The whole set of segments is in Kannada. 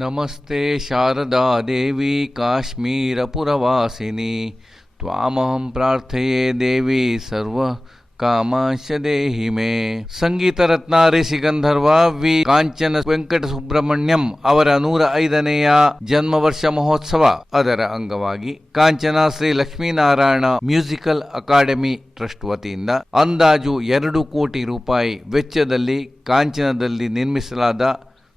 ನಮಸ್ತೆ ಶಾರದಾ ದೇವಿ ಕಾಶ್ಮೀರಪುರವಾಸಿನಿ ತ್ವಾಮಹಂ ಪ್ರಾರ್ಥಯೇ ದೇವಿ ಸರ್ವ ಕಾಮಾಂಶ ದೇಹಿ ಮೇ. ಸಂಗೀತ ರತ್ನ ಋಷಿಗಂಧರ್ವ ವಿ ಕಾಂಚನ ವೆಂಕಟ ಸುಬ್ರಹ್ಮಣ್ಯಂ ಅವರ 105ನೆಯ ಜನ್ಮವರ್ಷ ಮಹೋತ್ಸವ. ಅದರ ಅಂಗವಾಗಿ Kanchana Shri Lakshminarayana musical academy trust ವತಿಯಿಂದ ಅಂದಾಜು 2 ಕೋಟಿ ರೂಪಾಯಿ ವೆಚ್ಚದಲ್ಲಿ ಕಾಂಚನದಲ್ಲಿ ನಿರ್ಮಿಸಲಾದ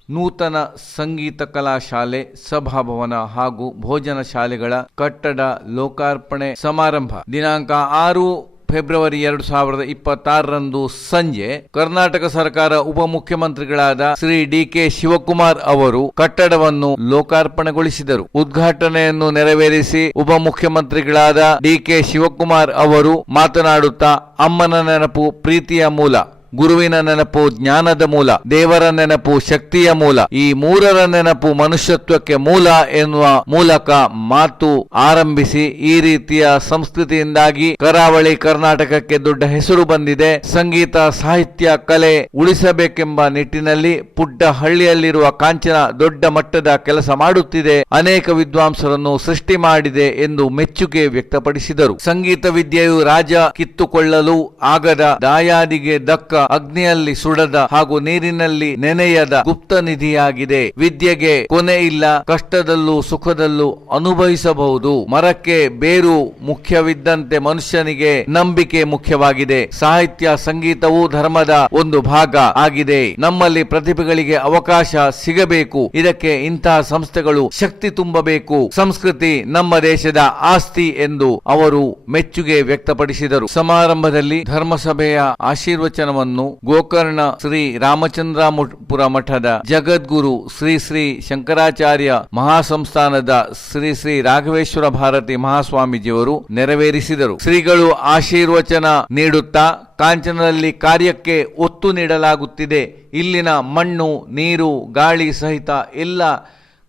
ನೂತನ ಸಂಗೀತ ಕಲಾ ಶಾಲೆ, ಸಭಾಭವನ ಹಾಗೂ ಭೋಜನ ಶಾಲೆಗಳ ಕಟ್ಟಡ ಲೋಕಾರ್ಪಣೆ ಸಮಾರಂಭ ದಿನಾಂಕ 6 ಫೆಬ್ರವರಿ 2026ರಂದು ಸಂಜೆ ಕರ್ನಾಟಕ ಸರ್ಕಾರ ಉಪಮುಖ್ಯಮಂತ್ರಿಗಳಾದ ಶ್ರೀ ಡಿ.ಕೆ. ಶಿವಕುಮಾರ್ ಅವರು ಕಟ್ಟಡವನ್ನು ಲೋಕಾರ್ಪಣೆಗೊಳಿಸಿದರು. ಉದ್ಘಾಟನೆಯನ್ನು ನೆರವೇರಿಸಿ ಉಪಮುಖ್ಯಮಂತ್ರಿಗಳಾದ ಡಿ.ಕೆ. ಶಿವಕುಮಾರ್ ಅವರು ಮಾತನಾಡುತ್ತಾ, ಅಮ್ಮನ ನೆನಪು ಪ್ರೀತಿಯ ಮೂಲ, ಗುರುವಿನ ನೆನಪು ಜ್ಞಾನದ ಮೂಲ, ದೇವರ ನೆನಪು ಶಕ್ತಿಯ ಮೂಲ, ಈ ಮೂರರ ನೆನಪು ಮನುಷ್ಯತ್ವಕ್ಕೆ ಮೂಲ ಎನ್ನುವ ಮೂಲಕ ಮಾತು ಆರಂಭಿಸಿ, ಈ ರೀತಿಯ ಸಂಸ್ಕೃತಿಯಿಂದಾಗಿ ಕರಾವಳಿ ಕರ್ನಾಟಕಕ್ಕೆ ದೊಡ್ಡ ಹೆಸರು ಬಂದಿದೆ. ಸಂಗೀತ, ಸಾಹಿತ್ಯ, ಕಲೆ ಉಳಿಸಬೇಕೆಂಬ ನಿಟ್ಟಿನಲ್ಲಿ ಪುಟ್ಟ ಹಳ್ಳಿಯಲ್ಲಿರುವ ಕಾಂಚನ ದೊಡ್ಡ ಮಟ್ಟದ ಕೆಲಸ ಮಾಡುತ್ತಿದೆ, ಅನೇಕ ವಿದ್ವಾಂಸರನ್ನು ಸೃಷ್ಟಿ ಮಾಡಿದೆ ಎಂದು ಮೆಚ್ಚುಗೆ ವ್ಯಕ್ತಪಡಿಸಿದರು. ಸಂಗೀತ ವಿದ್ಯೆಯು ರಾಜ ಕಿತ್ತುಕೊಳ್ಳಲು ಆಗದ, ದಾಯಾದಿಗೆ ದಕ್ಕ, ಅಗ್ನಿಯಲ್ಲಿ ಸುಡದ ಹಾಗೂ ನೀರಿನಲ್ಲಿ ನೆನೆಯದ ಗುಪ್ತ ನಿಧಿಯಾಗಿದೆ. ವಿದ್ಯೆಗೆ ಕೊನೆ ಇಲ್ಲ, ಕಷ್ಟದಲ್ಲೂ ಸುಖದಲ್ಲೂ ಅನುಭವಿಸಬಹುದು. ಮರಕ್ಕೆ ಬೇರು ಮುಖ್ಯವಿದ್ದಂತೆ ಮನುಷ್ಯನಿಗೆ ನಂಬಿಕೆ ಮುಖ್ಯವಾಗಿದೆ. ಸಾಹಿತ್ಯ, ಸಂಗೀತವೂ ಧರ್ಮದ ಒಂದು ಭಾಗ ಆಗಿದೆ. ನಮ್ಮಲ್ಲಿ ಪ್ರತಿಭೆಗಳಿಗೆ ಅವಕಾಶ ಸಿಗಬೇಕು. ಇದಕ್ಕೆ ಇಂತಹ ಸಂಸ್ಥೆಗಳು ಶಕ್ತಿ ತುಂಬಬೇಕು. ಸಂಸ್ಕೃತಿ ನಮ್ಮ ದೇಶದ ಆಸ್ತಿ ಎಂದು ಅವರು ಮೆಚ್ಚುಗೆ ವ್ಯಕ್ತಪಡಿಸಿದರು. ಸಮಾರಂಭದಲ್ಲಿ ಧರ್ಮಸಭೆಯ ಆಶೀರ್ವಚನವನ್ನು ಗೋಕರ್ಣ ಶ್ರೀ ರಾಮಚಂದ್ರಾಪುರ ಮಠದ ಜಗದ್ಗುರು ಶ್ರೀ ಶ್ರೀ ಶಂಕರಾಚಾರ್ಯ ಮಹಾಸಂಸ್ಥಾನದ ಶ್ರೀ ಶ್ರೀ ರಾಘವೇಶ್ವರ ಭಾರತಿ ಮಹಾಸ್ವಾಮೀಜಿಯವರು ನೆರವೇರಿಸಿದರು. ಶ್ರೀಗಳು ಆಶೀರ್ವಚನ ನೀಡುತ್ತಾ, ಕಾಂಚನದಲ್ಲಿ ಕಾರ್ಯಕ್ಕೆ ಒತ್ತು ನೀಡಲಾಗುತ್ತಿದೆ. ಇಲ್ಲಿನ ಮಣ್ಣು, ನೀರು, ಗಾಳಿ ಸಹಿತ ಎಲ್ಲ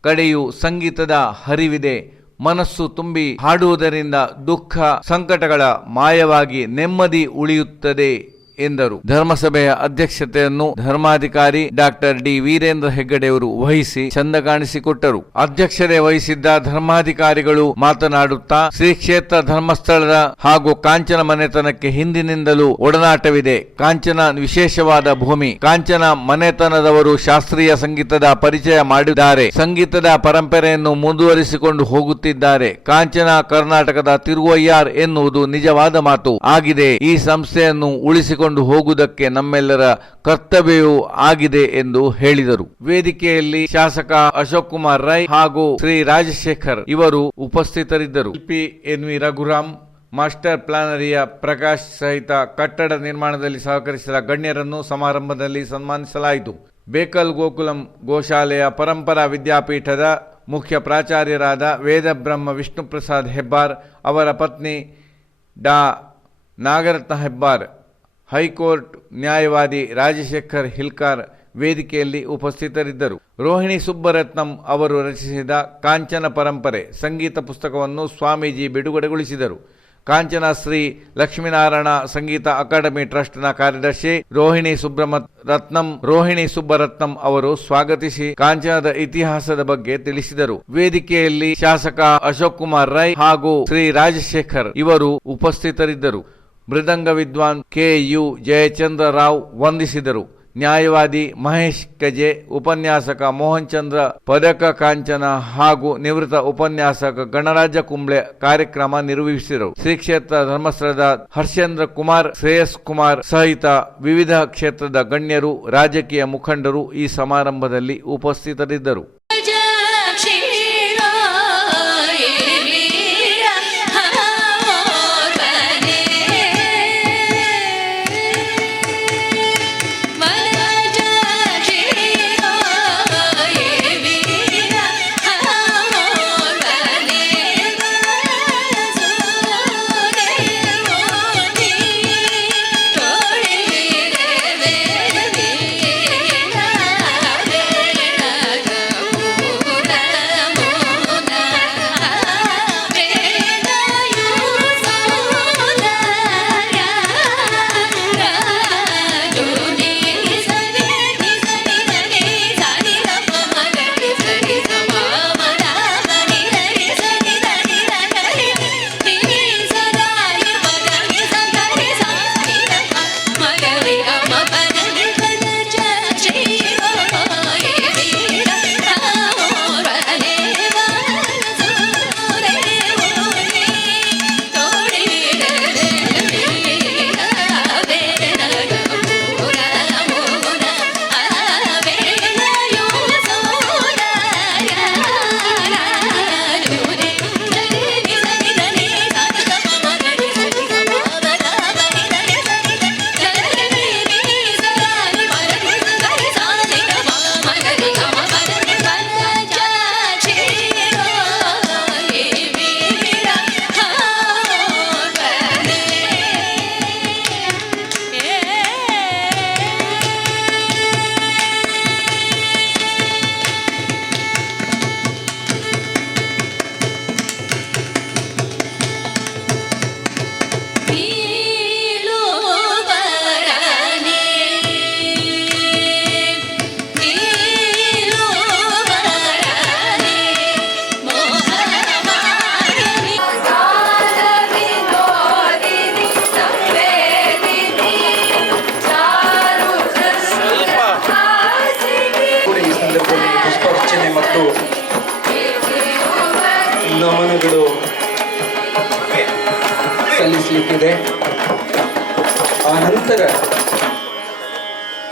ಕಡೆಯೂ ಸಂಗೀತದ ಹರಿವಿದೆ. ಮನಸ್ಸು ತುಂಬಿ ಹಾಡುವುದರಿಂದ ದುಃಖ ಸಂಕಟಗಳ ಮಾಯವಾಗಿ ನೆಮ್ಮದಿ ಉಳಿಯುತ್ತದೆ ಎಂದರು. ಧರ್ಮಸಭೆಯ ಅಧ್ಯಕ್ಷತೆಯನ್ನು ಧರ್ಮಾಧಿಕಾರಿ ಡಾಕ್ಟರ್ ಡಿ. ವೀರೇಂದ್ರ ಹೆಗ್ಗಡೆಯವರು ವಹಿಸಿ ಚಂದ ಕಾಣಿಸಿಕೊಟ್ಟರು. ಅಧ್ಯಕ್ಷತೆ ವಹಿಸಿದ್ದ ಧರ್ಮಾಧಿಕಾರಿಗಳು ಮಾತನಾಡುತ್ತಾ, ಶ್ರೀ ಕ್ಷೇತ್ರ ಧರ್ಮಸ್ಥಳದ ಹಾಗೂ ಕಾಂಚನ ಮನೆತನಕ್ಕೆ ಹಿಂದಿನಿಂದಲೂ ಒಡನಾಟವಿದೆ. ಕಾಂಚನ ವಿಶೇಷವಾದ ಭೂಮಿ. ಕಾಂಚನ ಮನೆತನದವರು ಶಾಸ್ತ್ರೀಯ ಸಂಗೀತದ ಪರಿಚಯ ಮಾಡಿದ್ದಾರೆ. ಸಂಗೀತದ ಪರಂಪರೆಯನ್ನು ಮುಂದುವರಿಸಿಕೊಂಡು ಹೋಗುತ್ತಿದ್ದಾರೆ. ಕಾಂಚನ ಕರ್ನಾಟಕದ ತಿರುವಯ್ಯಾರ್ ಎನ್ನುವುದು ನಿಜವಾದ ಮಾತು ಆಗಿದೆ. ಈ ಸಂಸ್ಥೆಯನ್ನು ಉಳಿಸಿಕೊಂಡು ಹೋಗುವುದಕ್ಕೆ ನಮ್ಮೆಲ್ಲರ ಕರ್ತವ್ಯವೂ ಆಗಿದೆ ಎಂದು ಹೇಳಿದರು. ವೇದಿಕೆಯಲ್ಲಿ ಶಾಸಕ ಅಶೋಕ್ ಕುಮಾರ್ ರೈ ಹಾಗೂ ಶ್ರೀ ರಾಜಶೇಖರ್ ಇವರು ಉಪಸ್ಥಿತರಿದ್ದರು. P N V Raghuram, master ಪ್ಲಾನರಿಯ ಪ್ರಕಾಶ್ ಸಹಿತ ಕಟ್ಟಡ ನಿರ್ಮಾಣದಲ್ಲಿ ಸಹಕರಿಸಿದ ಗಣ್ಯರನ್ನು ಸಮಾರಂಭದಲ್ಲಿ ಸನ್ಮಾನಿಸಲಾಯಿತು. ಬೇಕಲ್ ಗೋಕುಲಂ ಗೋಶಾಲೆಯ ಪರಂಪರಾ ವಿದ್ಯಾಪೀಠದ ಮುಖ್ಯ ಪ್ರಾಚಾರ್ಯರಾದ ವೇದಬ್ರಹ್ಮ ವಿಷ್ಣುಪ್ರಸಾದ್ ಹೆಬ್ಬಾರ್, ಅವರ ಪತ್ನಿ ಡಾ. ನಾಗರತ್ನ ಹೆಬ್ಬಾರ್, ಹೈಕೋರ್ಟ್ ನ್ಯಾಯವಾದಿ ರಾಜಶೇಖರ್ ಹಿಲ್ಕಾರ್ ವೇದಿಕೆಯಲ್ಲಿ ಉಪಸ್ಥಿತರಿದ್ದರು. ರೋಹಿಣಿ ಸುಬ್ಬರತ್ನಂ ಅವರು ರಚಿಸಿದ ಕಾಂಚನ ಪರಂಪರೆ ಸಂಗೀತ ಪುಸ್ತಕವನ್ನು ಸ್ವಾಮೀಜಿ ಬಿಡುಗಡೆಗೊಳಿಸಿದರು. ಕಾಂಚನ ಶ್ರೀ ಲಕ್ಷ್ಮೀನಾರಾಯಣ ಸಂಗೀತ ಅಕಾಡೆಮಿ ಟ್ರಸ್ಟ್ನ ಕಾರ್ಯದರ್ಶಿ ರೋಹಿಣಿ ಸುಬ್ಬರತ್ನಂ ಅವರು ಸ್ವಾಗತಿಸಿ ಕಾಂಚನದ ಇತಿಹಾಸದ ಬಗ್ಗೆ ತಿಳಿಸಿದರು. ವೇದಿಕೆಯಲ್ಲಿ ಶಾಸಕ ಅಶೋಕ್ ಕುಮಾರ್ ರೈ ಹಾಗೂ ಶ್ರೀ ರಾಜಶೇಖರ್ ಇವರು ಉಪಸ್ಥಿತರಿದ್ದರು. ಮೃದಂಗ ವಿದ್ವಾನ್ ಕೆ.ಯು. ಜಯಚಂದ್ರ ರಾವ್ ವಂದಿಸಿದರು. ನ್ಯಾಯವಾದಿ ಮಹೇಶ್ ಕಜೆ, ಉಪನ್ಯಾಸಕ ಮೋಹನ್ ಚಂದ್ರ ಪದಕ ಕಾಂಚನ ಹಾಗೂ ನಿವೃತ್ತ ಉಪನ್ಯಾಸಕ ಗಣರಾಜ ಕುಂಬ್ಳೆ ಕಾರ್ಯಕ್ರಮ ನಿರ್ವಹಿಸಿದರು. ಶ್ರೀ ಕ್ಷೇತ್ರ ಧರ್ಮಸ್ಥಳದ ಹರ್ಷೇಂದ್ರ ಕುಮಾರ್, ಶ್ರೇಯಸ್ ಕುಮಾರ್ ಸಹಿತ ವಿವಿಧ ಕ್ಷೇತ್ರದ ಗಣ್ಯರು, ರಾಜಕೀಯ ಮುಖಂಡರು ಈ ಸಮಾರಂಭದಲ್ಲಿ ಉಪಸ್ಥಿತರಿದ್ದರು. ನಡೆಯಲಿಕ್ಕಿದೆ. ಆ ನಂತರ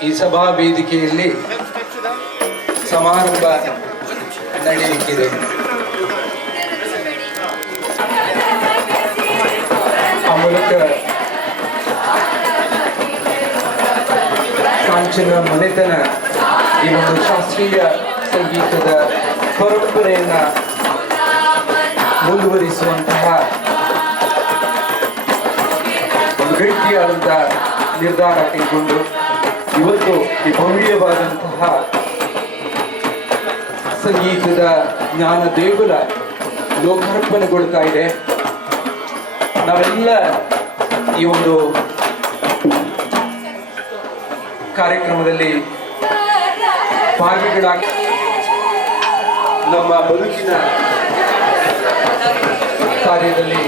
ಈ ಸಭಾ ವೇದಿಕೆಯಲ್ಲಿ ಸಮಾರಂಭ ನಡೆಯಲಿಕ್ಕಿದೆ. ಆ ಮೂಲಕ ಕಾಂಚನ ಮನೆತನ ಈ ಒಂದು ಶಾಸ್ತ್ರೀಯ ಸಂಗೀತದ ಪರಂಪರೆಯನ್ನ ಮುಂದುವರಿಸುವಂತಹ ಒಂದು ಗಟ್ಟಿಯಾದಂತಹ ನಿರ್ಧಾರ ಕೈಗೊಂಡು ಇವತ್ತು ಈ ಭವ್ಯವಾದಂತಹ ಸಂಗೀತದ ಜ್ಞಾನ ದೇಗುಲ ಲೋಕಾರ್ಪಣೆಗೊಳ್ತಾ ಇದೆ. ನಾವೆಲ್ಲ ಈ ಒಂದು ಕಾರ್ಯಕ್ರಮದಲ್ಲಿ ಭಾಗಿಗಳಾಗಿ ನಮ್ಮ ಬದುಕಿನ ಕಾರ್ಯದಲ್ಲಿ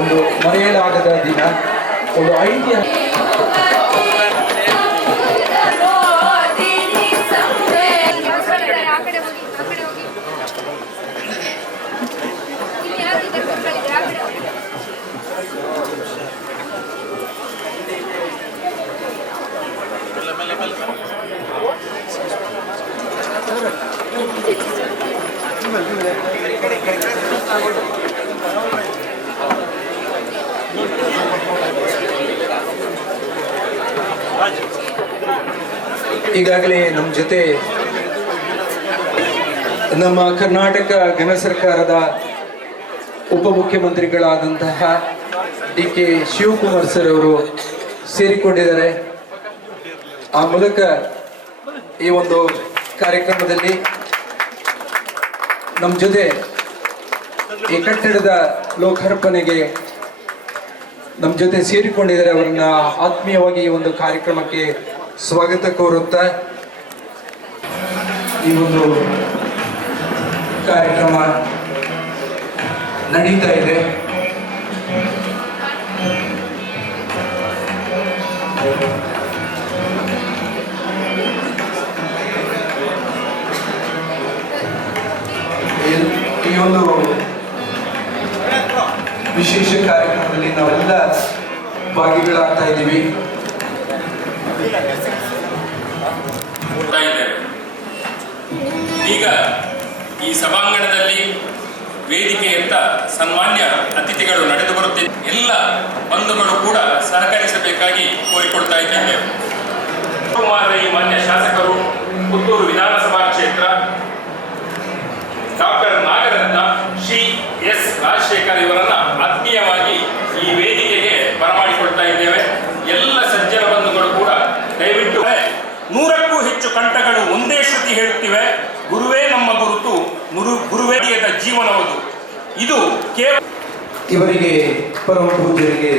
ಒಂದು ಮರೆಯಲಾಗದ ದಿನ, ಒಂದು ಐತಿಹಾಸಿಕ ಈಗಾಗಲೇ ನಮ್ಮ ಜೊತೆ ನಮ್ಮ ಕರ್ನಾಟಕ ಘನ ಸರ್ಕಾರದ ಉಪಮುಖ್ಯಮಂತ್ರಿಗಳಾದಂತಹ DK ಶಿವಕುಮಾರ್ ಸರ್ ಅವರು ಸೇರಿಕೊಂಡಿದ್ದಾರೆ. ಆ ಮೂಲಕ ಈ ಒಂದು ಕಾರ್ಯಕ್ರಮದಲ್ಲಿ ನಮ್ಮ ಜೊತೆ ಈ ಕಟ್ಟಡದ ಲೋಕಾರ್ಪಣೆಗೆ ನಮ್ಮ ಜೊತೆ ಸೇರಿಕೊಂಡಿದ್ದಾರೆ. ಅವರನ್ನ ಆತ್ಮೀಯವಾಗಿ ಈ ಒಂದು ಕಾರ್ಯಕ್ರಮಕ್ಕೆ ಸ್ವಾಗತ ಕೋರುತ್ತಾ ಈ ಒಂದು ಕಾರ್ಯಕ್ರಮ ನಡೀತಾ ಇದೆ. ಈ ಒಂದು ವಿಶೇಷ ಕಾರ್ಯಕ್ರಮದಲ್ಲಿ ನಾವೆಲ್ಲ ಭಾಗಿಗಳಾಗ್ತಾ ಇದ್ದೀವಿ. ಈಗ ಈ ಸಭಾಂಗಣದಲ್ಲಿ ವೇದಿಕೆಯತ್ತ ಸನ್ಮಾನ್ಯ ಅತಿಥಿಗಳು ನಡೆದು ಬರುತ್ತಿದ್ದ ಎಲ್ಲ ಬಂಧುಗಳು ಕೂಡ ಸಹಕರಿಸಬೇಕಾಗಿ ಕೋರಿಕೊಳ್ತಾ ಇದ್ದೇವೆ. ಈ ಮಾನ್ಯ ಶಾಸಕರು, ಪುತ್ತೂರು ವಿಧಾನಸಭಾ ಕ್ಷೇತ್ರ, ಡಾಕ್ಟರ್ ನಾಗರತ್ನ, ಶ್ರೀ S. ರಾಜಶೇಖರ್ ಇವರನ್ನ ಆತ್ಮೀಯವಾಗಿ ಈ ವೇದಿಕೆಗೆ ಬರಮಾಡಿಕೊಳ್ತಾ ಇದ್ದೇವೆ. ಎಲ್ಲ ಸಜ್ಜನ ಬಂಧುಗಳು ಕೂಡ ದಯವಿಟ್ಟು 100ಕ್ಕೂ ಹೆಚ್ಚು ಕಂಠಗಳು ಒಂದೇ ಶ್ರುತಿ ಹೇಳುತ್ತಿವೆ, ಗುರುವೇ ನಮ್ಮ ಗುರುತು, ಗುರುವೇ ಜೀವನವದು. ಇದು ಕೇವಲ ಇವರಿಗೆ ಪರಮ ಪೂಜ್ಯರಿಗೆ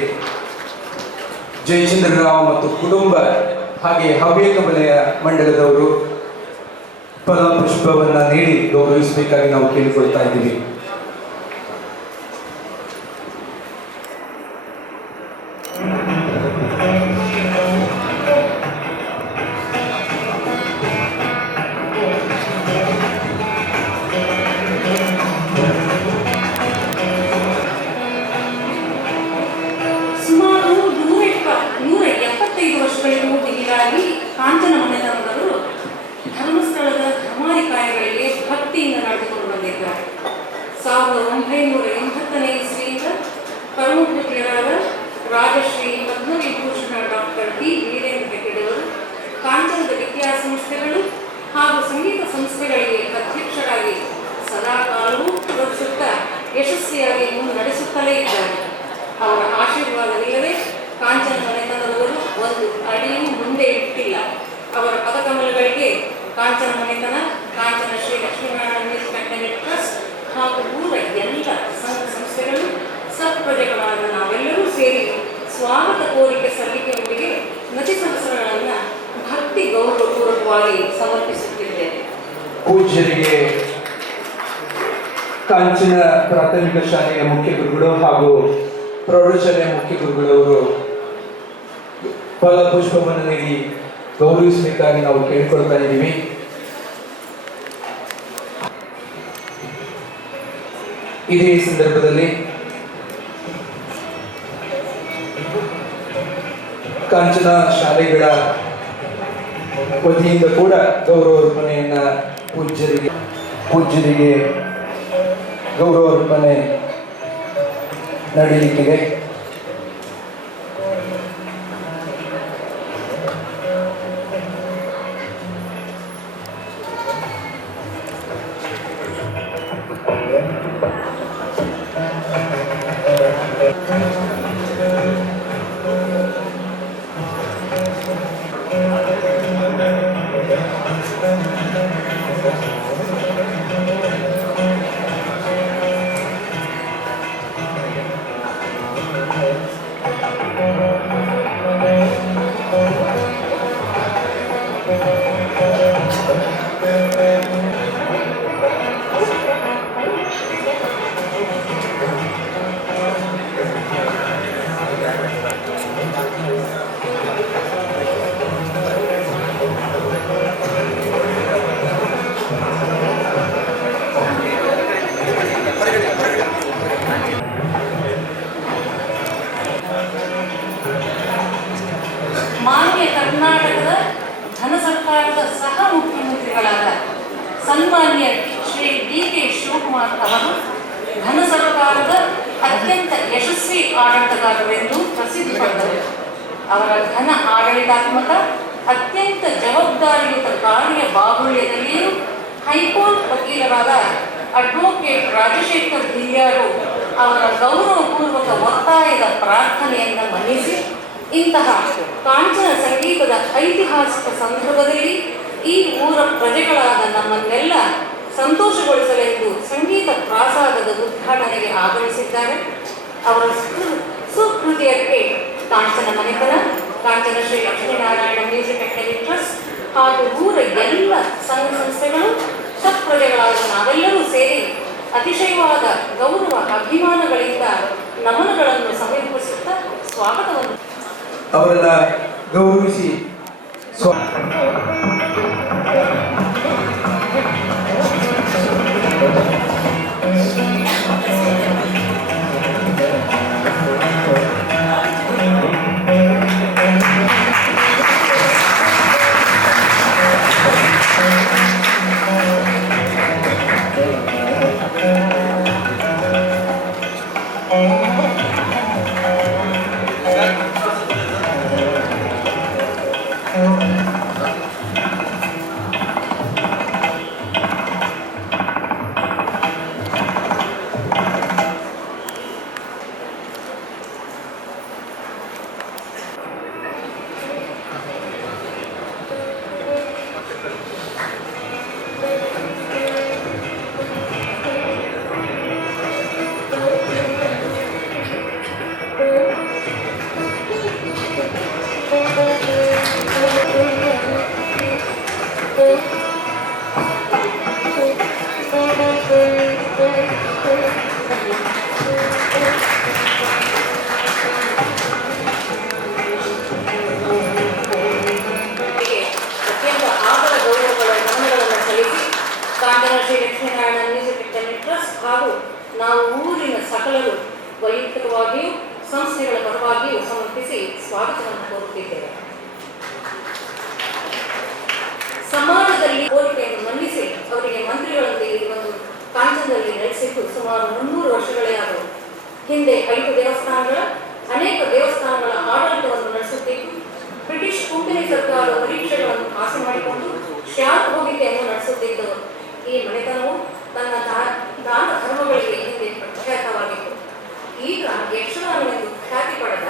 ಜಯಚಂದ್ರರಾವ್ ಮತ್ತು ಕುಟುಂಬ ಹಾಗೆ ಹವ್ಯಕ ವಲಯ ಮಂಡಲದವರು ಫಲಪುಷ್ಪವನ್ನ ನೀಡಿ ಗೌರವಿಸಬೇಕಾಗಿ ನಾವು ಕೇಳಿಕೊಳ್ತಾ ಇದ್ದೀವಿ. ಸುಮಾರು 175 ವರ್ಷಗಳಿಗೂ ಮಿಗಿಲಾಗಿ ಕಾಂಚನ ಮನೆತನದವರು ಧರ್ಮಸ್ಥಳದ ಧರ್ಮಾಧಿಕಾರಿಗಳಿಗೆ ಭಕ್ತಿಯಿಂದ ನಡೆದುಕೊಂಡು ಬಂದಿದ್ದಾರೆ. 1980ನೇ ಇಸ್ವಿಯಿಂದ ಪರಮಪೂಜ್ಯರಾದ ರಾಜಶ್ರೀ ಪದ್ಮವಿಭೂಷಣ ಡಾಕ್ಟರ್ ಡಿ ವೀರೇಂದ್ರ ಹೆಗ್ಗಡೆಯವರು ಕಾಂಚನದ ವಿದ್ಯಾಸಂಸ್ಥೆಗಳು ಹಾಗೂ ಸಂಗೀತ ಸಂಸ್ಥೆಗಳಿಗೆ ಅಧ್ಯಕ್ಷರಾಗಿ ಸದಾ ಕಾಲವೂ ತೋರಿಸುತ್ತಾ ಯಶಸ್ವಿಯಾಗಿ ಮುನ್ನಡೆಸುತ್ತಲೇ ಇದ್ದಾರೆ. ಅವರ ಆಶೀರ್ವಾದವಿಲ್ಲದೆ ಕಾಂಚನ ಮನೆತನದವರು ಒಂದು ಅಡಿಯೂ ಮುಂದೆ ಇಟ್ಟಿಲ್ಲ. ಅವರ ಪದಕಮಲಗಳಿಗೆ ಕಾಂಚನ ಮನೆತನ, Kanchana Shri Lakshminarayana music and trust ಹಾಗೂ ಊರ ಎಲ್ಲ ಸಂಘ ಸಂಸ್ಥೆಗಳು ಸತ್ಪ್ರಜೆಗಳಾದ ನಾವೆಲ್ಲರೂ ಸೇರಿ ಸ್ವಾಗತ ಕೋರಿಕೆ ಸಲ್ಲಿಕೆಯೊಂದಿಗೆ ನದಿ ಸಹಸ್ರಗಳನ್ನು ಭಕ್ತಿ ಗೌರವಪೂರ್ವಕವಾಗಿ ಸಮರ್ಪಿಸುತ್ತಿದ್ದೇವೆ. ಪೂಜ್ಯರಿಗೆ ಕಾಂಚನ ಪ್ರಾಥಮಿಕ ಶಾಲೆಯ ಮುಖ್ಯ ಗುರುಗಳು ಹಾಗೂ ಪ್ರೌಢಶಾಲೆಯ ಮುಖ್ಯ ಗುರುಗಳವರು ಫಲಪುಷ್ಪವನ್ನು ನೀಡಿ ಗೌರವಿಸಬೇಕಾಗಿ ನಾವು ಕೇಳಿಕೊಳ್ತಾ ಇದ್ದೀವಿ. ಇದೇ ಸಂದರ್ಭದಲ್ಲಿ ಕಾಂಚನ ಶಾಲೆಗಳ ವತಿಯಿಂದ ಕೂಡ ಗೌರವಾರ್ಪಣೆಯನ್ನ ಪೂಜ್ಯರಿಗೆ ಗೌರವಾರ್ಪಣೆ ನಡೆಯಲಿಕ್ಕಿದೆ. ಮಾನ್ಯ ಕರ್ನಾಟಕದ ಧನ ಸರ್ಕಾರದ ಸಹ ಮುಖ್ಯಮಂತ್ರಿಗಳಾದ ಸನ್ಮಾನ್ಯ ಶ್ರೀ ಡಿ.ಕೆ. ಶಿವಕುಮಾರ್ ಅವರು ಧನ ಸರ್ಕಾರದ ಅತ್ಯಂತ ಯಶಸ್ವಿ ಆಡಳಿತಗಾರರೆಂದು ಪ್ರಸಿದ್ಧಿ ಪಡೆದರು. ಅವರ ಧನ ಆಡಳಿತಾತ್ಮಕ ಅತ್ಯಂತ ಜವಾಬ್ದಾರಿಯುತ ಕಾರ್ಯ ಬಾಹುಳ್ಯದಲ್ಲಿಯೂ ಹೈಕೋರ್ಟ್ ವಕೀಲರಾದ ಅಡ್ವೊಕೇಟ್ ರಾಜಶೇಖರ್ ಹಿರಿಯಾರು ಅವರ ಗೌರವಪೂರ್ವಕ ಒತ್ತಾಯದ ಪ್ರಾರ್ಥನೆಯನ್ನು ಮನ್ನಿಸಿ ಇಂತಹ ಕಾಂಚನ ಸಂಗೀತದ ಐತಿಹಾಸಿಕ ಸಂದರ್ಭದಲ್ಲಿ ಈ ಊರ ಪ್ರಜೆಗಳಾದ ನಮ್ಮನ್ನೆಲ್ಲ ಸಂತೋಷಗೊಳಿಸಲೆಂದು ಸಂಗೀತ ಪ್ರಾಸಾದದ ಉದ್ಘಾಟನೆಗೆ ಆಗಮಿಸಿದ್ದಾರೆ. ಅವರ ಸುಕೃತಿಯಕ್ಕೆ ಕಾಂಚನ ಮನೆತನ, Kanchana Shri Lakshminarayana music academy trust ಹಾಗೂ ಊರ ಎಲ್ಲ ಸಂಘ ಸಂಸ್ಥೆಗಳು ಸತ್ಪ್ರಜೆಗಳಾದ ನಾವೆಲ್ಲರೂ ಸೇರಿ ಅತಿಶಯವಾದ ಗೌರವ ಅಭಿಮಾನಗಳಿಂದ ನಮನಗಳನ್ನು ಸಮರ್ಪಿಸುತ್ತಾ ಸ್ವಾಗತವನ್ನು ಅವರನ್ನ ಗೌರವಿಸಿ Kanchana Shri Lakshminarayana music academy trust ಹಾಗೂ ನಾವು ಊರಿನ ಸಕಲರು ವೈಯಕ್ತಿಕವಾಗಿಯೂ ಸಂಸ್ಥೆಗಳ ಪರವಾಗಿಯೂ ಸಮರ್ಪಿಸಿ ಸ್ವಾಗತವನ್ನು ಕೋರುತ್ತಿದ್ದೇವೆ. ಸಮಾಜದಲ್ಲಿ ಕೋರಿಕೆಯನ್ನು ಮನ್ನಿಸಿ ಅವರಿಗೆ ಮಂತ್ರಿಗಳೊಂದಿಗೆ ಈ ಒಂದು ಕಾಂಚನದಲ್ಲಿ ನಡೆಸಿದ್ದು ಸುಮಾರು 300 ವರ್ಷಗಳೇ ಆದವು. ಹಿಂದೆ 5 ದೇವಸ್ಥಾನಗಳ ಅನೇಕ ದೇವಸ್ಥಾನಗಳ ಆಡಳಿತವನ್ನು ನಡೆಸುತ್ತಿದ್ದು ಬ್ರಿಟಿಷ್ ಕಂಪನಿ ಸರ್ಕಾರದ ಪರೀಕ್ಷೆಗಳನ್ನು ಪಾಸು ಮಾಡಿಕೊಂಡು ಶಾಂತ ಹೋಗಿಕೆಯನ್ನು ನಡೆಸುತ್ತಿದ್ದರು. ಈ ಮನೆತನವು ತನ್ನ ದಾನ ಧರ್ಮಗಳಿಗೆ ಹಿಂದೆ ಪ್ರಖ್ಯಾತವಾಗಿತ್ತು. ಈಗ ಯಕ್ಷಗಾನವೆಂದು ಖ್ಯಾತಿ ಪಡೆದ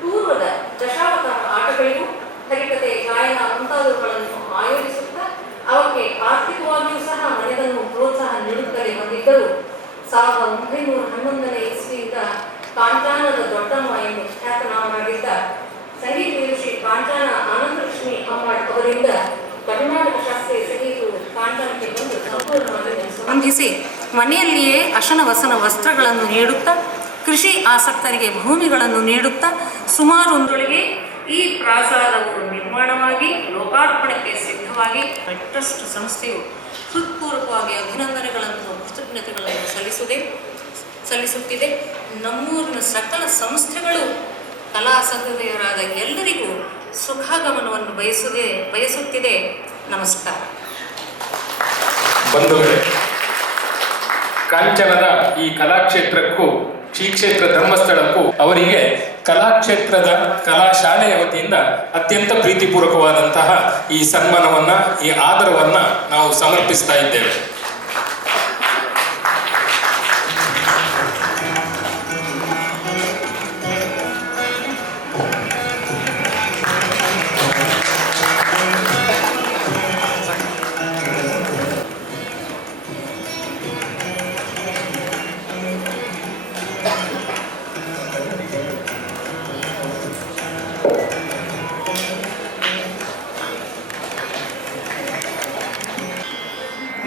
ಪೂರ್ವದ ದಶಾವತಾರ ಆಟಗಳಿಗೂ ಹರಿಕತೆ, ಗಾಯನ ಮುಂತಾದವುಗಳನ್ನು ಆಯೋಜಿಸುತ್ತಾ ಅವಕ್ಕೆ ಆರ್ಥಿಕವಾಗಿಯೂ ಸಹ ಮನೆಯನ್ನು ಪ್ರೋತ್ಸಾಹ ನೀಡುತ್ತಲೇ ಬಂದಿದ್ದರು. 1911ನೇ ಇಸ್ವಿಯಿಂದ ಕಾಂಚಾನದ ದೊಡ್ಡಮ್ಮ ಎಂದು ಖ್ಯಾತನಾಮನಾಗಿದ್ದ ಸಂಗೀತ ವಿದುಷಿ ಕಾಂಚಾನ ಆನಂದಲಕ್ಷ್ಮಿ ಅಮ್ಮಾಳ್ ಅವರಿಂದ ಕರ್ನಾಟಕ ಶಾಸ್ತ್ರೀಯ ಸಂಗೀತವು ಕಾಂಚಾನಕ್ಕೆ ಬಂದು ಸಂಪೂರ್ಣವಾಗಿ ಸಂಬಂಧಿಸಿ ಮನೆಯಲ್ಲಿಯೇ ಅಶನ ವಸನ ವಸ್ತ್ರಗಳನ್ನು ನೀಡುತ್ತಾ ಕೃಷಿ ಆಸಕ್ತರಿಗೆ ಭೂಮಿಗಳನ್ನು ನೀಡುತ್ತಾ ಸುಮಾರು ಒಂದೊಳಗೆ ಈ ಪ್ರಾಸಾದವು ನಿರ್ಮಾಣವಾಗಿ ಲೋಕಾರ್ಪಣೆಗೆ ಸಿದ್ಧವಾಗಿ ಟ್ರಸ್ಟ್ ಸಂಸ್ಥೆಯು ಹೃತ್ಪೂರ್ವಕವಾಗಿ ಅಭಿನಂದನೆಗಳನ್ನು ಕೃತಜ್ಞತೆಗಳನ್ನು ಸಲ್ಲಿಸುತ್ತಿದೆ. ನಮ್ಮೂರಿನ ಸಕಲ ಸಂಸ್ಥೆಗಳು ಕಲಾ ಸಹೃದಯರಾದ ಎಲ್ಲರಿಗೂ ಸುಖಾಗಮನವನ್ನು ಬಯಸುತ್ತಿದೆ. ನಮಸ್ಕಾರ. ಬಂಧುಗಳೇ, ಕಾಂಚನದ ಈ ಕಲಾಕ್ಷೇತ್ರಕ್ಕೂ ಶ್ರೀ ಕ್ಷೇತ್ರ ಧರ್ಮಸ್ಥಳಕ್ಕೂ ಅವರಿಗೆ ಕಲಾಕ್ಷೇತ್ರದ ಕಲಾಶಾಲೆಯ ವತಿಯಿಂದ ಅತ್ಯಂತ ಪ್ರೀತಿಪೂರ್ವಕವಾದಂತಹ ಈ ಸನ್ಮಾನವನ್ನ, ಈ ಆದರವನ್ನ ನಾವು ಸಮರ್ಪಿಸ್ತಾ ಇದ್ದೇವೆ.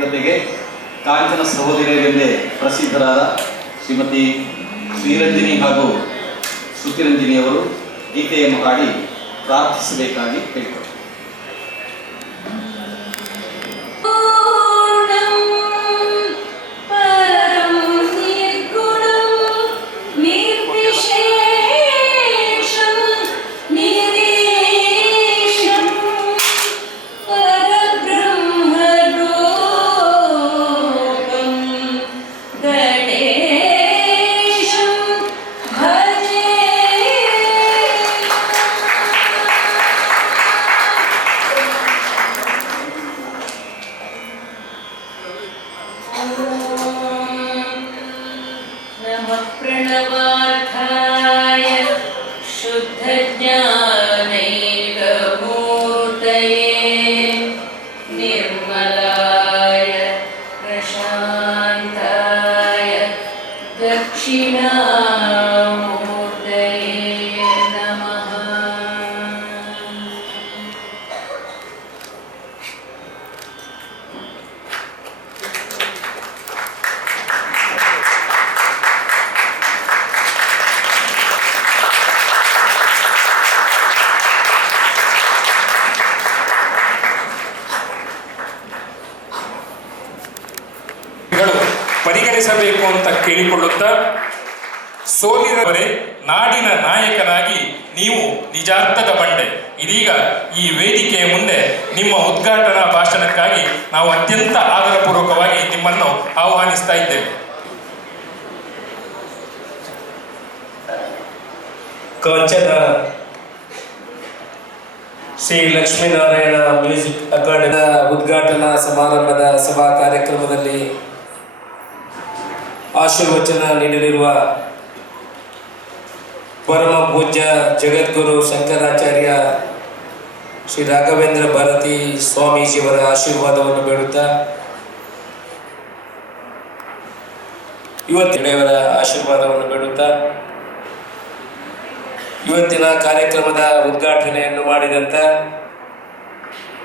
ಜೊತೆಗೆ ಕಾಂಚನ ಸಹೋದರಿಯರೆಂದೇ ಪ್ರಸಿದ್ಧರಾದ ಶ್ರೀಮತಿ ಶ್ರೀರಂಜಿನಿ ಹಾಗೂ ಶ್ರುತಿರಂಜಿನಿಯವರು ಗೀತೆಯನ್ನು ಹಾಡಿ ಪ್ರಾರ್ಥಿಸಬೇಕಾಗಿ ಕೇಳಿಕೊಳ್ತಾರೆ. प्रणवार्थाय शुद्धज्ञानैकमूर्तये निर्मलाय प्रशान्ताय दक्षिणामूर्तये नमः. ಪರಿಗಣಿಸಬೇಕು ಅಂತ ಕೇಳಿಕೊಳ್ಳುತ್ತಾ, ಸೋಲಿರವರೇ ನಾಡಿನ ನಾಯಕನಾಗಿ ನೀವು ನಿಜಾರ್ಥದ ಬಂಡೆ. ಇದೀಗ ಈ ವೇದಿಕೆಯ ಮುಂದೆ ನಿಮ್ಮ ಉದ್ಘಾಟನಾ ಭಾಷಣಕ್ಕಾಗಿ ನಾವು ಅತ್ಯಂತ ಆದರಪೂರ್ವಕವಾಗಿ ನಿಮ್ಮನ್ನು ಆಹ್ವಾನಿಸ್ತಾ ಇದ್ದೇವೆ. ಕಾಂಚನ ಶ್ರೀ ಲಕ್ಷ್ಮೀನಾರಾಯಣ ಮ್ಯೂಸಿಕ್ ಅಕಾಡೆಮಿ ಉದ್ಘಾಟನಾ ಸಮಾರಂಭದ ಸಭಾ ಕಾರ್ಯಕ್ರಮದಲ್ಲಿ ಆಶೀರ್ವಚನ ನೀಡಲಿರುವ ಪರಮ ಪೂಜ್ಯ ಜಗದ್ಗುರು ಶಂಕರಾಚಾರ್ಯ ಶ್ರೀ ರಾಘವೇಂದ್ರ ಭಾರತಿ ಸ್ವಾಮೀಜಿಯವರ ಆಶೀರ್ವಾದವನ್ನು ಬೇಡುತ್ತಾ, ಇವತ್ತಿನವರ ಆಶೀರ್ವಾದವನ್ನು ಬೇಡುತ್ತಾ, ಇವತ್ತಿನ ಕಾರ್ಯಕ್ರಮದ ಉದ್ಘಾಟನೆಯನ್ನು ಮಾಡಿದಂಥ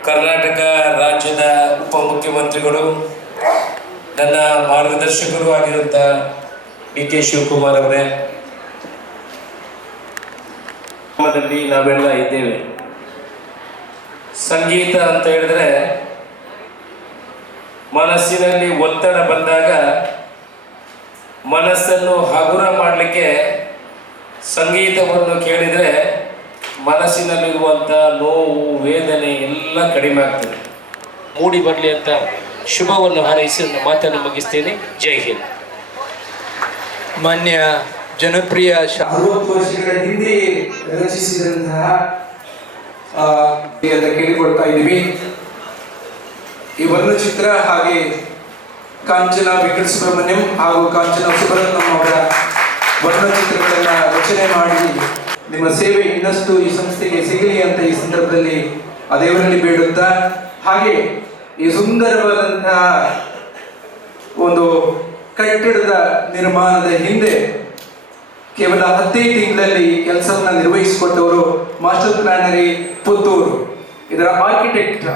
ಕರ್ನಾಟಕ ರಾಜ್ಯದ ಉಪಮುಖ್ಯಮಂತ್ರಿಗಳು, ನನ್ನ ಮಾರ್ಗದರ್ಶಕರು ಆಗಿರುವಂಥ ಡಿ ಕೆ ಶಿವಕುಮಾರ್ ಅವರೇ, ನಾವೆಲ್ಲ ಇದ್ದೇವೆ. ಸಂಗೀತ ಅಂತ ಹೇಳಿದ್ರೆ ಮನಸ್ಸಿನಲ್ಲಿ ಒತ್ತಡ ಬಂದಾಗ ಮನಸ್ಸನ್ನು ಹಗುರ ಮಾಡಲಿಕ್ಕೆ ಸಂಗೀತವನ್ನು ಕೇಳಿದರೆ ಮನಸ್ಸಿನಲ್ಲಿರುವಂಥ ನೋವು, ವೇದನೆ ಎಲ್ಲ ಕಡಿಮೆ ಆಗ್ತದೆ. ಮೂಡಿ ಬರಲಿ ಅಂತ ಶುಭವನ್ನು ಹಾರೈಸಿ ನನ್ನ ಮಾತನ್ನು ಮುಗಿಸ್ತೇನೆ. ಜೈ ಹಿಂದ್. ಮಾನ್ಯ ಜನಪ್ರಿಯ 60 ವರ್ಷಗಳ ಹಿಂದೆ ರಚಿಸಿದಂತಹ ಅಂತ ಕೇಳಿಕೊಳ್ತಾ ಇದ್ದೀವಿ. ಈ ವರ್ಣಚಿತ್ರ ಹಾಗೆ ಕಾಂಚನ ವೆಂಕಟ ಸುಬ್ರಹ್ಮಣ್ಯಂ ಹಾಗೂ ಕಾಂಚನ ಸುಬ್ರಹ್ಮಣ್ಯಂ ಅವರ ವರ್ಣಚಿತ್ರಗಳನ್ನ ರಚನೆ ಮಾಡಿ ನಿಮ್ಮ ಸೇವೆ ಇನ್ನಷ್ಟು ಈ ಸಂಸ್ಥೆಗೆ ಸಿಗಲಿ ಅಂತ ಈ ಸಂದರ್ಭದಲ್ಲಿ ಆ ದೇವರಲ್ಲಿ ಬೇಡುತ್ತಾ, ಹಾಗೆ ಈ ಸುಂದರವಾದಂತಹ ಒಂದು ಕಟ್ಟಡದ ನಿರ್ಮಾಣದ ಹಿಂದೆ ಕೇವಲ 15 ತಿಂಗಳಲ್ಲಿ ಕೆಲಸವನ್ನ ನಿರ್ವಹಿಸಿಕೊಟ್ಟವರು ಮಾಸ್ಟರ್ ಪ್ಲಾನರಿ ಪುತ್ತೂರು, ಇದರ ಆರ್ಕಿಟೆಕ್ಟ್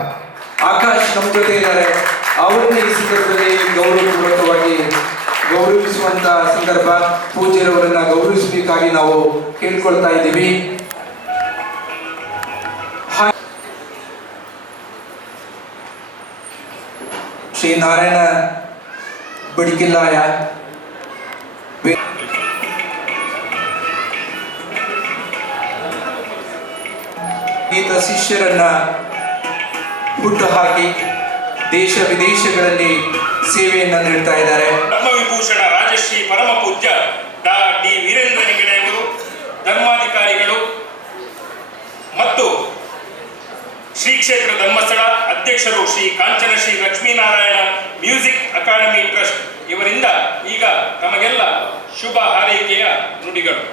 ಆಕಾಶ್ ನಮ್ಮ ಜೊತೆ ಇದ್ದಾರೆ. ಅವರನ್ನ ಈ ಸಂದರ್ಭದಲ್ಲಿ ಗೌರವಪೂರ್ವಕವಾಗಿ ಗೌರವಿಸುವಂತ ಸಂದರ್ಭ, ಪೂಜ್ಯರವರನ್ನ ಗೌರವಿಸಬೇಕಾಗಿ ನಾವು ಕೇಳ್ಕೊಳ್ತಾ ಇದ್ದೀವಿ. ಶ್ರೀ ನಾರಾಯಣ ಬಡಿಕಿಲ್ಲಾಯ ಸಂಗೀತ ಶಿಷ್ಯರನ್ನ ಹುಟ್ಟುಹಾಕಿ ದೇಶ ವಿದೇಶಗಳಲ್ಲಿ ಸೇವೆಯನ್ನು ನೀಡ್ತಾ ಇದ್ದಾರೆ. ಪದ್ಮವಿಭೂಷಣ ರಾಜಶ್ರೀ ಪರಮ ಪೂಜ್ಯ ಡಾ ಡಿ ವೀರೇಂದ್ರ ಹೆಗಡೆಯವರು ಧರ್ಮಾಧಿಕಾರಿಗಳು ಮತ್ತು ಶ್ರೀ ಕ್ಷೇತ್ರ ಧರ್ಮಸ್ಥಳ ಅಧ್ಯಕ್ಷರು Shri Kanchana Shri Lakshminarayana music academy trust ಇವರಿಂದ ಈಗ ತಮಗೆಲ್ಲ ಶುಭ ಹಾರೈಕೆಯ ನುಡಿಗಳು.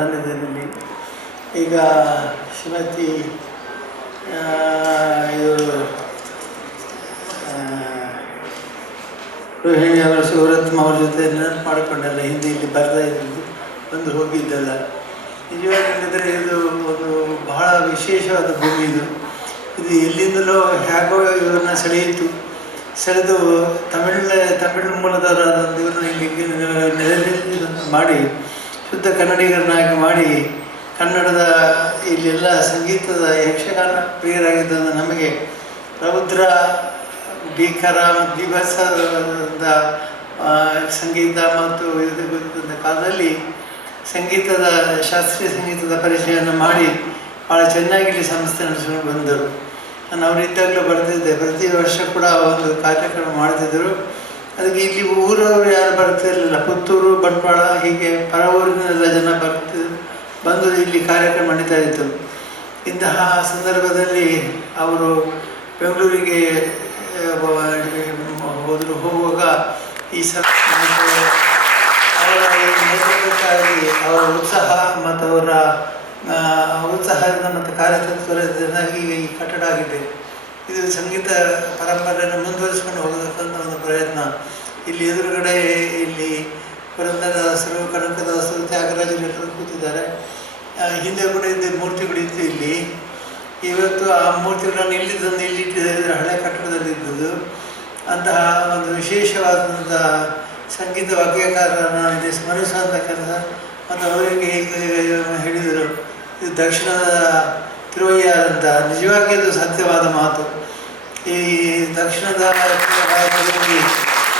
ಬಂದಿದ್ದೇನೆ. ಈಗ ಶ್ರೀಮತಿ ಇವರು ರೋಹಿಣಿ ಅವರ ಶಿವರತ್ನ ಅವ್ರ ಜೊತೆ ನೆನಪು ಮಾಡಿಕೊಂಡಲ್ಲ, ಹಿಂದೆ ಇಲ್ಲಿ ಬರ್ತಾ ಇದ್ದು ಬಂದು ಹೋಗಿದ್ದಲ್ಲ. ನಿಜವಾಗಿ ಹೇಳಿದರೆ ಇದು ಒಂದು ಬಹಳ ವಿಶೇಷವಾದ ಭೂಮಿ. ಇದು ಎಲ್ಲಿಂದಲೋ ಹೇಗೋ ಇವರನ್ನ ಸೆಳೆದು ತಮಿಳು ಮೂಲದವರಾದಂಥ ಇವ್ರನ್ನ ಇಲ್ಲಿ ಮಾಡಿ ಶುದ್ಧ ಕನ್ನಡಿಗರನ್ನಾಗಿ ಮಾಡಿ ಕನ್ನಡದ ಇಲ್ಲೆಲ್ಲ ಸಂಗೀತದ ಯಕ್ಷಗಾನ ಪ್ರಿಯರಾಗಿದ್ದ ನಮಗೆ ರೌದ್ರ ಭೀಕರ ಮತ್ತು ಬೀಭತ್ಸದ ಸಂಗೀತ ಮತ್ತು ಇದು ಗೊತ್ತಿದ್ದ ಕಾಲದಲ್ಲಿ ಸಂಗೀತದ ಶಾಸ್ತ್ರೀಯ ಸಂಗೀತದ ಪರಿಚಯವನ್ನು ಮಾಡಿ ಭಾಳ ಚೆನ್ನಾಗಿ ಇಲ್ಲಿ ಸಂಸ್ಥೆ ನಡೆಸ್ಕೊಂಡು ಬಂದರು. ನಾನು ಅವರಿದ್ದಾಗಲೂ ಬರ್ತಿದ್ದೆ. ಪ್ರತಿ ವರ್ಷ ಕೂಡ ಒಂದು ಕಾರ್ಯಕ್ರಮ ಮಾಡ್ತಿದ್ದರು. ಅದಕ್ಕೆ ಇಲ್ಲಿ ಊರವರು ಯಾರು ಬರ್ತಿರಲಿಲ್ಲ, ಪುತ್ತೂರು, ಬಂಟ್ವಾಳ ಹೀಗೆ ಪರ ಊರಿನೆಲ್ಲ ಜನ ಬಂದು ಇಲ್ಲಿ ಕಾರ್ಯಕ್ರಮ ನಡೀತಾ ಇತ್ತು. ಇಂತಹ ಸಂದರ್ಭದಲ್ಲಿ ಅವರು ಬೆಂಗಳೂರಿಗೆ ಹೋಗುವಾಗ ಈ ಅವರ ನೇತೃತ್ವಕ್ಕಾಗಿ ಅವರ ಉತ್ಸಾಹ ಮತ್ತು ಅವರ ಉತ್ಸಾಹದಿಂದ ಮತ್ತು ಕಾರ್ಯತತ್ಪರತೆಯಾಗಿ ಈ ಕಟ್ಟಡ ಆಗಿದೆ. ಇದು ಸಂಗೀತ ಪರಂಪರೆಯನ್ನು ಮುಂದುವರಿಸಿಕೊಂಡು ಹೋಗತಕ್ಕಂಥ ಒಂದು ಪ್ರಯತ್ನ. ಇಲ್ಲಿ ಎದುರುಗಡೆ ಇಲ್ಲಿ ಪುರಂದರದಾಸರು, ಕನಕದಾಸರು, ತ್ಯಾಗರಾಜರು ಕೂತಿದ್ದಾರೆ. ಹಿಂದೆ ಕೂಡ ಇದ್ದ ಮೂರ್ತಿಗಳಿತ್ತು ಇಲ್ಲಿ. ಇವತ್ತು ಆ ಮೂರ್ತಿಗಳನ್ನು ಇಲ್ಲಿ ತಂದು ಇಲ್ಲಿಟ್ಟಿದ್ದಾರೆ, ಹಳೆ ಕಟ್ಟಡದಲ್ಲಿ ಇದ್ದದ್ದು. ಅಂತಹ ಒಂದು ವಿಶೇಷವಾದಂಥ ಸಂಗೀತ ವಾದ್ಯಕಾರರನ್ನು ಇಲ್ಲಿ ಸ್ಮರಿಸುವಂಥ ಕೆಲಸ. ಮತ್ತು ಅವರಿಗೆ ಹೇಳಿದರು, ಇದು ದಕ್ಷಿಣದ ತಿರುವಯ್ಯಾರ್ ಅಂತ. ನಿಜವಾಗಿ ಅದು ಸತ್ಯವಾದ ಮಾತು. ಈ ದಕ್ಷಿಣದ ಭಾರತದಲ್ಲಿ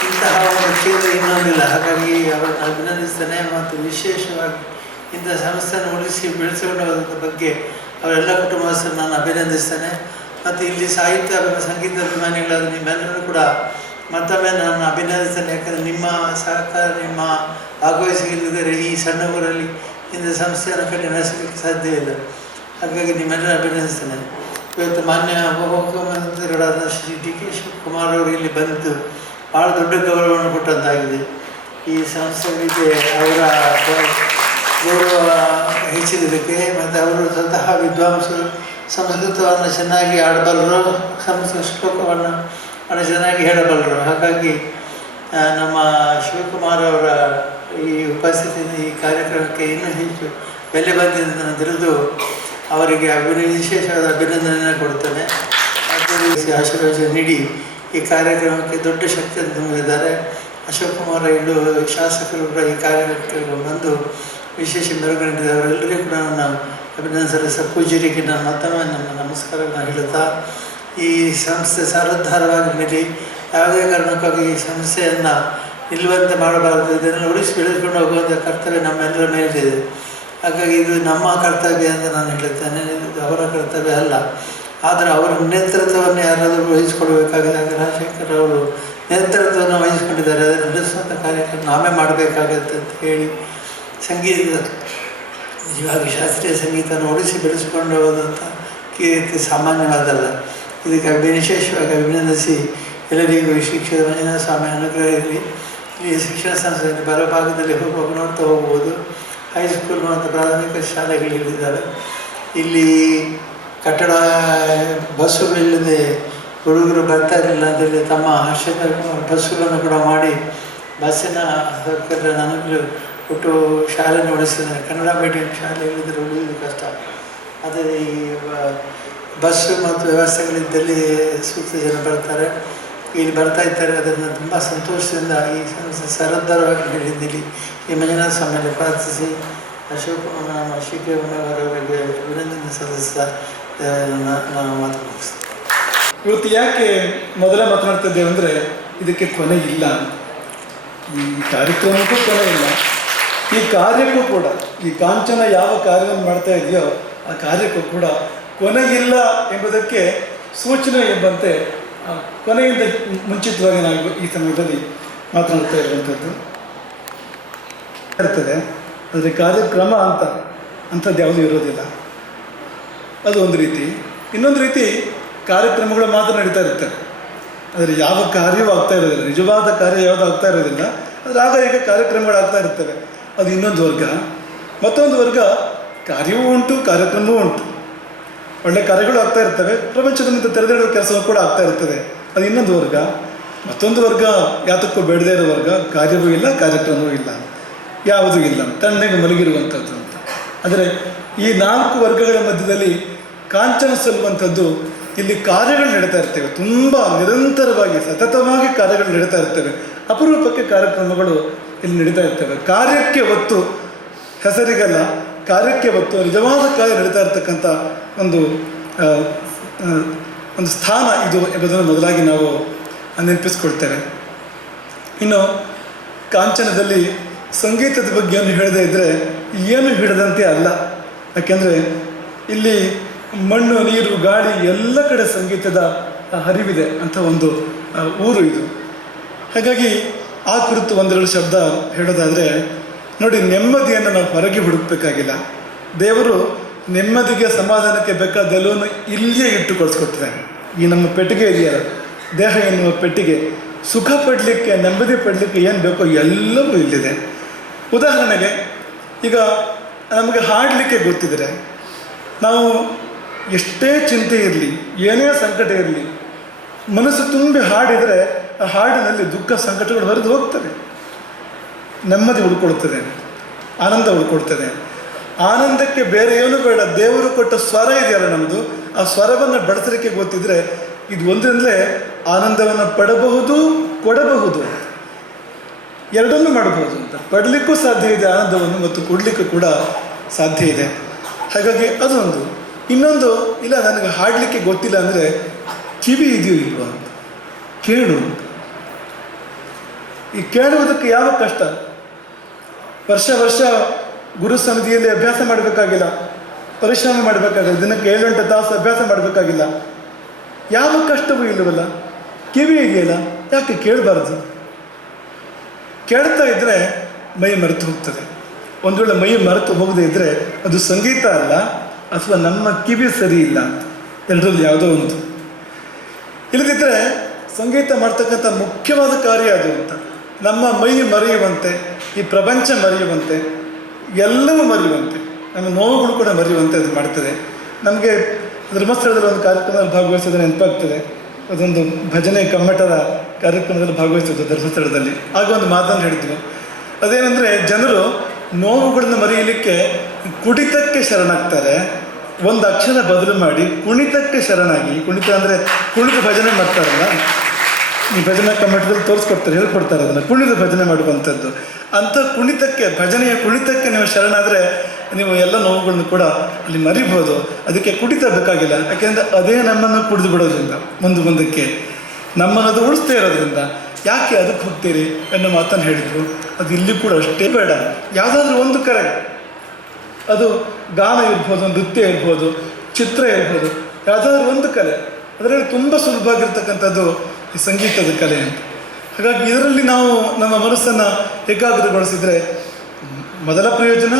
ಇಂತಹ ಒಂದು ಕ್ಷೇತ್ರ ಇನ್ನೊಂದಿಲ್ಲ. ಹಾಗಾಗಿ ಅವರನ್ನು ಅಭಿನಂದಿಸ್ತೇನೆ. ಮತ್ತು ವಿಶೇಷವಾಗಿ ಇಂಥ ಸಂಸ್ಥೆಯನ್ನು ಉಳಿಸಿ ಬೆಳೆಸಿಕೊಂಡು ಹೋದಂಥ ಬಗ್ಗೆ ಅವರೆಲ್ಲ ಕುಟುಂಬಸ್ಥರನ್ನು ನಾನು ಅಭಿನಂದಿಸ್ತೇನೆ. ಮತ್ತು ಇಲ್ಲಿ ಸಾಹಿತ್ಯ ಸಂಗೀತ ಅಭಿಮಾನಿಗಳಾದ ನಿಮ್ಮೆಲ್ಲರೂ ಕೂಡ ಮತ್ತೊಮ್ಮೆ ನಾನು ಅಭಿನಂದಿಸ್ತೇನೆ. ಯಾಕಂದರೆ ನಿಮ್ಮ ಸಹಕಾರ, ನಿಮ್ಮ ಭಾಗವಹಿಸಿದರೆ ಈ ಸಣ್ಣ ಊರಲ್ಲಿ ಇಂಥ ಸಂಸ್ಥೆಯನ್ನು ಕಟ್ಟಿ ನಡೆಸಲಿಕ್ಕೆ ಸಾಧ್ಯವಿಲ್ಲ. ಹಾಗಾಗಿ ನಿಮ್ಮೆಲ್ಲರೂ ಅಭಿನಂದಿಸ್ತೇನೆ. ಇವತ್ತು ಮಾನ್ಯ ಉಪಮುಖ್ಯಮಂತ್ರಿಗಳಾದ ಶ್ರೀ ಡಿ ಕೆ ಶಿವಕುಮಾರ್ ಅವರು ಇಲ್ಲಿ ಬಂದು ಭಾಳ ದೊಡ್ಡ ಗೌರವವನ್ನು ಕೊಟ್ಟಂತಾಗಿದೆ. ಈ ಸಂಸ್ಥೆಗಳಿಗೆ ಅವರ ಗೌರವ ಹೆಚ್ಚಿದ್ದಕ್ಕೆ. ಮತ್ತು ಅವರು ಸ್ವತಃ ವಿದ್ವಾಂಸರು, ಸಂಸ್ಕೃತವನ್ನು ಚೆನ್ನಾಗಿ ಆಡಬಲ್ಲರು, ಸಂಸ್ಕೃತ ಶ್ಲೋಕವನ್ನು ಭಾಳ ಚೆನ್ನಾಗಿ ಹೇಳಬಲ್ಲರು. ಹಾಗಾಗಿ ನಮ್ಮ ಶಿವಕುಮಾರ್ ಅವರ ಈ ಉಪಸ್ಥಿತಿಯಿಂದ ಈ ಕಾರ್ಯಕ್ರಮಕ್ಕೆ ಇನ್ನೂ ಹೆಚ್ಚು ಬೆಲೆ ಬಂದಿದೆ ನಾನು ತಿಳಿದು ಅವರಿಗೆ ವಿಶೇಷವಾದ ಅಭಿನಂದನೆ ಕೊಡ್ತೇನೆ. ಆಶೀರ್ವಾದ ನೀಡಿ ಈ ಕಾರ್ಯಕ್ರಮಕ್ಕೆ ದೊಡ್ಡ ಶಕ್ತಿಯನ್ನು ತುಂಬಿದ್ದಾರೆ. ಅಶೋಕ್ ಕುಮಾರ್ ಇಡು ಶಾಸಕರು ಕೂಡ ಈ ಕಾರ್ಯಕ್ರಮಕ್ಕೆ ಬಂದು ವಿಶೇಷ ಮೆರವಣಿಗೆ ಅವರೆಲ್ಲರಿಗೂ ಕೂಡ ನಾನು ಅಭಿನಂದಿಸಲು ಪೂಜ್ಯರಿಗೆ ನಾನು ಮತ್ತೊಮ್ಮೆ ನನ್ನ ನಮಸ್ಕಾರಗಳನ್ನು ಹೇಳುತ್ತಾ, ಈ ಸಂಸ್ಥೆ ಸಾರೋದ್ಧಾರವಾಗಿ ಮೇಲೆ ಯಾವುದೇ ಕಾರಣಕ್ಕಾಗಿ ಈ ಸಂಸ್ಥೆಯನ್ನು ನಿಲ್ಲುವಂತೆ ಮಾಡಬಾರದು. ಇದನ್ನು ಉಳಿಸಿ ಬೆಳೆದುಕೊಂಡು ಹೋಗುವಂಥ ಕರ್ತವ್ಯ ನಮ್ಮೆಲ್ಲರ ಮೇಲಿದೆ. ಹಾಗಾಗಿ ಇದು ನಮ್ಮ ಕರ್ತವ್ಯ ಅಂತ ನಾನು ಹೇಳುತ್ತೇನೆ, ಇದು ಅವರ ಕರ್ತವ್ಯ ಅಲ್ಲ. ಆದರೆ ಅವರ ನೇತೃತ್ವವನ್ನು ಯಾರಾದರೂ ವಹಿಸಿಕೊಳ್ಬೇಕಾಗಿದೆ. ರಾಜಶೇಖರ್ ಅವರು ನೇತೃತ್ವವನ್ನು ವಹಿಸಿಕೊಂಡಿದ್ದಾರೆ. ಅದನ್ನು ನಡೆಸುವಂಥ ಕಾರ್ಯಕ್ರಮ ನಾವೇ ಮಾಡಬೇಕಾಗತ್ತೆ ಅಂತ ಹೇಳಿ, ಸಂಗೀತ ನಿಜವಾಗಿ ಶಾಸ್ತ್ರೀಯ ಸಂಗೀತವನ್ನು ಉಳಿಸಿ ಬೆಳೆಸಿಕೊಂಡು ಹೋದಂಥ ಕೀರ್ತಿ ಸಾಮಾನ್ಯವಾದಲ್ಲ. ಇದಕ್ಕೆ ವಿಶೇಷವಾಗಿ ಅಭಿನಂದಿಸಿ ಎಲ್ಲರಿಗೂ ಶಿಕ್ಷಣ ಮಂಜುನಾಥ ಸ್ವಾಮಿ ಅನುಗ್ರಹ ಇರಲಿ. ಈ ಶಿಕ್ಷಣ ಸಂಸ್ಥೆಯಲ್ಲಿ ಬಲಭಾಗದಲ್ಲಿ ಹೋಗುವಾಗ ನೋಡ್ತಾ ಹೋಗ್ಬೋದು. ಹೈಸ್ಕೂಲ್ ಮತ್ತು ಪ್ರಾಥಮಿಕ ಶಾಲೆಗಳಿದ್ದಾವೆ. ಇಲ್ಲಿ ಕಟ್ಟಡ ಬಸ್ಸುಗಳಿಲ್ಲದೆ ಹುಡುಗರು ಬರ್ತಾ ಇರಲಿಲ್ಲ ಅಂತೇಳಿ ತಮ್ಮ ಹರ್ಷದ ಬಸ್ಸುಗಳನ್ನು ಕೂಡ ಮಾಡಿ ಬಸ್ಸಿನ ಸೌಕರ್ಯ ನನಗೂ ಒಟ್ಟು ಶಾಲೆ ನಡೆಸಿದ್ದಾರೆ. ಕನ್ನಡ ಮೀಡಿಯಂ ಶಾಲೆ ಇಲ್ಲದ್ರೆ ಹುಡುಗರು ಕಷ್ಟ. ಆದರೆ ಈ ಬಸ್ಸು ಮತ್ತು ವ್ಯವಸ್ಥೆಗಳಿದ್ದಲ್ಲಿ ಸೂಕ್ತ ಜನ ಬರ್ತಾರೆ, ಇಲ್ಲಿ ಬರ್ತಾ ಇದ್ದಾರೆ. ಅದನ್ನು ತುಂಬ ಸಂತೋಷದಿಂದ ಈ ಸಂಸ್ಥೆ ಸರದಾರವಾಗಿ ಹೇಳಿದ್ದೀನಿ. ಈ ಮಂಜುನಾಥ ಸ್ವಾಮಿಯಲ್ಲಿ ಪ್ರಾರ್ಥಿಸಿ ಅಶೋಕ್ ಶಿವಕುಮಾರವರಿಗೆ ಅಭಿನಂದನೆ ಸಲ್ಲಿಸ್ತಾ ನಾನು ಮಾತು ಮುಗಿಸ್ತೇನೆ. ಇವತ್ತು ಯಾಕೆ ಮೊದಲೇ ಮಾತನಾಡ್ತಿದ್ದೇವೆ ಅಂದರೆ, ಇದಕ್ಕೆ ಕೊನೆ ಇಲ್ಲ. ಈ ಕಾರ್ಯಕ್ರಮಕ್ಕೂ ಕೊನೆ ಇಲ್ಲ, ಈ ಕಾರ್ಯಕ್ಕೂ ಕೂಡ. ಈ ಕಾಂಚನ ಯಾವ ಕಾರ್ಯವನ್ನು ಮಾಡ್ತಾ ಇದೆಯೋ ಆ ಕಾರ್ಯಕ್ಕೂ ಕೂಡ ಕೊನೆಯಿಲ್ಲ ಎಂಬುದಕ್ಕೆ ಸೂಚನೆ ಎಂಬಂತೆ ಕೊನೆಯಿಂದ ಮುಂಚಿತವಾಗಿ ನಾವು ಈ ಸಮಯದಲ್ಲಿ ಮಾತನಾಡ್ತಾ ಇರುವಂಥದ್ದು ಇರ್ತದೆ. ಆದರೆ ಕಾರ್ಯಕ್ರಮ ಅಂಥದ್ದು ಯಾವುದೂ ಇರೋದಿಲ್ಲ. ಅದು ಒಂದು ರೀತಿ. ಇನ್ನೊಂದು ರೀತಿ ಕಾರ್ಯಕ್ರಮಗಳು ಮಾತ್ರ ನಡೀತಾ ಇರ್ತವೆ, ಆದರೆ ಯಾವ ಕಾರ್ಯವೂ ಆಗ್ತಾ ಇರೋದಿಲ್ಲ, ನಿಜವಾದ ಕಾರ್ಯ ಯಾವುದು ಆಗ್ತಾ ಇರೋದಿಲ್ಲ. ಆದರೆ ಆಗ ಈಗ ಕಾರ್ಯಕ್ರಮಗಳಾಗ್ತಾ ಇರ್ತವೆ. ಅದು ಇನ್ನೊಂದು ವರ್ಗ. ಮತ್ತೊಂದು ವರ್ಗ ಕಾರ್ಯವೂ ಉಂಟು, ಕಾರ್ಯಕ್ರಮವೂ ಉಂಟು. ಒಳ್ಳೆ ಕಾರ್ಯಗಳು ಆಗ್ತಾ ಇರ್ತವೆ, ಪ್ರಪಂಚದಿಂದ ತೆರೆದಿಡುವ ಕೆಲಸವೂ ಕೂಡ ಆಗ್ತಾ ಇರ್ತದೆ. ಅದು ಇನ್ನೊಂದು ವರ್ಗ. ಮತ್ತೊಂದು ವರ್ಗ ಯಾತಕ್ಕೂ ಬೇಡದೇ ಇರೋ ವರ್ಗ, ಕಾರ್ಯವೂ ಇಲ್ಲ, ಕಾರ್ಯಕ್ರಮವೂ ಇಲ್ಲ, ಯಾವುದೂ ಇಲ್ಲ, ತಣ್ಣಗೆ ಮಲಗಿರುವಂಥದ್ದು ಅಂತ. ಆದರೆ ಈ 4 ವರ್ಗಗಳ ಮಧ್ಯದಲ್ಲಿ ಕಾಂಚನ ಸಲ್ಲುವಂಥದ್ದು, ಇಲ್ಲಿ ಕಾರ್ಯಗಳು ನಡೀತಾ ಇರ್ತವೆ, ತುಂಬ ನಿರಂತರವಾಗಿ ಸತತವಾಗಿ ಕಾರ್ಯಗಳು ನಡೀತಾ ಇರ್ತವೆ. ಅಪರೂಪಕ್ಕೆ ಕಾರ್ಯಕ್ರಮಗಳು ಇಲ್ಲಿ ನಡೀತಾ ಇರ್ತವೆ. ಕಾರ್ಯಕ್ಕೆ ಒತ್ತು, ಹೆಸರಿಗಲ್ಲ, ಕಾರ್ಯಕ್ಕೆ ಒತ್ತು, ನಿಜವಾದ ಕಾರ್ಯ ನಡೀತಾ ಇರ್ತಕ್ಕಂಥ ಒಂದು ಸ್ಥಾನ ಇದು ಎಂಬುದನ್ನು ಮೊದಲಾಗಿ ನಾವು ನೆನಪಿಸ್ಕೊಳ್ತೇವೆ. ಇನ್ನು ಕಾಂಚನದಲ್ಲಿ ಸಂಗೀತದ ಬಗ್ಗೆ ಹೇಳದೇ ಇದ್ದರೆ ಏನು ಹಿಡಿದಂತೆ ಅಲ್ಲ. ಯಾಕೆಂದರೆ ಇಲ್ಲಿ ಮಣ್ಣು, ನೀರು, ಗಾಳಿ ಎಲ್ಲ ಕಡೆ ಸಂಗೀತದ ಹರಿವಿದೆ ಅಂತ ಒಂದು ಊರು ಇದು. ಹಾಗಾಗಿ ಆ ಕುರಿತು ಒಂದೆರಡು ಶಬ್ದ ಹೇಳೋದಾದರೆ, ನೋಡಿ, ನೆಮ್ಮದಿಯನ್ನು ನಾವು ಹೊರಗೆ ಹುಡುಕಬೇಕಾಗಿಲ್ಲ. ದೇವರು ನೆಮ್ಮದಿಗೆ, ಸಮಾಧಾನಕ್ಕೆ ಬೇಕಾದೆಲ್ಲವನ್ನು ಇಲ್ಲಿಯೇ ಇಟ್ಟು ಕಳಿಸ್ಕೊಡ್ತಿದ್ದಾನೆ. ಈ ನಮ್ಮ ಪೆಟ್ಟಿಗೆ ಇದೆಯಲ್ಲ, ದೇಹ ಎನ್ನುವ ಪೆಟ್ಟಿಗೆ, ಸುಖ ಪಡಲಿಕ್ಕೆ, ನೆಮ್ಮದಿ ಪಡಲಿಕ್ಕೆ ಏನು ಬೇಕೋ ಎಲ್ಲವೂ ಇಲ್ಲಿದೆ. ಉದಾಹರಣೆಗೆ, ಈಗ ನಮಗೆ ಹಾಡಲಿಕ್ಕೆ ಗೊತ್ತಿದ್ರೆ, ನಾವು ಎಷ್ಟೇ ಚಿಂತೆ ಇರಲಿ, ಏನೇ ಸಂಕಟ ಇರಲಿ, ಮನಸ್ಸು ತುಂಬಿ ಹಾಡಿದರೆ ಆ ಹಾಡಿನಲ್ಲಿ ದುಃಖ ಸಂಕಟಗಳು ಹೊರದು ಹೋಗ್ತವೆ, ನೆಮ್ಮದಿ ಉಳ್ಕೊಳ್ತದೆ, ಆನಂದ ಉಳ್ಕೊಳ್ತದೆ. ಆನಂದಕ್ಕೆ ಬೇರೆ ಏನು ಬೇಡ, ದೇವರು ಕೊಟ್ಟ ಸ್ವರ ಇದೆಯಲ್ಲ ನಮ್ಮದು, ಆ ಸ್ವರವನ್ನು ಬಳಸಲಿಕ್ಕೆ ಗೊತ್ತಿದ್ರೆ ಇದು ಒಂದರಿಂದಲೇ ಆನಂದವನ್ನು ಪಡಬಹುದು, ಕೊಡಬಹುದು, ಎರಡನ್ನೂ ಮಾಡಬಹುದು ಅಂತ. ಪಡಲಿಕ್ಕೂ ಸಾಧ್ಯ ಇದೆ ಆನಂದವನ್ನು, ಮತ್ತು ಕೊಡಲಿಕ್ಕೂ ಕೂಡ ಸಾಧ್ಯ ಇದೆ. ಹಾಗಾಗಿ ಅದೊಂದು. ಇನ್ನೊಂದು, ಇಲ್ಲ ನನಗೆ ಹಾಡಲಿಕ್ಕೆ ಗೊತ್ತಿಲ್ಲ ಅಂದರೆ ಕಿವಿ ಇದೆಯೋ ಇಲ್ವಾ ಅಂತ ಕೇಳು. ಈ ಕೇಳುವುದಕ್ಕೆ ಯಾವ ಕಷ್ಟ? ವರ್ಷ ಗುರು ಸಮಿತಿಯಲ್ಲಿ ಅಭ್ಯಾಸ ಮಾಡಬೇಕಾಗಿಲ್ಲ, ಪರಿಶ್ರಮ ಮಾಡಬೇಕಾಗಿಲ್ಲ, ದಿನಕ್ಕೆ 7-8 ತಾಸು ಅಭ್ಯಾಸ ಮಾಡಬೇಕಾಗಿಲ್ಲ, ಯಾವ ಕಷ್ಟವೂ ಇಲ್ಲವಲ್ಲ. ಕಿವಿ ಇದೆಯಲ್ಲ, ಯಾಕೆ ಕೇಳಬಾರ್ದು? ಕೇಳ್ತಾ ಇದ್ದರೆ ಮೈ ಮರೆತು ಹೋಗ್ತದೆ. ಒಂದು ವೇಳೆ ಮೈ ಮರೆತು ಹೋಗದೇ ಇದ್ದರೆ ಅದು ಸಂಗೀತ ಅಲ್ಲ, ಅಥವಾ ನಮ್ಮ ಕಿವಿ ಸರಿ ಇಲ್ಲ ಅಂತ, ಎರಡರಲ್ಲಿ ಯಾವುದೋ ಒಂದು. ಇಲ್ಲದಿದ್ದರೆ ಸಂಗೀತ ಮಾಡ್ತಕ್ಕಂಥ ಮುಖ್ಯವಾದ ಕಾರ್ಯ ಅದು ಅಂತ. ನಮ್ಮ ಮೈ ಮರೆಯುವಂತೆ, ಈ ಪ್ರಪಂಚ ಮರೆಯುವಂತೆ, ಎಲ್ಲವೂ ಮರೆಯುವಂತೆ, ನಮ್ಮ ನೋವುಗಳು ಕೂಡ ಮರೆಯುವಂತೆ ಅದು ಮಾಡ್ತದೆ. ನಮಗೆ ಧರ್ಮಸ್ಥಳದಲ್ಲಿ ಒಂದು ಕಾರ್ಯಕ್ರಮದಲ್ಲಿ ಭಾಗವಹಿಸೋದು ನೆನಪಾಗ್ತದೆ. ಅದೊಂದು ಭಜನೆ ಕಮ್ಮಟದ ಕಾರ್ಯಕ್ರಮದಲ್ಲಿ ಭಾಗವಹಿಸೋದು ಧರ್ಮಸ್ಥಳದಲ್ಲಿ. ಆಗ ಒಂದು ಮಾತನ್ನು ಹೇಳಿದ್ವಿ. ಅದೇನೆಂದರೆ, ಜನರು ನೋವುಗಳನ್ನು ಮರೆಯಲಿಕ್ಕೆ ಕುಡಿತಕ್ಕೆ ಶರಣಾಗ್ತಾರೆ. ಒಂದು ಅಕ್ಷರ ಬದಲು ಮಾಡಿ ಕುಣಿತಕ್ಕೆ ಶರಣಾಗಿ, ಕುಣಿತ ಅಂದರೆ ಕುಣಿತ ಭಜನೆ ಮಾಡ್ತಾರಲ್ಲ, ಈ ಭಜನಾ ಕಮ್ಮಟದಲ್ಲಿ ತೋರಿಸ್ಕೊಡ್ತಾರೆ, ಹೇಳ್ಕೊಡ್ತಾರೆ ಅದನ್ನು, ಕುಣಿತ ಭಜನೆ ಮಾಡುವಂಥದ್ದು. ಅಂಥ ಕುಣಿತಕ್ಕೆ, ಭಜನೆಯ ಕುಣಿತಕ್ಕೆ ನೀವು ಶರಣಾದರೆ ನೀವು ಎಲ್ಲ ನೋವುಗಳನ್ನು ಕೂಡ ಅಲ್ಲಿ ಮರಿಬೋದು. ಅದಕ್ಕೆ ಕುಡಿತ ಬೇಕಾಗಿಲ್ಲ, ಯಾಕೆಂದರೆ ಅದೇ ನಮ್ಮನ್ನು ಕುಡಿದು ಬಿಡೋದ್ರಿಂದ ಮುಂದಕ್ಕೆ ನಮ್ಮನ್ನು ಅದು ಉಳಿಸ್ತಾ ಇರೋದ್ರಿಂದ ಯಾಕೆ ಅದಕ್ಕೆ ಹೋಗ್ತೀರಿ ಅನ್ನೋ ಮಾತನ್ನು ಹೇಳಿದರು. ಅದು ಇಲ್ಲಿ ಕೂಡ ಅಷ್ಟೇ ಬೇಡ. ಯಾವುದಾದ್ರೂ ಒಂದು ಕರೆ, ಅದು ಗಾನ ಇರ್ಬೋದು, ನೃತ್ಯ ಇರ್ಬೋದು, ಚಿತ್ರ ಇರ್ಬೋದು, ಯಾವುದಾದ್ರೂ ಒಂದು ಕಲೆ, ಅದರಲ್ಲಿ ತುಂಬ ಸುಲಭ ಆಗಿರ್ತಕ್ಕಂಥದ್ದು ಈ ಸಂಗೀತದ ಕಲೆ ಅಂತ. ಹಾಗಾಗಿ ಇದರಲ್ಲಿ ನಾವು ನಮ್ಮ ಮನಸ್ಸನ್ನು ಏಕಾಗ್ರಗೊಳಿಸಿದರೆ ಮೊದಲ ಪ್ರಯೋಜನ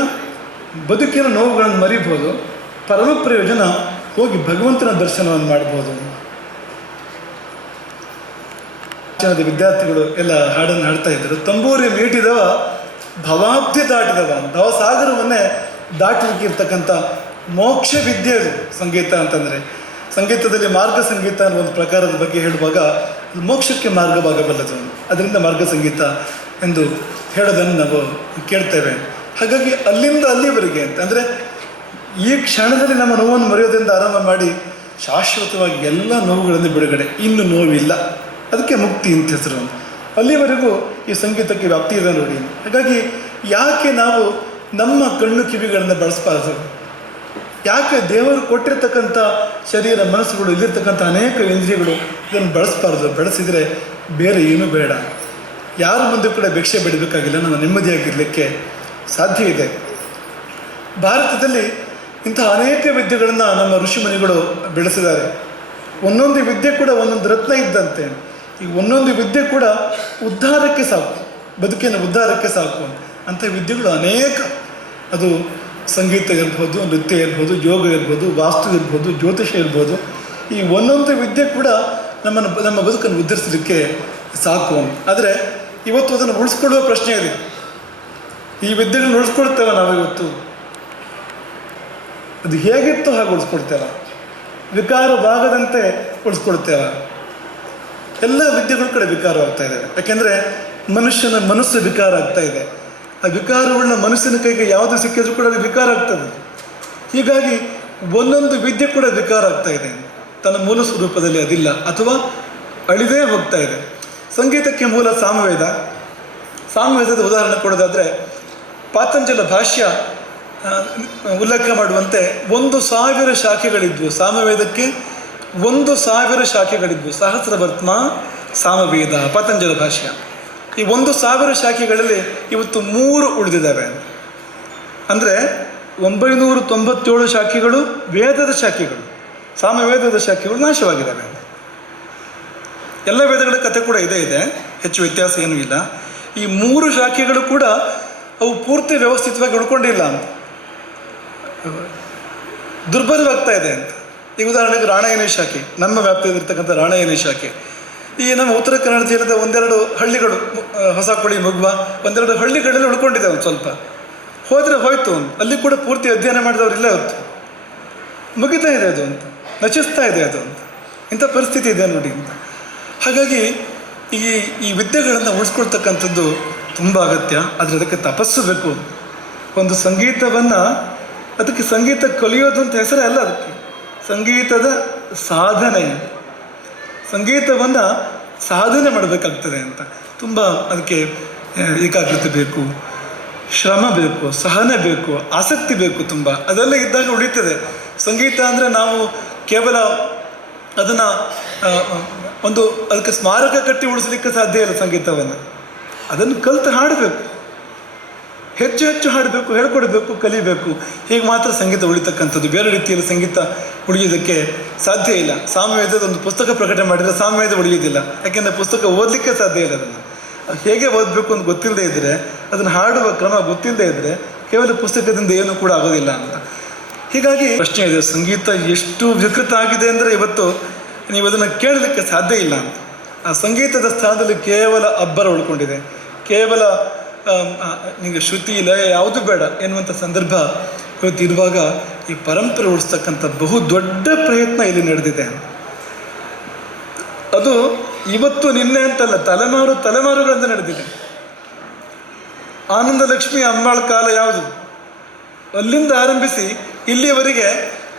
ಬದುಕಿನ ನೋವುಗಳನ್ನು ಮರಿಬೋದು, ಪರಮ ಪ್ರಯೋಜನ ಹೋಗಿ ಭಗವಂತನ ದರ್ಶನವನ್ನು ಮಾಡ್ಬೋದು. ವಿದ್ಯಾರ್ಥಿಗಳು ಎಲ್ಲ ಹಾಡನ್ನು ಹಾಡ್ತಾ ಇದ್ದರು. ತಂಬೂರಿ ಮೀಟಿದವ ಭವಾಬ್ಧಿ ದಾಟಿದವ, ಭವಸಾಗರವನ್ನೇ ದಾಟಲಿಕ್ಕೆ ಇರ್ತಕ್ಕಂಥ ಮೋಕ್ಷ ವಿದ್ಯೆ ಅದು ಸಂಗೀತ ಅಂತಂದರೆ. ಸಂಗೀತದಲ್ಲಿ ಮಾರ್ಗ ಸಂಗೀತ ಅನ್ನೋ ಒಂದು ಪ್ರಕಾರದ ಬಗ್ಗೆ ಹೇಳುವಾಗ ಮೋಕ್ಷಕ್ಕೆ ಮಾರ್ಗವಾಗಬಲ್ಲದು, ಅದರಿಂದ ಮಾರ್ಗ ಸಂಗೀತ ಎಂದು ಹೇಳೋದನ್ನು ನಾವು ಕೇಳ್ತೇವೆ. ಹಾಗಾಗಿ ಅಲ್ಲಿಂದ ಅಲ್ಲಿವರೆಗೆ ಅಂತ ಅಂದರೆ ಈ ಕ್ಷಣದಲ್ಲಿ ನಮ್ಮ ನೋವನ್ನು ಮರೆಯೋದ್ರಿಂದ ಆರಂಭ ಮಾಡಿ ಶಾಶ್ವತವಾಗಿ ಎಲ್ಲ ನೋವುಗಳಿಂದ ಬಿಡುಗಡೆ, ಇನ್ನು ನೋವಿಲ್ಲ, ಅದಕ್ಕೆ ಮುಕ್ತಿ ಅಂತ ಹೆಸರು. ಅಲ್ಲಿವರೆಗೂ ಈ ಸಂಗೀತಕ್ಕೆ ವ್ಯಾಪ್ತಿ ಇದೆ ನೋಡಿ. ಹಾಗಾಗಿ ಯಾಕೆ ನಾವು ನಮ್ಮ ಕಣ್ಣು ಕಿವಿಗಳನ್ನು ಬಳಸಬಾರ್ದು? ಯಾಕೆ ದೇವರು ಕೊಟ್ಟಿರ್ತಕ್ಕಂಥ ಶರೀರ ಮನಸ್ಸುಗಳು, ಇಲ್ಲಿರ್ತಕ್ಕಂಥ ಅನೇಕ ಇಂದ್ರಿಯಗಳು ಇದನ್ನು ಬಳಸಬಾರ್ದು? ಬೆಳೆಸಿದರೆ ಬೇರೆ ಏನೂ ಬೇಡ. ಯಾರ ಮುಂದೆ ಕೂಡ ಭಿಕ್ಷೆ ಬಿಡಬೇಕಾಗಿಲ್ಲ, ನಮ್ಮ ನೆಮ್ಮದಿಯಾಗಿರಲಿಕ್ಕೆ ಸಾಧ್ಯ ಇದೆ. ಭಾರತದಲ್ಲಿ ಇಂತಹ ಅನೇಕ ವಿದ್ಯೆಗಳನ್ನು ನಮ್ಮ ಋಷಿಮುನಿಗಳು ಬೆಳೆಸಿದ್ದಾರೆ. ಒಂದೊಂದು ವಿದ್ಯೆ ಕೂಡ ಒಂದೊಂದು ರತ್ನ ಇದ್ದಂತೆ. ಈ ಒಂದೊಂದು ವಿದ್ಯೆ ಕೂಡ ಉದ್ಧಾರಕ್ಕೆ ಸಾಕು, ಬದುಕಿನ ಉದ್ಧಾರಕ್ಕೆ ಸಾಕು ಅಂಥ ವಿದ್ಯೆಗಳು ಅನೇಕ. ಅದು ಸಂಗೀತ ಇರ್ಬೋದು, ನೃತ್ಯ ಇರ್ಬೋದು, ಯೋಗ ಇರ್ಬೋದು, ವಾಸ್ತು ಇರ್ಬೋದು, ಜ್ಯೋತಿಷ್ಯ ಇರ್ಬೋದು. ಈ ಒಂದೊಂದು ವಿದ್ಯೆ ಕೂಡ ನಮ್ಮ ಬದುಕನ್ನು ಉದ್ಧರಿಸಲಿಕ್ಕೆ ಸಾಕು. ಆದರೆ ಇವತ್ತು ಅದನ್ನು ಉಳಿಸ್ಕೊಳ್ಳುವ ಪ್ರಶ್ನೆ ಇದೆ. ಈ ವಿದ್ಯೆಗಳನ್ನು ಉಳಿಸ್ಕೊಳ್ತೇವೆ ನಾವು ಇವತ್ತು? ಅದು ಹೇಗಿತ್ತು ಹಾಗೆ ಉಳಿಸ್ಕೊಳ್ತೇವೆ? ವಿಕಾರವಾಗದಂತೆ ಉಳಿಸ್ಕೊಳ್ತೇವೆ? ಎಲ್ಲ ವಿದ್ಯೆಗಳ ಕಡೆ ವಿಕಾರವಾಗ್ತಾ ಇದ್ದಾವೆ. ಯಾಕೆಂದರೆ ಮನುಷ್ಯನ ಮನಸ್ಸು ವಿಕಾರ ಆಗ್ತಾ ಇದೆ. ಆ ವಿಕಾರವುಳ್ಳ ಮನಸ್ಸಿನ ಕೈಗೆ ಯಾವುದು ಸಿಕ್ಕಿದ್ರೂ ಕೂಡ ಅದು ವಿಕಾರ ಆಗ್ತದೆ. ಹೀಗಾಗಿ ಒಂದೊಂದು ವಿದ್ಯೆ ಕೂಡ ವಿಕಾರ ಆಗ್ತಾ ಇದೆ, ತನ್ನ ಮೂಲ ಸ್ವರೂಪದಲ್ಲಿ ಅದಿಲ್ಲ ಅಥವಾ ಅಳಿದೇ ಹೋಗ್ತಾ ಇದೆ. ಸಂಗೀತಕ್ಕೆ ಮೂಲ ಸಾಮವೇದ. ಸಾಮವೇದದ ಉದಾಹರಣೆ ಕೊಡೋದಾದರೆ ಪಾತಂಜಲ ಭಾಷ್ಯ ಉಲ್ಲೇಖ ಮಾಡುವಂತೆ 1000 ಶಾಖೆಗಳಿದ್ವು ಸಾಮವೇದಕ್ಕೆ. 1000 ಶಾಖೆಗಳಿದ್ವು. ಸಹಸ್ರವರ್ತ್ಮ ಸಾಮವೇದ ಪತಂಜಲ ಭಾಷ್ಯ. ಈ 1000 ಶಾಖೆಗಳಲ್ಲಿ ಇವತ್ತು 3 ಉಳಿದಿದ್ದಾವೆ. ಅಂದರೆ 997 ಶಾಖೆಗಳು ವೇದದ ಶಾಖೆಗಳು, ಸಾಮವೇದದ ಶಾಖೆಗಳು ನಾಶವಾಗಿದ್ದಾವೆ. ಎಲ್ಲ ವೇದಗಳ ಕಥೆ ಕೂಡ ಇದೆ, ಹೆಚ್ಚು ವ್ಯತ್ಯಾಸ ಏನೂ ಇಲ್ಲ. ಈ 3 ಶಾಖೆಗಳು ಕೂಡ ಅವು ಪೂರ್ತಿ ವ್ಯವಸ್ಥಿತವಾಗಿ ಉಳ್ಕೊಂಡಿಲ್ಲ ಅಂತ, ದುರ್ಬಲವಾಗ್ತಾ ಇದೆ ಅಂತ. ಈಗ ಉದಾಹರಣೆಗೆ ರಾಣಯನಿ ಶಾಖೆ, ನಮ್ಮ ವ್ಯಾಪ್ತಿಯಲ್ಲಿರ್ತಕ್ಕಂಥ ರಾಣಯನಿ ಶಾಖೆ. ಈ ನಮ್ಮ ಉತ್ತರ ಕನ್ನಡ ಜಿಲ್ಲೆದ 1-2 ಹಳ್ಳಿಗಳು, ಹೊಸಕೋಳಿ, ಮುಗ್ವ, 1-2 ಹಳ್ಳಿಗಳಲ್ಲಿ ಉಳ್ಕೊಂಡಿದ್ದಾವೆ. ಒಂದು ಸ್ವಲ್ಪ ಹೋದರೆ ಹೋಯ್ತು, ಅಲ್ಲಿ ಕೂಡ ಪೂರ್ತಿ ಅಧ್ಯಯನ ಮಾಡಿದವರು ಇಲ್ಲ ಹೊತ್ತು, ಮುಗಿತಾ ಇದೆ ಅದು ಅಂತ, ನಚಿಸ್ತಾ ಇದೆ ಅದು ಅಂತ. ಇಂಥ ಪರಿಸ್ಥಿತಿ ಇದೆ ನೋಡಿ ಅಂತ. ಹಾಗಾಗಿ ಈ ವಿದ್ಯೆಗಳನ್ನು ಉಳಿಸ್ಕೊಳ್ತಕ್ಕಂಥದ್ದು ತುಂಬ ಅಗತ್ಯ. ಆದರೆ ಅದಕ್ಕೆ ತಪಸ್ಸು ಬೇಕು. ಒಂದು ಸಂಗೀತವನ್ನು, ಅದಕ್ಕೆ ಸಂಗೀತ ಕಲಿಯೋದು ಅಂತ ಹೆಸರೇ ಅಲ್ಲ, ಅದಕ್ಕೆ ಸಂಗೀತದ ಸಾಧನೆ, ಸಂಗೀತವನ್ನು ಸಾಧನೆ ಮಾಡಬೇಕಾಗ್ತದೆ ಅಂತ. ತುಂಬ ಅದಕ್ಕೆ ಏಕಾಗ್ರತೆ ಬೇಕು, ಶ್ರಮ ಬೇಕು, ಸಹನೆ ಬೇಕು, ಆಸಕ್ತಿ ಬೇಕು ತುಂಬ. ಅದೆಲ್ಲ ಇದ್ದಾಗ ಉಳಿತದೆ. ಸಂಗೀತ ಅಂದರೆ ನಾವು ಕೇವಲ ಅದನ್ನು ಅದಕ್ಕೆ ಸ್ಮಾರಕ ಕಟ್ಟಿ ಉಳಿಸಲಿಕ್ಕೆ ಸಾಧ್ಯ ಇಲ್ಲ. ಸಂಗೀತವನ್ನು ಅದನ್ನು ಕಲಿತು ಹಾಡಬೇಕು, ಹೆಚ್ಚು ಹೆಚ್ಚು ಹಾಡಬೇಕು, ಹೇಳ್ಕೊಡ್ಬೇಕು, ಕಲಿಬೇಕು. ಹೀಗೆ ಮಾತ್ರ ಸಂಗೀತ ಉಳಿತಕ್ಕಂಥದ್ದು. ಬೇರೆ ರೀತಿಯಲ್ಲಿ ಸಂಗೀತ ಉಳಿಯೋದಕ್ಕೆ ಸಾಧ್ಯ ಇಲ್ಲ. ಸಾಮವೇದದ ಒಂದು ಪುಸ್ತಕ ಪ್ರಕಟಣೆ ಮಾಡಿದರೆ ಸಾಮವೇದ ಉಳಿಯೋದಿಲ್ಲ. ಯಾಕೆಂದರೆ ಪುಸ್ತಕ ಓದಲಿಕ್ಕೆ ಸಾಧ್ಯ ಇಲ್ಲ. ಅದನ್ನು ಹೇಗೆ ಓದಬೇಕು ಅಂತ ಗೊತ್ತಿಲ್ಲದೆ ಇದ್ದರೆ, ಅದನ್ನು ಹಾಡುವ ಕ್ರಮ ಗೊತ್ತಿಲ್ಲದೆ ಇದ್ದರೆ ಕೇವಲ ಪುಸ್ತಕದಿಂದ ಏನೂ ಕೂಡ ಆಗೋದಿಲ್ಲ ಅಂತ. ಹೀಗಾಗಿ ಪ್ರಶ್ನೆ ಇದೆ, ಸಂಗೀತ ಎಷ್ಟು ವಿಕೃತ ಆಗಿದೆ ಅಂದರೆ ಇವತ್ತು ನೀವು ಅದನ್ನು ಕೇಳಲಿಕ್ಕೆ ಸಾಧ್ಯ ಇಲ್ಲ ಅಂತ. ಆ ಸಂಗೀತದ ಸ್ಥಾನದಲ್ಲಿ ಕೇವಲ ಅಬ್ಬರ ಉಳ್ಕೊಂಡಿದೆ. ಕೇವಲ ನಿಮಗೆ ಶ್ರುತಿ ಲಯ ಯಾವುದು ಬೇಡ ಎನ್ನುವಂಥ ಸಂದರ್ಭ ಇವತ್ತು ಇರುವಾಗ ಈ ಪರಂಪರೆ ಉಳಿಸ್ತಕ್ಕಂಥ ಬಹು ದೊಡ್ಡ ಪ್ರಯತ್ನ ಇಲ್ಲಿ ನಡೆದಿದೆ. ಅದು ಇವತ್ತು ನಿನ್ನೆ ಅಂತಲ್ಲ, ತಲೆಮಾರುಗಳಿಂದ ನಡೆದಿದೆ. ಆನಂದ ಲಕ್ಷ್ಮಿ ಅಮ್ಮಾಳ ಕಾಲ ಯಾವುದು, ಅಲ್ಲಿಂದ ಆರಂಭಿಸಿ ಇಲ್ಲಿಯವರೆಗೆ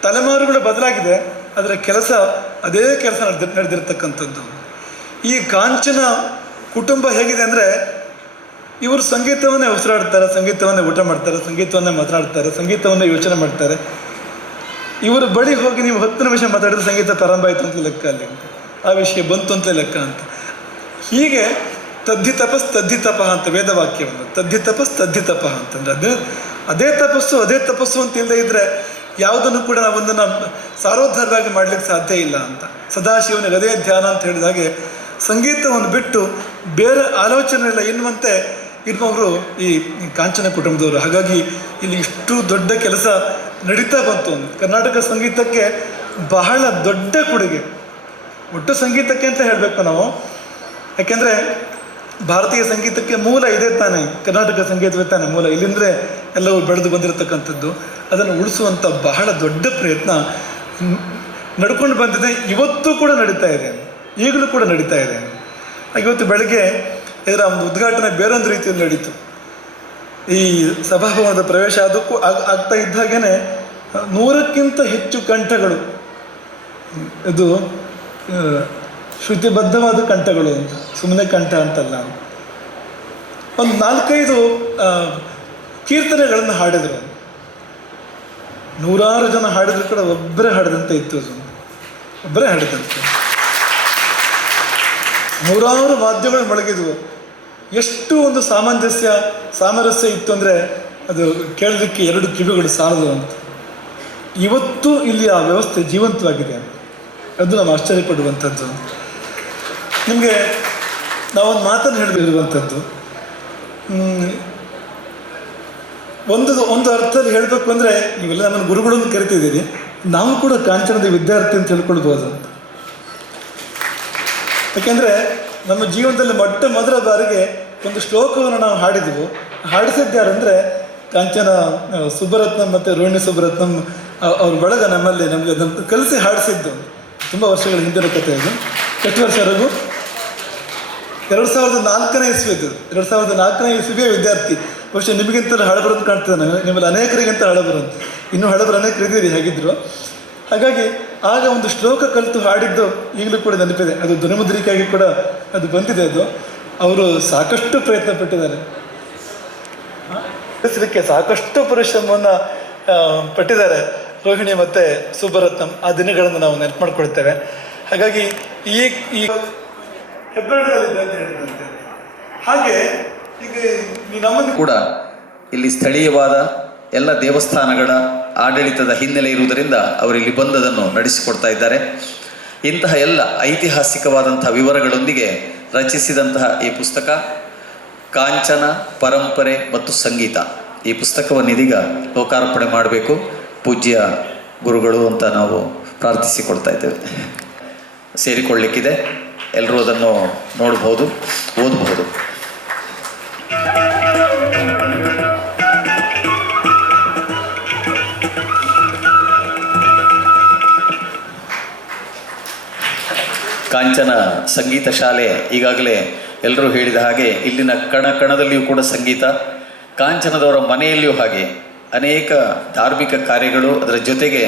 ತಲೆಮಾರುಗಳು ಬದಲಾಗಿದೆ. ಅದರ ಕೆಲಸ ಅದೇ ಕೆಲಸ ನಡೆದಿರ್ತಕ್ಕಂಥದ್ದು. ಈ ಕಾಂಚನ ಕುಟುಂಬ ಹೇಗಿದೆ ಅಂದರೆ, ಇವರು ಸಂಗೀತವನ್ನೇ ಉಸಿರಾಡ್ತಾರೆ, ಸಂಗೀತವನ್ನೇ ಊಟ ಮಾಡ್ತಾರೆ, ಸಂಗೀತವನ್ನೇ ಮಾತನಾಡ್ತಾರೆ, ಸಂಗೀತವನ್ನೇ ಯೋಚನೆ ಮಾಡ್ತಾರೆ. ಇವರ ಬಳಿ ಹೋಗಿ ನೀವು 10 ನಿಮಿಷ ಮಾತಾಡಿದ್ರೆ ಸಂಗೀತ ಪ್ರಾರಂಭ ಆಯಿತು ಅಂತ ಲೆಕ್ಕ, ಅಲ್ಲಿ ಆ ವಿಷಯ ಬಂತು ಅಂತ ಲೆಕ್ಕ ಅಂತ. ಹೀಗೆ ತದ್ಧಿತಪ ಅಂತ ವೇದವಾಕ್ಯವನ್ನು, ತದ್ಧಿತಪ ಅಂತಂದ್ರೆ ಅದೇ ತಪಸ್ಸು ಅಂತ ಇಲ್ಲದೆ ಇದ್ದರೆ ಯಾವುದನ್ನು ಕೂಡ ನಾವೊಂದನ್ನು ಸಾರೋದ್ಧಾರವಾಗಿ ಮಾಡಲಿಕ್ಕೆ ಸಾಧ್ಯ ಇಲ್ಲ ಅಂತ. ಸದಾಶಿವನಿಗೆ ಅದೇ ಧ್ಯಾನ ಅಂತ ಹೇಳಿದಾಗೆ ಸಂಗೀತವನ್ನು ಬಿಟ್ಟು ಬೇರೆ ಆಲೋಚನೆ ಇಲ್ಲ ಎನ್ನುವಂತೆ ಇರುವವರು ಈ ಕಾಂಚನ ಕುಟುಂಬದವರು. ಹಾಗಾಗಿ ಇಲ್ಲಿ ಇಷ್ಟು ದೊಡ್ಡ ಕೆಲಸ ನಡೀತಾ ಬಂತು. ಕರ್ನಾಟಕ ಸಂಗೀತಕ್ಕೆ ಬಹಳ ದೊಡ್ಡ ಕೊಡುಗೆ, ಒಟ್ಟು ಸಂಗೀತಕ್ಕೆ ಅಂತ ಹೇಳಬೇಕು ನಾವು. ಯಾಕೆಂದರೆ ಭಾರತೀಯ ಸಂಗೀತಕ್ಕೆ ಮೂಲ ಇದೆ ತಾನೆ, ಕರ್ನಾಟಕ ಸಂಗೀತವೇ ತಾನೆ ಮೂಲ. ಇಲ್ಲಿಂದರೆ ಎಲ್ಲವೂ ಬೆಳೆದು ಬಂದಿರತಕ್ಕಂಥದ್ದು. ಅದನ್ನು ಉಳಿಸುವಂಥ ಬಹಳ ದೊಡ್ಡ ಪ್ರಯತ್ನ ನಡ್ಕೊಂಡು ಬಂದಿದೆ. ಇವತ್ತು ಕೂಡ ನಡೀತಾ ಇದೆ, ಈಗಲೂ ಕೂಡ ನಡೀತಾ ಇದೆ. ಇವತ್ತು ಬೆಳಗ್ಗೆ ಇದರ ಒಂದು ಉದ್ಘಾಟನೆ ಬೇರೊಂದು ರೀತಿಯಲ್ಲಿ ನಡೀತು. ಈ ಸಭಾಭವನದ ಪ್ರವೇಶ ಅದಕ್ಕೂ ಆಗ್ತಾ ಇದ್ದಾಗೇ 100ಕ್ಕಿಂತ ಹೆಚ್ಚು ಕಂಠಗಳು, ಇದು ಶ್ರುತಿಬದ್ಧವಾದ ಕಂಠಗಳು ಅಂತ, ಸುಮ್ಮನೆ ಕಂಠ ಅಂತಲ್ಲ, ಒಂದು 4-5 ಕೀರ್ತನೆಗಳನ್ನು ಹಾಡಿದರು. 100 ಜನ ಹಾಡಿದ್ರು ಕೂಡ ಒಬ್ಬರೇ ಹಾಡಿದಂತೆ ಇತ್ತು, ಒಬ್ಬರೇ ಹಾಡಿದಂತೆ. 100 ವಾದ್ಯಗಳು ಮೊಳಗಿದ್ವು. ಎಷ್ಟು ಒಂದು ಸಾಮರಸ್ಯ ಇತ್ತು ಅಂದರೆ ಅದು ಕೇಳಲಿಕ್ಕೆ 2 ಕಿವಿಗಳು ಸಾಲದು ಅಂತ. ಇವತ್ತು ಇಲ್ಲಿ ಆ ವ್ಯವಸ್ಥೆ ಜೀವಂತವಾಗಿದೆ. ಅದು ನಾವು ಆಶ್ಚರ್ಯಪಡುವಂಥದ್ದು. ನಿಮಗೆ ನಾವೊಂದು ಮಾತನ್ನು ಹೇಳಿರುವಂಥದ್ದು, ಒಂದು ಅರ್ಥದಲ್ಲಿ ಹೇಳಬೇಕು ಅಂದರೆ, ನೀವೆಲ್ಲ ನಮ್ಮನ್ನು ಗುರುಗಳನ್ನು ಕರಿತಿದ್ದೀರಿ, ನಾವು ಕೂಡ ಕಾಂಚನದ ವಿದ್ಯಾರ್ಥಿ ಅಂತ ಹೇಳ್ಕೊಳ್ಬೋದು. ಯಾಕೆಂದರೆ ನಮ್ಮ ಜೀವನದಲ್ಲಿ ಮೊದಲ ಬಾರಿಗೆ ಒಂದು ಶ್ಲೋಕವನ್ನು ನಾವು ಹಾಡಿದೆವು. ಹಾಡಿಸಿದ್ಯಾರಂದರೆ ಕಾಂಚನ ಸುಬ್ಬರತ್ನಂ ಮತ್ತು ರೋಹಿಣಿ ಸುಬ್ಬರತ್ನಂ ಅವ್ರ ಬಳಗ ನಮಗೆ ಅದನ್ನು ಕಲಿಸಿ ಹಾಡಿಸಿದ್ದು. ತುಂಬ ವರ್ಷಗಳ ಹಿಂದಿನ ಕಥೆ ಅದು. ಎಷ್ಟು ವರ್ಷ ರಘು? 2004ನೇ ಇಸ್ವಿ ಅದು. 2004ನೇ ಇಸ್ವಿಯ ವಿದ್ಯಾರ್ಥಿ. ಬಹುಶಃ ನಿಮಗಿಂತಲೂ ಹಳಬರಂತ ಕಾಣ್ತದೆ, ನಿಮ್ಮಲ್ಲಿ ಅನೇಕರಿಗಿಂತ ಹಳಬರಂತ, ಇನ್ನೂ ಹಳಬರು ಅನೇಕರು ಇದ್ದೀರಿ ಹಾಗಿದ್ರು. ಹಾಗಾಗಿ ಆಗ ಒಂದು ಶ್ಲೋಕ ಕಲಿತು ಹಾಡಿದ್ದು ಈಗಲೂ ಕೂಡ ನೆನಪಿದೆ. ಅದು ಧ್ವನಿಮುದ್ರಿಕೆಯಾಗಿ ಕೂಡ ಅದು ಬಂದಿದೆ. ಅದು ಅವರು ಸಾಕಷ್ಟು ಪ್ರಯತ್ನ ಪಟ್ಟಿದ್ದಾರೆ, ಕಲಿಸಲಿಕ್ಕೆ ಸಾಕಷ್ಟು ಪರಿಶ್ರಮವನ್ನು ಪಟ್ಟಿದ್ದಾರೆ ರೋಹಿಣಿ ಮತ್ತು ಸುಬ್ಬರತ್ನಂ. ಆ ದಿನಗಳನ್ನು ನಾವು ನೆನಪು ಮಾಡ್ಕೊಳ್ತೇವೆ. ಹಾಗಾಗಿ ಈ ಹೆಬ್ಬೆರಳಿದೆ ಅಂತ ಹೇಳಿದಂತೆ ಹಾಗೆ ಈಗ ನಮ್ಮನ್ನು ಕೂಡ ಇಲ್ಲಿ ಸ್ಥಳೀಯವಾದ ಎಲ್ಲ ದೇವಸ್ಥಾನಗಳ ಆಡಳಿತದ ಹಿನ್ನೆಲೆ ಇರುವುದರಿಂದ ಅವರಿಲ್ಲಿ ಬಂದದನ್ನು ನಡೆಸಿಕೊಡ್ತಾ ಇದ್ದಾರೆ. ಇಂತಹ ಎಲ್ಲ ಐತಿಹಾಸಿಕವಾದಂತಹ ವಿವರಗಳೊಂದಿಗೆ ರಚಿಸಿದಂತಹ ಈ ಪುಸ್ತಕ ಕಾಂಚನ ಪರಂಪರೆ ಮತ್ತು ಸಂಗೀತ. ಈ ಪುಸ್ತಕವನ್ನು ಇದೀಗ ಲೋಕಾರ್ಪಣೆ ಮಾಡಬೇಕು ಪೂಜ್ಯ ಗುರುಗಳು ಅಂತ ನಾವು ಪ್ರಾರ್ಥಿಸಿಕೊಳ್ತಾ ಇದ್ದೇವೆ. ಸೇರಿಕೊಳ್ಳಿಕ್ಕಿದೆ, ಎಲ್ಲರೂ ಅದನ್ನು ನೋಡಬಹುದು, ಓದಬಹುದು. ಕಾಂಚನ ಸಂಗೀತ ಶಾಲೆ ಈಗಾಗಲೇ ಎಲ್ಲರೂ ಹೇಳಿದ ಹಾಗೆ ಇಲ್ಲಿನ ಕಣದಲ್ಲಿಯೂ ಕೂಡ ಸಂಗೀತ, ಕಾಂಚನದವರ ಮನೆಯಲ್ಲಿಯೂ ಹಾಗೆ ಅನೇಕ ಧಾರ್ಮಿಕ ಕಾರ್ಯಗಳು, ಅದರ ಜೊತೆಗೆ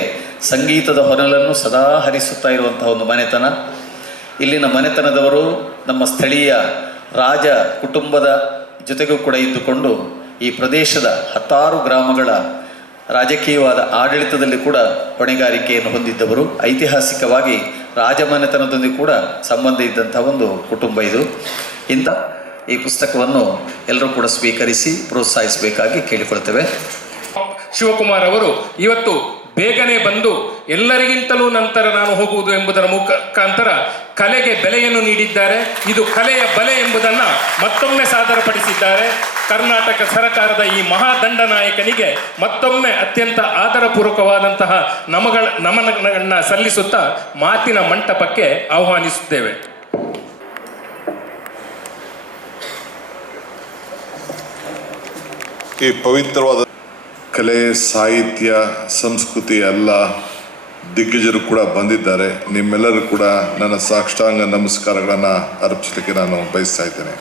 ಸಂಗೀತದ ಹೊನಲನ್ನು ಸದಾ ಹರಿಸುತ್ತಾ ಇರುವಂತಹ ಒಂದು ಮನೆತನ. ಇಲ್ಲಿನ ಮನೆತನದವರು ನಮ್ಮ ಸ್ಥಳೀಯ ರಾಜ ಕುಟುಂಬದ ಜೊತೆಗೂ ಕೂಡ ಇದ್ದುಕೊಂಡು ಈ ಪ್ರದೇಶದ 10 ಗ್ರಾಮಗಳ ರಾಜಕೀಯವಾದ ಆಡಳಿತದಲ್ಲಿ ಕೂಡ ಹೊಣೆಗಾರಿಕೆಯನ್ನು ಹೊಂದಿದ್ದವರು. ಐತಿಹಾಸಿಕವಾಗಿ ರಾಜಮನೆತನದೊಂದಿಗೆ ಕೂಡ ಸಂಬಂಧ ಇದ್ದಂಥ ಒಂದು ಕುಟುಂಬ ಇದು. ಇಂಥ ಈ ಪುಸ್ತಕವನ್ನು ಎಲ್ಲರೂ ಕೂಡ ಸ್ವೀಕರಿಸಿ ಪ್ರೋತ್ಸಾಹಿಸಬೇಕಾಗಿ ಕೇಳಿಕೊಳ್ತೇವೆ. ಶಿವಕುಮಾರ್ ಅವರು ಇವತ್ತು ಬೇಗನೆ ಬಂದು ಎಲ್ಲರಿಗಿಂತಲೂ ನಂತರ ನಾನು ಹೋಗುವುದು ಎಂಬುದರ ಮುಖಾಂತರ ಕಲೆಗೆ ಬೆಲೆಯನ್ನು ನೀಡಿದ್ದಾರೆ. ಇದು ಕಲೆಯ ಬಲೆ ಎಂಬುದನ್ನು ಮತ್ತೊಮ್ಮೆ ಸಾದರಪಡಿಸಿದ್ದಾರೆ. ಕರ್ನಾಟಕ ಸರ್ಕಾರದ ಈ ಮಹಾದಂಡನಾಯಕನಿಗೆ ಮತ್ತೊಮ್ಮೆ ಅತ್ಯಂತ ಆದರಪೂರ್ವಕವಾದಂತಹ ನಮನಗಳನ್ನು ಸಲ್ಲಿಸುತ್ತಾ ಮಾತಿನ ಮಂಟಪಕ್ಕೆ ಆಹ್ವಾನಿಸುತ್ತೇವೆ. ಈ ಪವಿತ್ರವಾದ ಕಲೆ, ಸಾಹಿತ್ಯ, ಸಂಸ್ಕೃತಿ ಎಲ್ಲ ದಿಗ್ಗಜರು ಕೂಡ ಬಂದಿದ್ದಾರೆ. ನಿಮ್ಮೆಲ್ಲರೂ ಕೂಡ ನನ್ನ ಸಾಷ್ಟಾಂಗ ನಮಸ್ಕಾರಗಳನ್ನು ಅರ್ಪಿಸಲಿಕ್ಕೆ ನಾನು ಬಯಸ್ತಾ ಇದ್ದೇನೆ.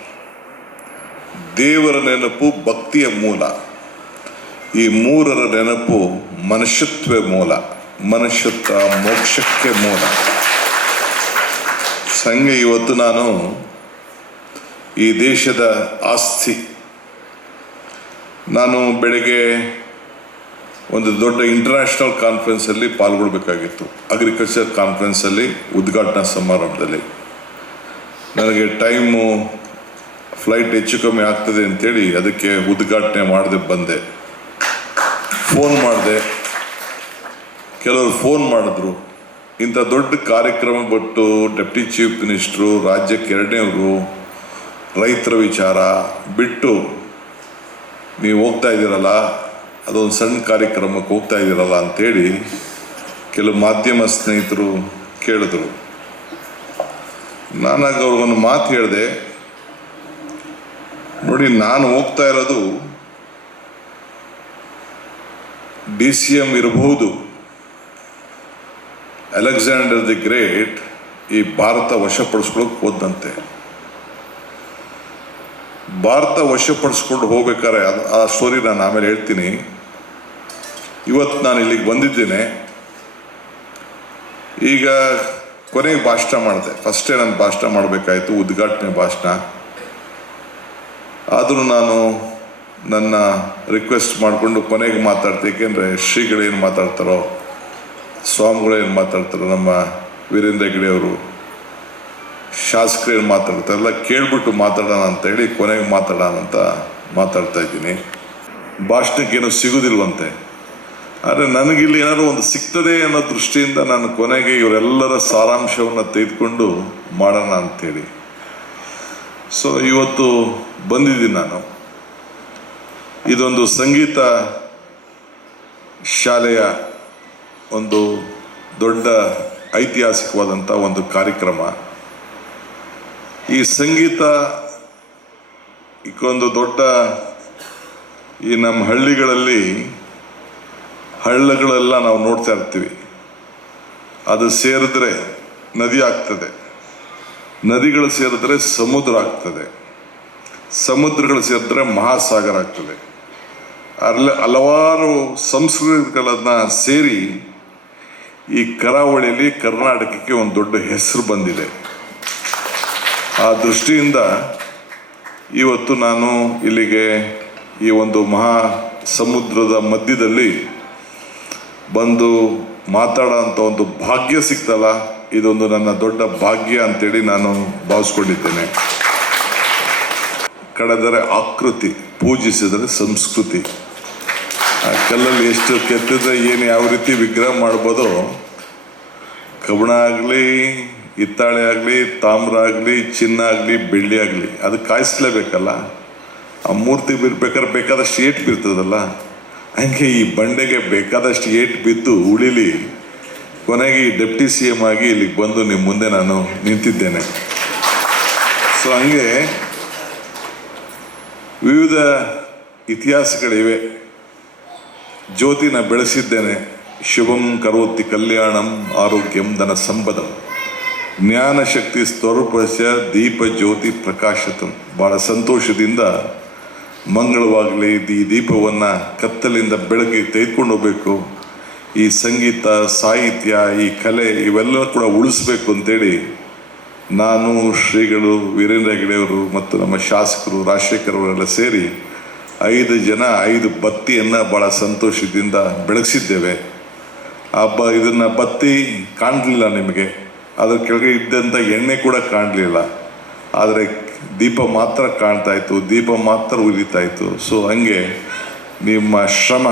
ದೇವರ ನೆನಪು ಭಕ್ತಿಯ ಮೂಲ. ಈ ಮೂರರ ನೆನಪು ಮನುಷ್ಯತ್ವ ಮೂಲ, ಮನುಷ್ಯತ್ವ ಮೋಕ್ಷಕ್ಕೆ ಮೂಲ. ಸಂಘ ಇವತ್ತು ನಾನು ಈ ದೇಶದ ಆಸ್ತಿ. ನಾನು ಬೆಳಗ್ಗೆ ಒಂದು ದೊಡ್ಡ ಇಂಟರ್ನ್ಯಾಷನಲ್ ಕಾನ್ಫರೆನ್ಸಲ್ಲಿ ಪಾಲ್ಗೊಳ್ಬೇಕಾಗಿತ್ತು, ಅಗ್ರಿಕಲ್ಚರ್ ಕಾನ್ಫರೆನ್ಸಲ್ಲಿ ಉದ್ಘಾಟನಾ ಸಮಾರಂಭದಲ್ಲಿ. ನನಗೆ ಟೈಮು ಫ್ಲೈಟ್ ಹೆಚ್ಚು ಕಮ್ಮಿ ಆಗ್ತದೆ ಅಂಥೇಳಿ ಅದಕ್ಕೆ ಉದ್ಘಾಟನೆ ಮಾಡದೆ ಬಂದೆ. ಫೋನ್ ಮಾಡಿದೆ, ಕೆಲವರು ಫೋನ್ ಮಾಡಿದ್ರು, ಇಂಥ ದೊಡ್ಡ ಕಾರ್ಯಕ್ರಮ ಬಿಟ್ಟು ಡೆಪ್ಟಿ ಚೀಫ್ ಮಿನಿಸ್ಟ್ರು, ರಾಜ್ಯಕ್ಕೆ 2ನೇವರು, ರೈತರ ವಿಚಾರ ಬಿಟ್ಟು ನೀವು ಹೋಗ್ತಾ ಇದ್ದೀರಲ್ಲ, ಅದೊಂದು ಸಣ್ಣ ಕಾರ್ಯಕ್ರಮಕ್ಕೆ ಹೋಗ್ತಾ ಇದ್ದೀರಲ್ಲ ಅಂಥೇಳಿ ಕೆಲವು ಮಾಧ್ಯಮ ಸ್ನೇಹಿತರು ಕೇಳಿದ್ರು. ನಾನಾಗ ಅವ್ರಿಗೊಂದು ಮಾತು ಹೇಳಿದೆ, ನೋಡಿ ನಾನು ಹೋಗ್ತಾ ಇರೋದು DCM ಇರಬಹುದು, ಅಲೆಕ್ಸಾಂಡರ್ ದಿ ಗ್ರೇಟ್ ಈ ಭಾರತ ವಶಪಡಿಸ್ಕೊಳ್ಳೋಕೆ ಹೋದಂತೆ. ಭಾರತ ವಶಪಡಿಸ್ಕೊಂಡು ಹೋಗ್ಬೇಕಾದ್ರೆ ಆ ಸ್ಟೋರಿ ನಾನು ಆಮೇಲೆ ಹೇಳ್ತೀನಿ. ಇವತ್ತು ನಾನು ಇಲ್ಲಿಗೆ ಬಂದಿದ್ದೇನೆ. ಈಗ ಕೊನೆಗೆ ಭಾಷಣ ಮಾಡಿದೆ. ಫಸ್ಟೇ ನಾನು ಭಾಷಣ ಮಾಡಬೇಕಾಯಿತು, ಉದ್ಘಾಟನೆ ಭಾಷಣ. ಆದರೂ ನಾನು ನನ್ನ ರಿಕ್ವೆಸ್ಟ್ ಮಾಡಿಕೊಂಡು ಕೊನೆಗೆ ಮಾತಾಡ್ತೆ. ಏಕೆಂದರೆ ಶ್ರೀಗಳೇನು ಮಾತಾಡ್ತಾರೋ, ಸ್ವಾಮಿಗಳೇನು ಮಾತಾಡ್ತಾರೋ, ನಮ್ಮ ವೀರೇಂದ್ರ ಹೆಗ್ಗಡೆ ಅವರು, ಶಾಸಕರೇನು ಮಾತಾಡ್ತಾರಲ್ಲ ಕೇಳ್ಬಿಟ್ಟು ಮಾತಾಡೋಣ ಅಂತೇಳಿ ಕೊನೆಗೆ ಮಾತಾಡೋಣ ಅಂತ ಮಾತಾಡ್ತಾ ಇದ್ದೀನಿ. ಭಾಷಣಕ್ಕೇನು ಸಿಗೋದಿಲ್ವಂತೆ. ಆದರೆ ನನಗಿಲ್ಲಿ ಏನಾದ್ರು ಒಂದು ಸಿಗ್ತದೆ ಅನ್ನೋ ದೃಷ್ಟಿಯಿಂದ ನಾನು ಕೊನೆಗೆ ಇವರೆಲ್ಲರ ಸಾರಾಂಶವನ್ನು ತೆಗೆದುಕೊಂಡು ಮಾಡೋಣ ಅಂಥೇಳಿ ಸೊ ಇವತ್ತು ಬಂದಿದ್ದೀನಿ ನಾನು. ಇದೊಂದು ಸಂಗೀತ ಶಾಲೆಯ ಒಂದು ದೊಡ್ಡ ಐತಿಹಾಸಿಕವಾದಂಥ ಒಂದು ಕಾರ್ಯಕ್ರಮ. ಈ ಸಂಗೀತ ಒಂದು ದೊಡ್ಡ ಈ ನಮ್ಮ ಹಳ್ಳಿಗಳಲ್ಲಿ ಹಳ್ಳಗಳೆಲ್ಲ ನಾವು ನೋಡ್ತಾ ಇರ್ತೀವಿ. ಅದು ಸೇರಿದ್ರೆ ನದಿ ಆಗ್ತದೆ, ನದಿಗಳು ಸೇರಿದ್ರೆ ಸಮುದ್ರ ಆಗ್ತದೆ, ಸಮುದ್ರಗಳು ಸೇರಿದ್ರೆ ಮಹಾಸಾಗರ ಆಗ್ತದೆ. ಅಲ್ಲಿ ಹಲವಾರು ಸಂಸ್ಕೃತಿಗಳನ್ನು ಸೇರಿ ಈ ಕರಾವಳಿಯಲ್ಲಿ ಕರ್ನಾಟಕಕ್ಕೆ ಒಂದು ದೊಡ್ಡ ಹೆಸರು ಬಂದಿದೆ. ಆ ದೃಷ್ಟಿಯಿಂದ ಇವತ್ತು ನಾನು ಇಲ್ಲಿಗೆ ಈ ಒಂದು ಮಹಾ ಸಮುದ್ರದ ಮಧ್ಯದಲ್ಲಿ ಬಂದು ಮಾತಾಡೋ ಅಂಥ ಒಂದು ಭಾಗ್ಯ ಸಿಗ್ತಲ್ಲ, ಇದೊಂದು ನನ್ನ ದೊಡ್ಡ ಭಾಗ್ಯ ಅಂತೇಳಿ ನಾನು ಭಾವಿಸ್ಕೊಂಡಿದ್ದೇನೆ. ಕಳೆದರೆ ಆಕೃತಿ, ಪೂಜಿಸಿದರೆ ಸಂಸ್ಕೃತಿ. ಆ ಕಲ್ಲಲ್ಲಿ ಎಷ್ಟು ಕೆತ್ತಿದ್ರೆ ಏನು ಯಾವ ರೀತಿ ವಿಗ್ರಹ ಮಾಡ್ಬೋದೋ, ಕಬ್ಬಣ ಆಗಲಿ, ಹಿತ್ತಾಳೆ ಆಗಲಿ, ತಾಮ್ರ ಆಗಲಿ, ಚಿನ್ನ ಆಗಲಿ, ಬೆಳ್ಳಿ ಆಗಲಿ, ಅದು ಕಾಯಿಸ್ಲೇಬೇಕಲ್ಲ. ಆ ಮೂರ್ತಿ ಬಿರ್ಬೇಕಾದ್ರೆ ಬೇಕಾದಷ್ಟು ಏಟು ಬಿರ್ತದಲ್ಲ, ಹಂಗೆ ಈ ಬಂಡೆಗೆ ಬೇಕಾದಷ್ಟು ಏಟು ಬಿದ್ದು ಉಳಿಲಿ ಕೊನೆಗೆ ಈ ಡೆಪ್ಟಿ CM ಆಗಿ ಇಲ್ಲಿಗೆ ಬಂದು ನಿಮ್ಮ ಮುಂದೆ ನಾನು ನಿಂತಿದ್ದೇನೆ. ಸೊ ಹಂಗೆ ವಿವಿಧ ಇತಿಹಾಸಗಳಿವೆ. ಜ್ಯೋತಿನ ಬೆಳೆಸಿದ್ದೇನೆ. ಶುಭಂ ಕರೋತಿ ಕಲ್ಯಾಣಂ ಆರೋಗ್ಯಂ ಧನ ಸಂಪದಂ ಜ್ಞಾನ ಶಕ್ತಿ ಸ್ವರೂಪಸ್ಯ ದೀಪ ಜ್ಯೋತಿ ಪ್ರಕಾಶತಂ. ಭಾಳ ಸಂತೋಷದಿಂದ ಮಂಗಳವಾಗಲಿ ಈ ದೀಪವನ್ನು ಕತ್ತಲಿಂದ ಬೆಳಗ್ಗೆ ತೆಗೆದುಕೊಂಡು ಹೋಗಬೇಕು. ಈ ಸಂಗೀತ, ಸಾಹಿತ್ಯ, ಈ ಕಲೆ ಇವೆಲ್ಲ ಕೂಡ ಉಳಿಸ್ಬೇಕು ಅಂತೇಳಿ ನಾನು, ಶ್ರೀಗಳು, ವೀರೇಂದ್ರ ಹೆಗಡೆಯವರು ಮತ್ತು ನಮ್ಮ ಶಾಸಕರು ರಾಜಶೇಖರ್ ಅವರೆಲ್ಲ ಸೇರಿ 5 ಜನ 5 ಬತ್ತಿಯನ್ನು ಭಾಳ ಸಂತೋಷದಿಂದ ಬೆಳಗಿಸಿದ್ದೇವೆ. ಇದನ್ನು ಬತ್ತಿ ಕಾಣಲಿಲ್ಲ ನಿಮಗೆ, ಅದ್ರ ಕೆಳಗೆ ಇದ್ದಂಥ ಎಣ್ಣೆ ಕೂಡ ಕಾಣಲಿಲ್ಲ, ಆದರೆ ದೀಪ ಮಾತ್ರ ಕಾಣ್ತಾ ಇತ್ತು, ದೀಪ ಮಾತ್ರ ಉರಿತಾ ಇತ್ತು. ಸೊ ಹಂಗೆ ನಿಮ್ಮ ಶ್ರಮ,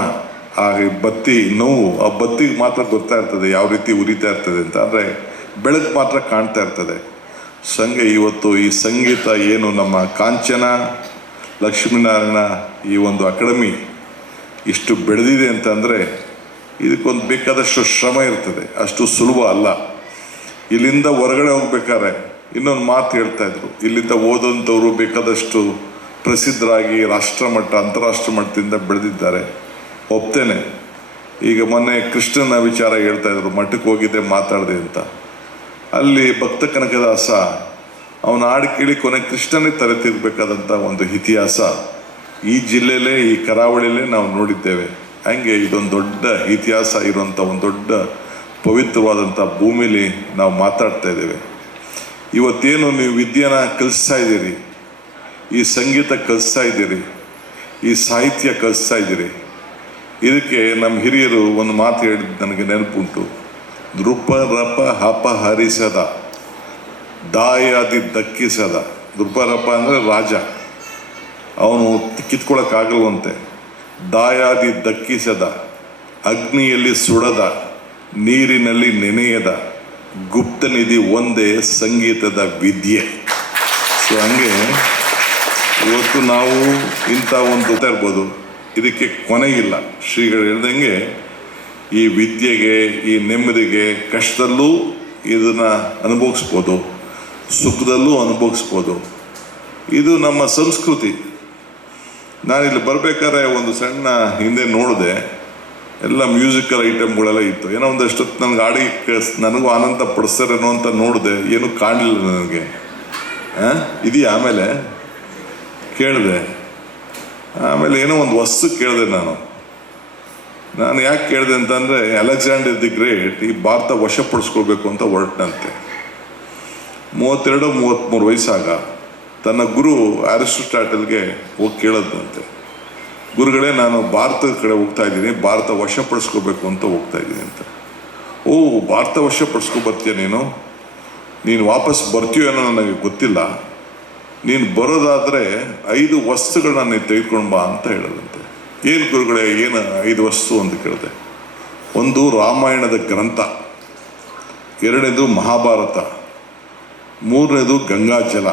ಆ ಬತ್ತಿ ನೋವು, ಆ ಬತ್ತಿಗೆ ಮಾತ್ರ ಗೊತ್ತಾ ಇರ್ತದೆ ಯಾವ ರೀತಿ ಉರಿತಾ ಇರ್ತದೆ ಅಂತ, ಅಂದರೆ ಬೆಳಕು ಮಾತ್ರ ಕಾಣ್ತಾ ಇರ್ತದೆ. ಸೊ ಹಂಗೆ ಇವತ್ತು ಈ ಸಂಗೀತ ಏನು ನಮ್ಮ ಕಾಂಚನ ಲಕ್ಷ್ಮೀನಾರಾಯಣ ಈ ಒಂದು ಅಕಾಡೆಮಿ ಇಷ್ಟು ಬೆಳೆದಿದೆ ಅಂತಂದರೆ ಇದಕ್ಕೊಂದು ಬೇಕಾದಷ್ಟು ಶ್ರಮ ಇರ್ತದೆ, ಅಷ್ಟು ಸುಲಭ ಅಲ್ಲ. ಇಲ್ಲಿಂದ ಹೊರಗಡೆ ಹೋಗ್ಬೇಕಾದ್ರೆ ಇನ್ನೊಂದು ಮಾತು ಹೇಳ್ತಾ ಇದ್ರು, ಇಲ್ಲಿಂದ ಓದೋಂಥವ್ರು ಬೇಕಾದಷ್ಟು ಪ್ರಸಿದ್ಧರಾಗಿ ರಾಷ್ಟ್ರಮಟ್ಟ ಅಂತಾರಾಷ್ಟ್ರ ಮಟ್ಟದಿಂದ ಬೆಳೆದಿದ್ದಾರೆ, ಒಪ್ತೇನೆ. ಈಗ ಮೊನ್ನೆ ಕೃಷ್ಣನ ವಿಚಾರ ಹೇಳ್ತಾ ಇದ್ರು, ಮಠಕ್ಕೆ ಹೋಗಿದ್ದೆ ಮಾತಾಡಿದೆ ಅಂತ. ಅಲ್ಲಿ ಭಕ್ತ ಕನಕದಾಸ ಅವನ ಹಾಡು ಕೇಳಿ ಕೊನೆ ಕೃಷ್ಣನೇ ತಲೆ ತಿರ್ಬೇಕಾದಂಥ ಒಂದು ಇತಿಹಾಸ ಈ ಜಿಲ್ಲೆಯಲ್ಲೇ, ಈ ಕರಾವಳಿಯಲ್ಲೇ ನಾವು ನೋಡಿದ್ದೇವೆ. ಹಂಗೆ ಇದೊಂದು ದೊಡ್ಡ ಇತಿಹಾಸ ಇರುವಂಥ ಒಂದು ದೊಡ್ಡ ಪವಿತ್ರವಾದಂಥ ಭೂಮಿಲಿ ನಾವು ಮಾತಾಡ್ತಾ ಇದ್ದೇವೆ. ಇವತ್ತೇನು ನೀವು ವಿದ್ಯೆನ ಕಲಿಸ್ತಾ ಇದ್ದೀರಿ, ಈ ಸಂಗೀತ ಕಲಿಸ್ತಾ ಇದ್ದೀರಿ, ಈ ಸಾಹಿತ್ಯ ಕಲಿಸ್ತಾ ಇದ್ದೀರಿ, ಇದಕ್ಕೆ ನಮ್ಮ ಹಿರಿಯರು ಒಂದು ಮಾತು ಹೇಳಿದ್ದು ನನಗೆ ನೆನಪುಂಟು. ದೃಪರಪ ಅಪಹರಿಸದ ದಾಯಾದಿ ದಕ್ಕಿಸದ. ದೃಪರಪ ಅಂದರೆ ರಾಜ, ಅವನು ಕಿತ್ಕೊಳ್ಳೋಕ್ಕಾಗಲ್ವಂತೆ. ದಾಯಾದಿ ದಕ್ಕಿಸದ, ಅಗ್ನಿಯಲ್ಲಿ ಸುಡದ, ನೀರಿನಲ್ಲಿ ನೆನೆಯದ ಗುಪ್ತ ನಿಧಿ ಒಂದೇ ಸಂಗೀತದ ವಿದ್ಯೆ. ಸೊ ಹಂಗೆ ಇವತ್ತು ನಾವು ಇಂಥ ಒಂದು ಇರ್ಬೋದು, ಇದಕ್ಕೆ ಕೊನೆಯಿಲ್ಲ. ಶ್ರೀಗಳು ಹೇಳ್ದಂಗೆ ಈ ವಿದ್ಯೆಗೆ, ಈ ನೆಮ್ಮದಿಗೆ, ಕಷ್ಟದಲ್ಲೂ ಇದನ್ನು ಅನುಭವಿಸ್ಬೋದು, ಸುಖದಲ್ಲೂ ಅನುಭವಿಸ್ಬೋದು. ಇದು ನಮ್ಮ ಸಂಸ್ಕೃತಿ. ನಾನಿಲ್ಲಿ ಬರಬೇಕಾದ್ರೆ ಒಂದು ಸಣ್ಣ ಹಿಂದೆ ನೋಡಿದೆ, ಎಲ್ಲ ಮ್ಯೂಸಿಕಲ್ ಐಟಮ್ಗಳೆಲ್ಲ ಇತ್ತು. ಏನೋ ಒಂದಷ್ಟೊತ್ತು ನನಗೆ ಆಡಿ ನನಗೂ ಆನಂದ ಪಡಿಸ್ತಾರೇನೋ ಅಂತ ನೋಡಿದೆ, ಏನೂ ಕಾಣಲಿಲ್ಲ ನನಗೆ. ಇದೆಯಾ? ಆಮೇಲೆ ಕೇಳಿದೆ, ಆಮೇಲೆ ಏನೋ ಒಂದು ವಸ್ತು ಕೇಳಿದೆ ನಾನು ಯಾಕೆ ಕೇಳಿದೆ ಅಂತಂದರೆ, ಅಲೆಕ್ಸಾಂಡರ್ ದಿ ಗ್ರೇಟ್ ಈ ಭಾರತ ವಶಪಡಿಸ್ಕೊಳ್ಬೇಕು ಅಂತ ಹೊರಟಂತೆ. 32-33 ವಯಸ್ಸಾಗ ತನ್ನ ಗುರು ಅರಿಸ್ಟಾಟಲ್ಗೆ ಹೋಗಿ ಕೇಳೋದಂತೆ, ಗುರುಗಳೇ ನಾನು ಭಾರತದ ಕಡೆ ಹೋಗ್ತಾ ಇದ್ದೀನಿ, ಭಾರತ ವಶಪಡಿಸ್ಕೋಬೇಕು ಅಂತ ಹೋಗ್ತಾ ಇದ್ದೀನಿ ಅಂತ. ಓ, ಭಾರತ ವಶಪಡಿಸ್ಕೊಬರ್ತೀಯ ನೀನು ವಾಪಸ್ ಬರ್ತೀಯೋ ಏನೋ ನನಗೆ ಗೊತ್ತಿಲ್ಲ, ನೀನು ಬರೋದಾದರೆ 5 ವಸ್ತುಗಳನ್ನ ನೀನು ತೆಗೆದುಕೊಂಡು ಬಾ ಅಂತ ಹೇಳೋದಂತೆ. ಏನು ಗುರುಗಳೇ, ಏನು 5 ವಸ್ತು ಅಂತ ಕೇಳಿದೆ. ಒಂದು ರಾಮಾಯಣದ ಗ್ರಂಥ, ಎರಡನೇದು ಮಹಾಭಾರತ, ಮೂರನೇದು ಗಂಗಾಜಲ,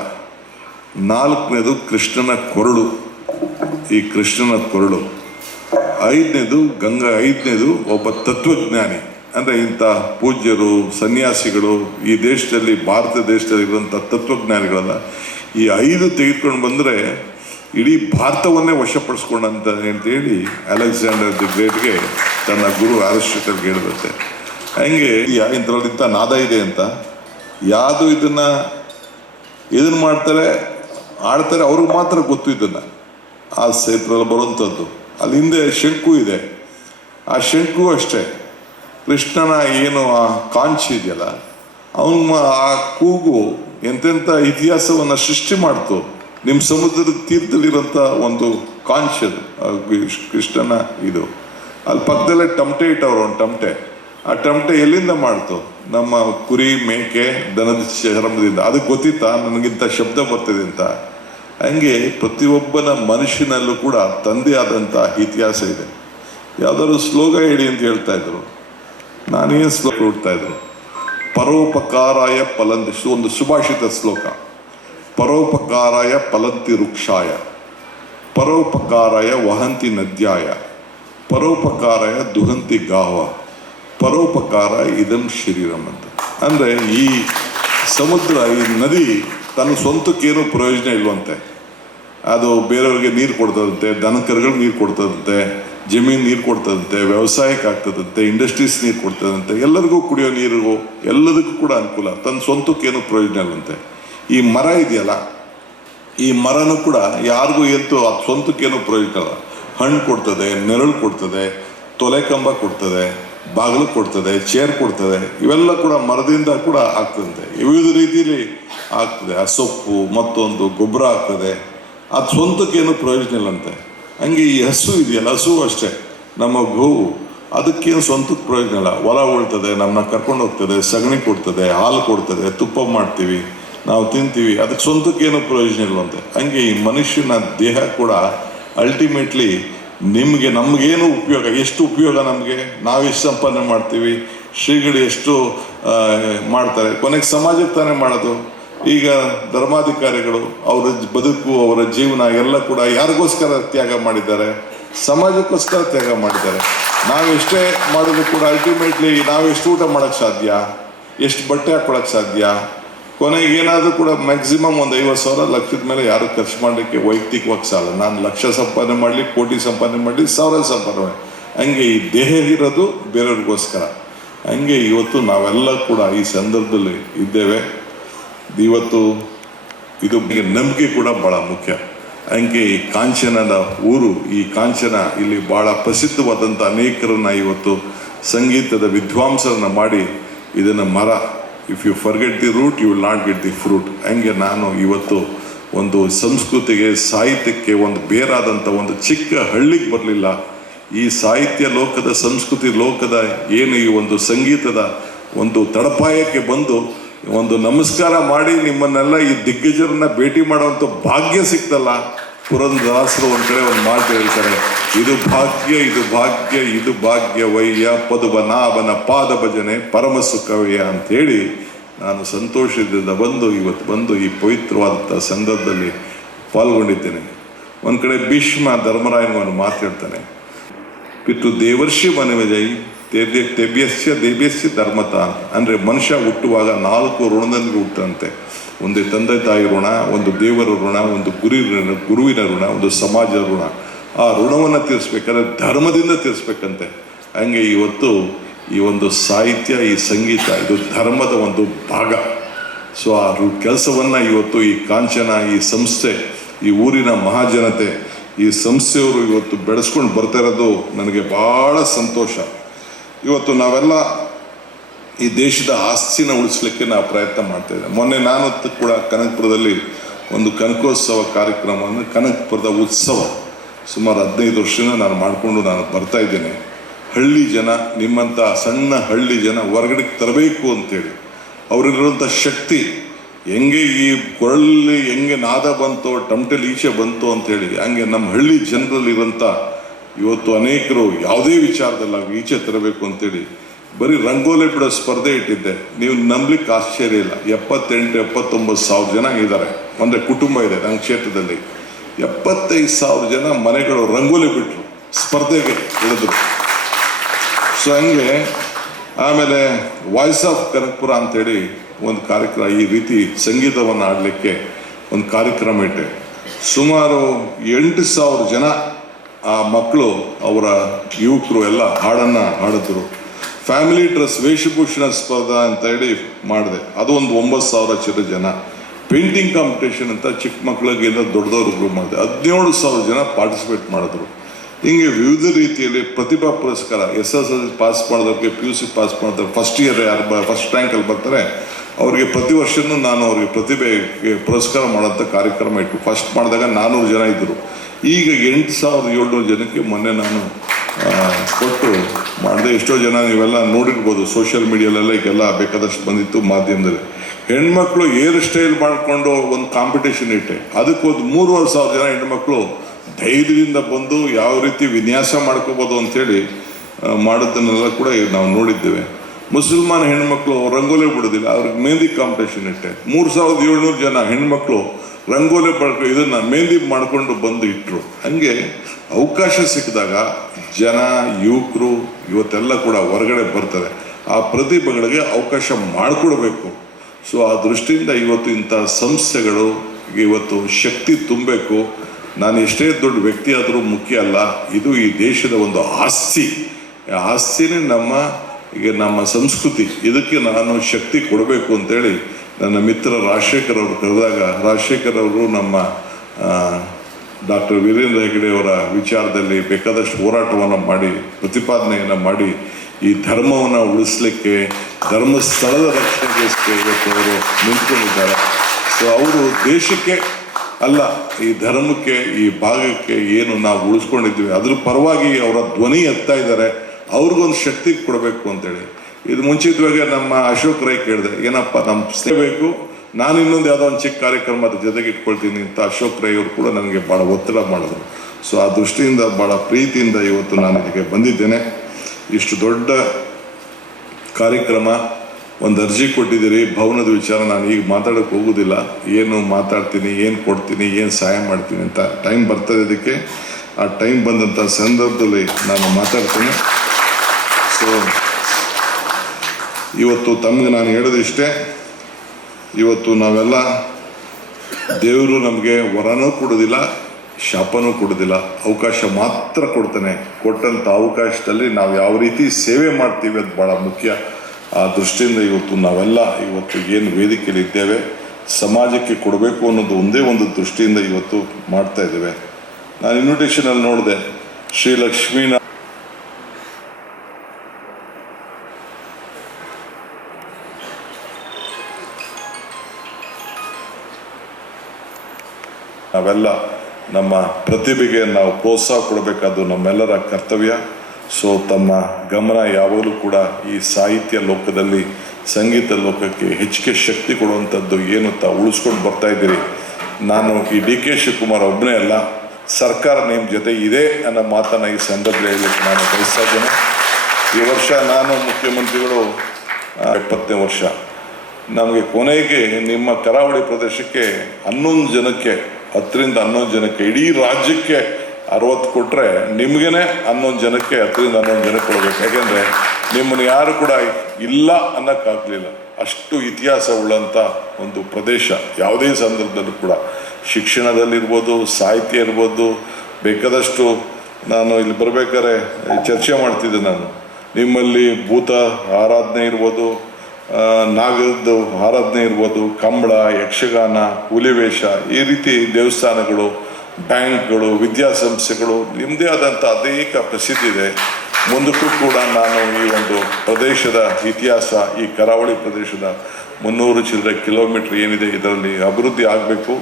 ನಾಲ್ಕನೇದು ಕೃಷ್ಣನ ಕೊರಳು, ಈ ಕೃಷ್ಣನ ಕೊರಳು, ಐದನೇದು ಒಬ್ಬ ತತ್ವಜ್ಞಾನಿ. ಅಂದರೆ ಇಂಥ ಪೂಜ್ಯರು, ಸನ್ಯಾಸಿಗಳು ಈ ದೇಶದಲ್ಲಿ, ಭಾರತ ದೇಶದಲ್ಲಿ ಇರುವಂಥ ತತ್ವಜ್ಞಾನಿಗಳಲ್ಲ. ಈ 5 ತೆಗೆದುಕೊಂಡು ಬಂದರೆ ಇಡೀ ಭಾರತವನ್ನೇ ವಶಪಡಿಸ್ಕೊಂಡಂತ ಅಂತೇಳಿ ಅಲೆಕ್ಸಾಂಡರ್ ದಿ ಗ್ರೇಟ್ಗೆ ತನ್ನ ಗುರು ಅರಿಸ್ಟಾಟಲ್ಗೆ ಹೇಳಿರುತ್ತೆ. ಹಂಗೆ ಇಂಥ ನಾದ ಇದೆ ಅಂತ ಯಾವುದು ಇದನ್ನು ಮಾಡ್ತಾರೆ, ಆಡ್ತಾರೆ, ಅವ್ರಿಗೆ ಮಾತ್ರ ಗೊತ್ತು ಇದನ್ನು. ಆ ಕ್ಷೇತ್ರದಲ್ಲಿ ಬರುವಂಥದ್ದು. ಅಲ್ಲಿ ಹಿಂದೆ ಶಂಕು ಇದೆ, ಆ ಶಂಕು ಅಷ್ಟೇ. ಕೃಷ್ಣನ ಏನು ಆ ಕಾಂಚ್ ಇದೆಯಲ್ಲ, ಅವನ ಆ ಕೂಗು ಎಂತೆಂಥ ಇತಿಹಾಸವನ್ನು ಸೃಷ್ಟಿ ಮಾಡ್ತು. ನಿಮ್ಮ ಸಮುದ್ರದ ತೀರ್ಥದಲ್ಲಿರೋಂಥ ಒಂದು ಕಾಂಚ್ ಅದು ಕೃಷ್ಣನ ಇದು. ಅಲ್ಲಿ ಪಕ್ಕದಲ್ಲೇ ಟಮಟೆ ಇಟ್ಟವ್ರು, ಒಂದು ಟಮಟೆ. ಆ ಟಮಟೆ ಎಲ್ಲಿಂದ ಮಾಡ್ತು? ನಮ್ಮ ಕುರಿ, ಮೇಕೆ, ದನದ ಚರ್ಮದಿಂದ. ಅದಕ್ಕೆ ಗೊತ್ತಿತ್ತಾ ನನಗಿಂತ ಶಬ್ದ ಬರ್ತಿದೆ ಅಂತ? ಹಂಗೆ ಪ್ರತಿಯೊಬ್ಬನ ಮನುಷ್ಯನಲ್ಲೂ ಕೂಡ ತಂದೆ ಆದಂಥ ಇತಿಹಾಸ ಇದೆ. ಯಾವುದಾದ್ರು ಶ್ಲೋಕ ಹೇಳಿ ಅಂತ ಹೇಳ್ತಾ ಇದ್ರು, ನಾನೇನು ಶ್ಲೋಕ ಹುಡ್ತಾ ಇದ್ರು. ಪರೋಪಕಾರಾಯ ಫಲಂತಿ, ಒಂದು ಸುಭಾಷಿತ ಶ್ಲೋಕ. ಪರೋಪಕಾರಾಯ ಫಲಂತಿ ವೃಕ್ಷಾಯ, ಪರೋಪಕಾರಾಯ ವಹಂತಿ ನದ್ಯಾಯ, ಪರೋಪಕಾರಾಯ ದುಹಂತಿ ಗಾವ, ಪರೋಪಕಾರ ಇದಂ ಶರೀರಂ ಅಂತ. ಅಂದರೆ ಈ ಸಮುದ್ರ, ಈ ನದಿ ತನ್ನ ಸ್ವಂತಕ್ಕೇನು ಪ್ರಯೋಜನ ಇಲ್ವಂತೆ. ಅದು ಬೇರೆಯವ್ರಿಗೆ ನೀರು ಕೊಡ್ತದಂತೆ, ದನಕರುಗಳು ನೀರು ಕೊಡ್ತದಂತೆ, ಜಮೀನು ನೀರು ಕೊಡ್ತದಂತೆ, ವ್ಯವಸಾಯಕ್ಕೆ ಆಗ್ತದಂತೆ, ಇಂಡಸ್ಟ್ರೀಸ್ ನೀರು ಕೊಡ್ತದಂತೆ, ಎಲ್ಲರಿಗೂ ಕುಡಿಯೋ ನೀರಿಗೂ ಎಲ್ಲದಕ್ಕೂ ಕೂಡ ಅನುಕೂಲ. ತನ್ನ ಸ್ವಂತಕ್ಕೇನು ಪ್ರಯೋಜನ ಇಲ್ವಂತೆ. ಈ ಮರ ಇದೆಯಲ್ಲ, ಈ ಮರನೂ ಕೂಡ ಯಾರಿಗೂ ಎದ್ದು ಅದು ಸ್ವಂತಕ್ಕೇನು ಪ್ರಯೋಜನ ಇಲ್ಲ. ಹಣ್ಣು ಕೊಡ್ತದೆ, ನೆರಳು ಕೊಡ್ತದೆ, ತೊಲೆಕಂಬ ಕೊಡ್ತದೆ, ಬಾಗಿಲು ಕೊಡ್ತದೆ, ಚೇರ್ ಕೊಡ್ತದೆ. ಇವೆಲ್ಲ ಕೂಡ ಮರದಿಂದ ಕೂಡ ಆಗ್ತದಂತೆ. ವಿವಿಧ ರೀತಿಯಲ್ಲಿ ಆಗ್ತದೆ. ಆ ಸೊಪ್ಪು ಮತ್ತೊಂದು ಗೊಬ್ಬರ ಆಗ್ತದೆ. ಅದು ಸ್ವಂತಕ್ಕೇನು ಪ್ರಯೋಜನ ಇಲ್ಲಂತೆ. ಹಂಗೆ ಈ ಹಸು ಇದೆಯಲ್ಲ, ಹಸು ಅಷ್ಟೇ, ನಮ್ಮ ಗೋವು, ಅದಕ್ಕೇನು ಸ್ವಂತಕ್ಕೆ ಪ್ರಯೋಜನ ಇಲ್ಲ. ಹೊಲ ಉಳ್ತದೆ, ನಮ್ಮನ್ನ ಕರ್ಕೊಂಡು ಹೋಗ್ತದೆ, ಸಗಣಿ ಕೊಡ್ತದೆ, ಹಾಲು ಕೊಡ್ತದೆ, ತುಪ್ಪ ಮಾಡ್ತೀವಿ, ನಾವು ತಿಂತೀವಿ. ಅದಕ್ಕೆ ಸ್ವಂತಕ್ಕೇನು ಪ್ರಯೋಜನ ಇಲ್ವಂತೆ. ಹಂಗೆ ಈ ಮನುಷ್ಯನ ದೇಹ ಕೂಡ ಅಲ್ಟಿಮೇಟ್ಲಿ ನಮಗೇನು ಉಪಯೋಗ, ಎಷ್ಟು ಉಪಯೋಗ ನಮಗೆ, ನಾವೆಷ್ಟು ಸಂಪಾದನೆ ಮಾಡ್ತೀವಿ, ಶ್ರೀಗಳು ಎಷ್ಟು ಮಾಡ್ತಾರೆ, ಕೊನೆಗೆ ಸಮಾಜಕ್ಕೆ ತಾನೇ ಮಾಡೋದು. ಈಗ ಧರ್ಮಾಧಿಕಾರಿಗಳು ಅವರ ಬದುಕು, ಅವರ ಜೀವನ ಎಲ್ಲ ಕೂಡ ಯಾರಿಗೋಸ್ಕರ ತ್ಯಾಗ ಮಾಡಿದ್ದಾರೆ? ಸಮಾಜಕ್ಕೋಸ್ಕರ ತ್ಯಾಗ ಮಾಡಿದ್ದಾರೆ. ನಾವೆಷ್ಟೇ ಮಾಡೋದು ಕೂಡ ಅಲ್ಟಿಮೇಟ್ಲಿ ನಾವೆಷ್ಟು ಊಟ ಮಾಡೋಕ್ಕೆ ಸಾಧ್ಯ, ಎಷ್ಟು ಬಟ್ಟೆ ಹಾಕ್ಕೊಳಕ್ಕೆ ಸಾಧ್ಯ, ಕೊನೆಗೆ ಏನಾದರೂ ಕೂಡ ಮ್ಯಾಕ್ಸಿಮಮ್ ಒಂದು 50,000 ಲಕ್ಷದ ಮೇಲೆ ಯಾರು ಖರ್ಚು ಮಾಡಲಿಕ್ಕೆ ವೈಯಕ್ತಿಕವಾಗಿ ಸಾಲ. ನಾನು ಲಕ್ಷ ಸಂಪಾದನೆ ಮಾಡಲಿ, ಕೋಟಿ ಸಂಪಾದನೆ ಮಾಡಲಿ, 1,000 ಸಂಪಾದನೆ ಮಾಡಿ, ಹಂಗೆ ಈ ದೇಹ ಇರೋದು ಬೇರೆಯವ್ರಿಗೋಸ್ಕರ. ಹಂಗೆ ಇವತ್ತು ನಾವೆಲ್ಲ ಕೂಡ ಈ ಸಂದರ್ಭದಲ್ಲಿ ಇದ್ದೇವೆ. ಇವತ್ತು ಇದು ನಂಬಿಕೆ ಕೂಡ ಭಾಳ ಮುಖ್ಯ. ಹಂಗೆ ಈ ಕಾಂಚನದ ಊರು, ಈ ಕಾಂಚನ ಇಲ್ಲಿ ಭಾಳ ಪ್ರಸಿದ್ಧವಾದಂಥ ಅನೇಕರನ್ನ ಇವತ್ತು ಸಂಗೀತದ ವಿದ್ವಾಂಸರನ್ನ ಮಾಡಿ ಇದನ್ನು ಮರ, if you forget the root you will not get the fruit. ಹಂಗೆ ನಾನು ಇವತ್ತು ಒಂದು ಸಂಸ್ಕೃತಿಗೆ, ಸಾಹಿತ್ಯಕ್ಕೆ ಒಂದು ಬೇರಾದಂಥ ಒಂದು ಚಿಕ್ಕ ಹಳ್ಳಿಗೆ ಬರಲಿಲ್ಲ. ಈ ಸಾಹಿತ್ಯ ಲೋಕದ, ಸಂಸ್ಕೃತಿ ಲೋಕದ ಏನು ಈ ಒಂದು ಸಂಗೀತದ ಒಂದು ತಳಪಾಯಕ್ಕೆ ಬಂದು ಒಂದು ನಮಸ್ಕಾರ ಮಾಡಿ ನಿಮ್ಮನ್ನೆಲ್ಲ ಈ ದಿಗ್ಗಜರನ್ನ ಭೇಟಿ ಮಾಡುವಂಥ ಭಾಗ್ಯ ಸಿಕ್ತಲ್ಲ. ಪುರಂದರದಾಸರು ಒಂದು ಕಡೆ ಒಂದು ಮಾತು ಹೇಳ್ತಾರೆ, ಇದು ಭಾಗ್ಯ, ಇದು ಭಾಗ್ಯ, ಇದು ಭಾಗ್ಯವಯ್ಯ, ಪದುಬನಾಭನ ಪಾದ ಭಜನೆ ಪರಮ ಸುಖವಯ್ಯ ಅಂಥೇಳಿ ನಾನು ಸಂತೋಷದಿಂದ ಇವತ್ತು ಬಂದು ಈ ಪವಿತ್ರವಾದಂಥ ಸಂದರ್ಭದಲ್ಲಿ ಪಾಲ್ಗೊಂಡಿದ್ದೇನೆ. ಒಂದು ಕಡೆ ಭೀಷ್ಮ ಧರ್ಮರಾಯನಿಗೆ ಮಾತಾಡ್ತಾನೆ, ಪಿತೃ ದೇವರ್ಷಿ ಮನವಜೈ ದೇವ್ಯಸ್ಯ ಧರ್ಮತ ಅಂತ. ಅಂದರೆ ಮನುಷ್ಯ ಹುಟ್ಟುವಾಗ 4 ಋಣದಲ್ಲಿ ಹುಟ್ಟಂತೆ. ಒಂದು ತಂದೆ ತಾಯಿ ಋಣ, ಒಂದು ದೇವರ ಋಣ, ಒಂದು ಗುರುವಿನ ಋಣ, ಒಂದು ಸಮಾಜದ ಋಣ. ಆ ಋಣವನ್ನು ತೀರಿಸ್ಬೇಕಾದ್ರೆ ಧರ್ಮದಿಂದ ತೀರಿಸ್ಬೇಕಂತೆ. ಹಂಗೆ ಇವತ್ತು ಈ ಒಂದು ಸಾಹಿತ್ಯ, ಈ ಸಂಗೀತ, ಇದು ಧರ್ಮದ ಒಂದು ಭಾಗ. ಸೊ ಆ ಕೆಲಸವನ್ನು ಇವತ್ತು ಈ ಕಾಂಚನ, ಈ ಸಂಸ್ಥೆ, ಈ ಊರಿನ ಮಹಾಜನತೆ, ಈ ಸಂಸ್ಥೆಯವರು ಇವತ್ತು ಬೆಳೆಸ್ಕೊಂಡು ಬರ್ತಾ ಇರೋದು ನನಗೆ ಭಾಳ ಸಂತೋಷ. ಇವತ್ತು ನಾವೆಲ್ಲ ಈ ದೇಶದ ಆಸ್ತಿನ ಉಳಿಸ್ಲಿಕ್ಕೆ ನಾವು ಪ್ರಯತ್ನ ಮಾಡ್ತಾ ಇದ್ದೇವೆ. ಮೊನ್ನೆ ನಾನು ಕೂಡ ಕನಕಪುರದಲ್ಲಿ ಒಂದು ಕನಕೋತ್ಸವ ಕಾರ್ಯಕ್ರಮವನ್ನು, ಕನಕಪುರದ ಉತ್ಸವ ಸುಮಾರು 15 ವರ್ಷದಿಂದ ನಾನು ಮಾಡಿಕೊಂಡು ನಾನು ಬರ್ತಾ ಇದ್ದೇನೆ. ಹಳ್ಳಿ ಜನ, ನಿಮ್ಮಂಥ ಸಣ್ಣ ಹಳ್ಳಿ ಜನ ಹೊರಗಡೆಗೆ ತರಬೇಕು ಅಂತೇಳಿ, ಅವರಲ್ಲಿರುವಂಥ ಶಕ್ತಿ ಹೆಂಗೆ ಈ ಕೊರಳಲ್ಲಿ ಹೆಂಗೆ ನಾದ ಬಂತೋ, ಟಮಟೆಲಿ ಈಚೆ ಬಂತು ಅಂಥೇಳಿ, ಹಂಗೆ ನಮ್ಮ ಹಳ್ಳಿ ಜನರಲ್ಲಿರೋಂಥ ಇವತ್ತು ಅನೇಕರು ಯಾವುದೇ ವಿಚಾರದಲ್ಲಾಗಲಿ ಈಚೆ ತರಬೇಕು ಅಂತೇಳಿ ಬರೀ ರಂಗೋಲಿ ಬಿಡೋ ಸ್ಪರ್ಧೆ ಇಟ್ಟಿದ್ದೆ. ನೀವು ನಂಬಲಿಕ್ಕೆ ಆಶ್ಚರ್ಯ ಇಲ್ಲ, 78-79,000 ಜನ ಇದ್ದಾರೆ. ಅಂದರೆ ಕುಟುಂಬ ಇದೆ ನನ್ನ ಕ್ಷೇತ್ರದಲ್ಲಿ. 75,000 ಜನ ಮನೆಗಳು ರಂಗೋಲಿ ಬಿಟ್ಟರು, ಸ್ಪರ್ಧೆಗೆ ಇಳಿದ್ರು. ಸೊ ಹಂಗೆ ಆಮೇಲೆ ವಾಯ್ಸ್ ಆಫ್ ಕನಕಪುರ ಅಂತೇಳಿ ಒಂದು ಕಾರ್ಯಕ್ರಮ, ಈ ರೀತಿ ಸಂಗೀತವನ್ನು ಆಡಲಿಕ್ಕೆ ಒಂದು ಕಾರ್ಯಕ್ರಮ ಇಟ್ಟೆ. ಸುಮಾರು 8,000 ಜನ ಆ ಮಕ್ಕಳು, ಅವರ ಯುವಕರು ಎಲ್ಲ ಹಾಡನ್ನು ಹಾಡಿದ್ರು. ಫ್ಯಾಮಿಲಿ ಡ್ರೆಸ್ ವೇಷಭೂಷಣ ಸ್ಪರ್ಧಾ ಅಂತ ಹೇಳಿ ಮಾಡಿದೆ, ಅದು ಒಂದು 9,000 ಜನ. ಪೇಂಟಿಂಗ್ ಕಾಂಪಿಟೇಷನ್ ಅಂತ ಚಿಕ್ಕ ಮಕ್ಕಳಿಗೆಲ್ಲ ದೊಡ್ಡದವ್ರಿಗೂ ಮಾಡಿದೆ, 17,000 ಜನ ಪಾರ್ಟಿಸಿಪೇಟ್ ಮಾಡಿದ್ರು. ಹಿಂಗೆ ವಿವಿಧ ರೀತಿಯಲ್ಲಿ ಪ್ರತಿಭಾ ಪುರಸ್ಕಾರ, SSLC ಪಾಸ್ ಮಾಡಿದವ್ರಿಗೆ, PUC ಪಾಸ್ ಮಾಡಿದವ್ರು, ಫಸ್ಟ್ ಇಯರ್ ಯಾರು ಫಸ್ಟ್ ರ್ಯಾಂಕಲ್ಲಿ ಬರ್ತಾರೆ ಅವರಿಗೆ ಪ್ರತಿ ವರ್ಷವೂ ನಾನು ಅವರಿಗೆ ಪ್ರತಿಭೆಗೆ ಪುರಸ್ಕಾರ ಮಾಡೋಂಥ ಕಾರ್ಯಕ್ರಮ ಇಟ್ಟು ಫಸ್ಟ್ ಮಾಡಿದಾಗ 400 ಜನ ಇದ್ದರು. ಈಗ 8,700 ಜನಕ್ಕೆ ಮೊನ್ನೆ ನಾನು ಕೊಟ್ಟು ಮಾಡಿದೆ. ಎಷ್ಟೋ ಜನ ನೀವೆಲ್ಲ ನೋಡಿರ್ಬೋದು ಸೋಷಿಯಲ್ ಮೀಡಿಯಾಲೆಲ್ಲ, ಈಗೆಲ್ಲ ಬೇಕಾದಷ್ಟು ಬಂದಿತ್ತು ಮಾಧ್ಯಮದಲ್ಲಿ. ಹೆಣ್ಮಕ್ಳು ಏರ್ ಸ್ಟೈಲ್ ಮಾಡಿಕೊಂಡು ಒಂದು ಕಾಂಪಿಟೇಷನ್ ಇಟ್ಟೆ, ಅದಕ್ಕೊಂದು 3,500 ಜನ ಹೆಣ್ಮಕ್ಳು ಧೈರ್ಯದಿಂದ ಬಂದು ಯಾವ ರೀತಿ ವಿನ್ಯಾಸ ಮಾಡ್ಕೋಬೋದು ಅಂಥೇಳಿ ಮಾಡೋದನ್ನೆಲ್ಲ ಕೂಡ ನಾವು ನೋಡಿದ್ದೇವೆ. ಮುಸಲ್ಮಾನ್ ಹೆಣ್ಮಕ್ಳು ರಂಗೋಲಿ ಬಿಡೋದಿಲ್ಲ, ಅವ್ರಿಗೆ ಮೆಹಂದಿ ಕಾಂಪಿಟೇಷನ್ ಇಟ್ಟೆ. 3,700 ಜನ ಹೆಣ್ಮಕ್ಳು ರಂಗೋಲಿ ಇದನ್ನು ಮೆಹಂದಿ ಮಾಡಿಕೊಂಡು ಬಂದು ಇಟ್ಟರು. ಹಾಗೆ ಅವಕಾಶ ಸಿಕ್ಕಿದಾಗ ಜನ, ಯುವಕರು ಇವತ್ತೆಲ್ಲ ಕೂಡ ಹೊರಗಡೆ ಬರ್ತಾರೆ. ಆ ಪ್ರತಿಭೆಗಳಿಗೆ ಅವಕಾಶ ಮಾಡಿಕೊಡ್ಬೇಕು. ಸೊ ಆ ದೃಷ್ಟಿಯಿಂದ ಇವತ್ತು ಇಂಥ ಸಂಸ್ಥೆಗಳು ಇವತ್ತು ಶಕ್ತಿ ತುಂಬಬೇಕು. ನಾನು ಎಷ್ಟೇ ದೊಡ್ಡ ವ್ಯಕ್ತಿ ಆದರೂ ಮುಖ್ಯ ಅಲ್ಲ, ಇದು ಈ ದೇಶದ ಒಂದು ಆಸ್ತಿ. ಆಸ್ತಿನೇ ನಮ್ಮ ಸಂಸ್ಕೃತಿ. ಇದಕ್ಕೆ ನಾನು ಶಕ್ತಿ ಕೊಡಬೇಕು ಅಂತೇಳಿ ನನ್ನ ಮಿತ್ರ ರಾಜಶೇಖರ್ ಅವರು ಕರೆದಾಗ, ರಾಜಶೇಖರ್ ಅವರು ನಮ್ಮ ಡಾಕ್ಟರ್ ವೀರೇಂದ್ರ ಹೆಗಡೆ ಅವರ ವಿಚಾರದಲ್ಲಿ ಬೇಕಾದಷ್ಟು ಹೋರಾಟವನ್ನು ಮಾಡಿ, ಪ್ರತಿಪಾದನೆಯನ್ನು ಮಾಡಿ, ಈ ಧರ್ಮವನ್ನು ಉಳಿಸ್ಲಿಕ್ಕೆ, ಧರ್ಮಸ್ಥಳದ ರಕ್ಷಣೆಗೋಸ್ಕರ ಇವತ್ತು ಅವರು ನಿಂತ್ಕೊಂಡಿದ್ದಾರೆ. ಸೊ ಅವರು ದೇಶಕ್ಕೆ ಅಲ್ಲ, ಈ ಧರ್ಮಕ್ಕೆ, ಈ ಭಾಗಕ್ಕೆ ಏನು ನಾವು ಉಳಿಸ್ಕೊಂಡಿದ್ವಿ ಅದ್ರ ಪರವಾಗಿ ಅವರ ಧ್ವನಿ ಎತ್ತಾ ಇದ್ದಾರೆ. ಅವ್ರಿಗೊಂದು ಶಕ್ತಿ ಕೊಡಬೇಕು ಅಂತೇಳಿ. ಇದು ಮುಂಚಿತವಾಗಿ ನಮ್ಮ ಅಶೋಕ್ ರೈ ಕೇಳಿದೆ, ಏನಪ್ಪ ನಮ್ಮ ಬೇಕು, ನಾನು ಇನ್ನೊಂದು ಯಾವುದೋ ಒಂದು ಚಿಕ್ಕ ಕಾರ್ಯಕ್ರಮ ಅದ್ರ ಜೊತೆಗೆ ಇಟ್ಕೊಳ್ತೀನಿ ಅಂತ ಅಶೋಕ್ ರೈ ಅವರು ಕೂಡ ನನಗೆ ಭಾಳ ಒತ್ತಡ ಮಾಡಿದ್ರು. ಸೊ ಆ ದೃಷ್ಟಿಯಿಂದ ಭಾಳ ಪ್ರೀತಿಯಿಂದ ಇವತ್ತು ನಾನು ಇದಕ್ಕೆ ಬಂದಿದ್ದೇನೆ. ಇಷ್ಟು ದೊಡ್ಡ ಕಾರ್ಯಕ್ರಮ, ಒಂದು ಅರ್ಜಿ ಕೊಟ್ಟಿದ್ದೀರಿ ಭವನದ ವಿಚಾರ. ನಾನು ಈಗ ಮಾತಾಡೋಕ್ಕೆ ಹೋಗೋದಿಲ್ಲ, ಏನು ಮಾತಾಡ್ತೀನಿ, ಏನು ಕೊಡ್ತೀನಿ, ಏನು ಸಹಾಯ ಮಾಡ್ತೀನಿ ಅಂತ ಟೈಮ್ ಬರ್ತದೆ. ಇದಕ್ಕೆ ಆ ಟೈಮ್ ಬಂದಂಥ ಸಂದರ್ಭದಲ್ಲಿ ನಾನು ಮಾತಾಡ್ತೀನಿ. ಸೊ ಇವತ್ತು ತಮಗೆ ನಾನು ಹೇಳೋದಿಷ್ಟೇ, ಇವತ್ತು ನಾವೆಲ್ಲ ದೇವರು ನಮಗೆ ವರನೂ ಕೊಡೋದಿಲ್ಲ, ಶಾಪನೂ ಕೊಡೋದಿಲ್ಲ, ಅವಕಾಶ ಮಾತ್ರ ಕೊಡ್ತಾನೆ. ಕೊಟ್ಟಂಥ ಅವಕಾಶದಲ್ಲಿ ನಾವು ಯಾವ ರೀತಿ ಸೇವೆ ಮಾಡ್ತೀವಿ ಅದು ಭಾಳ ಮುಖ್ಯ. ಆ ದೃಷ್ಟಿಯಿಂದ ಇವತ್ತು ನಾವೆಲ್ಲ ಇವತ್ತು ಏನು ವೇದಿಕೆಯಲ್ಲಿ ಇದ್ದೇವೆ, ಸಮಾಜಕ್ಕೆ ಕೊಡಬೇಕು ಅನ್ನೋದು ಒಂದೇ ಒಂದು ದೃಷ್ಟಿಯಿಂದ ಇವತ್ತು ಮಾಡ್ತಾ ಇದ್ದೇವೆ. ನಾನು ಇನ್ವಿಟೇಷನಲ್ಲಿ ನೋಡಿದೆ, ಶ್ರೀ ಲಕ್ಷ್ಮೀ ನಾವೆಲ್ಲ ನಮ್ಮ ಪ್ರತಿಭೆಗೆ ನಾವು ಪ್ರೋತ್ಸಾಹ ಕೊಡಬೇಕಾದ್ದು ನಮ್ಮೆಲ್ಲರ ಕರ್ತವ್ಯ. ಸೊ ತಮ್ಮ ಗಮನ ಯಾವಾಗಲೂ ಕೂಡ ಈ ಸಾಹಿತ್ಯ ಲೋಕದಲ್ಲಿ, ಸಂಗೀತ ಲೋಕಕ್ಕೆ ಹೆಚ್ಚಿಗೆ ಶಕ್ತಿ ಕೊಡುವಂಥದ್ದು ಏನು ಉಳಿಸ್ಕೊಂಡು ಬರ್ತಾ ಇದ್ದೀರಿ. ನಾನು ಈ DK ಶಿವಕುಮಾರ್ ಒಬ್ಬನೇ ಅಲ್ಲ, ಸರ್ಕಾರ ನಿಮ್ಮ ಜೊತೆ ಇದೆ ಅನ್ನೋ ಮಾತನ್ನು ಈ ಸಂದರ್ಭದಲ್ಲಿ ಹೇಳಲಿಕ್ಕೆ ನಾನು ಬಯಸ್ತಾ ಇದ್ದೇನೆ. ಈ ವರ್ಷ ನಾನು ಮುಖ್ಯಮಂತ್ರಿಗಳು 70ನೇ ವರ್ಷ. ನಮಗೆ ಕೊನೆಗೆ ನಿಮ್ಮ ಕರಾವಳಿ ಪ್ರದೇಶಕ್ಕೆ 11 ಜನಕ್ಕೆ, 10ರಿಂದ 11 ಜನಕ್ಕೆ, ಇಡೀ ರಾಜ್ಯಕ್ಕೆ 60 ಕೊಟ್ಟರೆ ನಿಮಗೇ 11 ಜನಕ್ಕೆ, 10ರಿಂದ 11 ಜನಕ್ಕೆ ಕೊಡಬೇಕು. ಯಾಕೆಂದರೆ ನಿಮ್ಮನ್ನು ಯಾರು ಕೂಡ ಇಲ್ಲ ಅನ್ನೋಕ್ಕಾಗಲಿಲ್ಲ. ಅಷ್ಟು ಇತಿಹಾಸ ಉಳ್ಳಂಥ ಒಂದು ಪ್ರದೇಶ. ಯಾವುದೇ ಸಂದರ್ಭದಲ್ಲೂ ಕೂಡ ಶಿಕ್ಷಣದಲ್ಲಿರ್ಬೋದು, ಸಾಹಿತ್ಯ ಇರ್ಬೋದು, ಬೇಕಾದಷ್ಟು. ನಾನು ಇಲ್ಲಿ ಬರಬೇಕಾದ್ರೆ ಚರ್ಚೆ ಮಾಡ್ತಿದ್ದೆ, ನಾನು ನಿಮ್ಮಲ್ಲಿ ಭೂತ ಆರಾಧನೆ ಇರ್ಬೋದು, ನಾಗರದ್ದು ಆರಾಧನೆ ಇರ್ಬೋದು, ಕಂಬಳ, ಯಕ್ಷಗಾನ, ಹುಲಿವೇಷ, ಈ ರೀತಿ ದೇವಸ್ಥಾನಗಳು, ಬ್ಯಾಂಕ್ಗಳು, ವಿದ್ಯಾಸಂಸ್ಥೆಗಳು, ನಿಮ್ಮದೇ ಆದಂಥ ಅನೇಕ ಪ್ರಸಿದ್ಧಿ ಇದೆ. ಮುಂದಕ್ಕೂ ಕೂಡ ನಾನು ಈ ಒಂದು ಪ್ರದೇಶದ ಇತಿಹಾಸ, ಈ ಕರಾವಳಿ ಪ್ರದೇಶದ 300 ಚಿಲ್ಲರೆ ಕಿಲೋಮೀಟ್ರ್ ಏನಿದೆ, ಇದರಲ್ಲಿ ಅಭಿವೃದ್ಧಿ ಆಗಬೇಕು.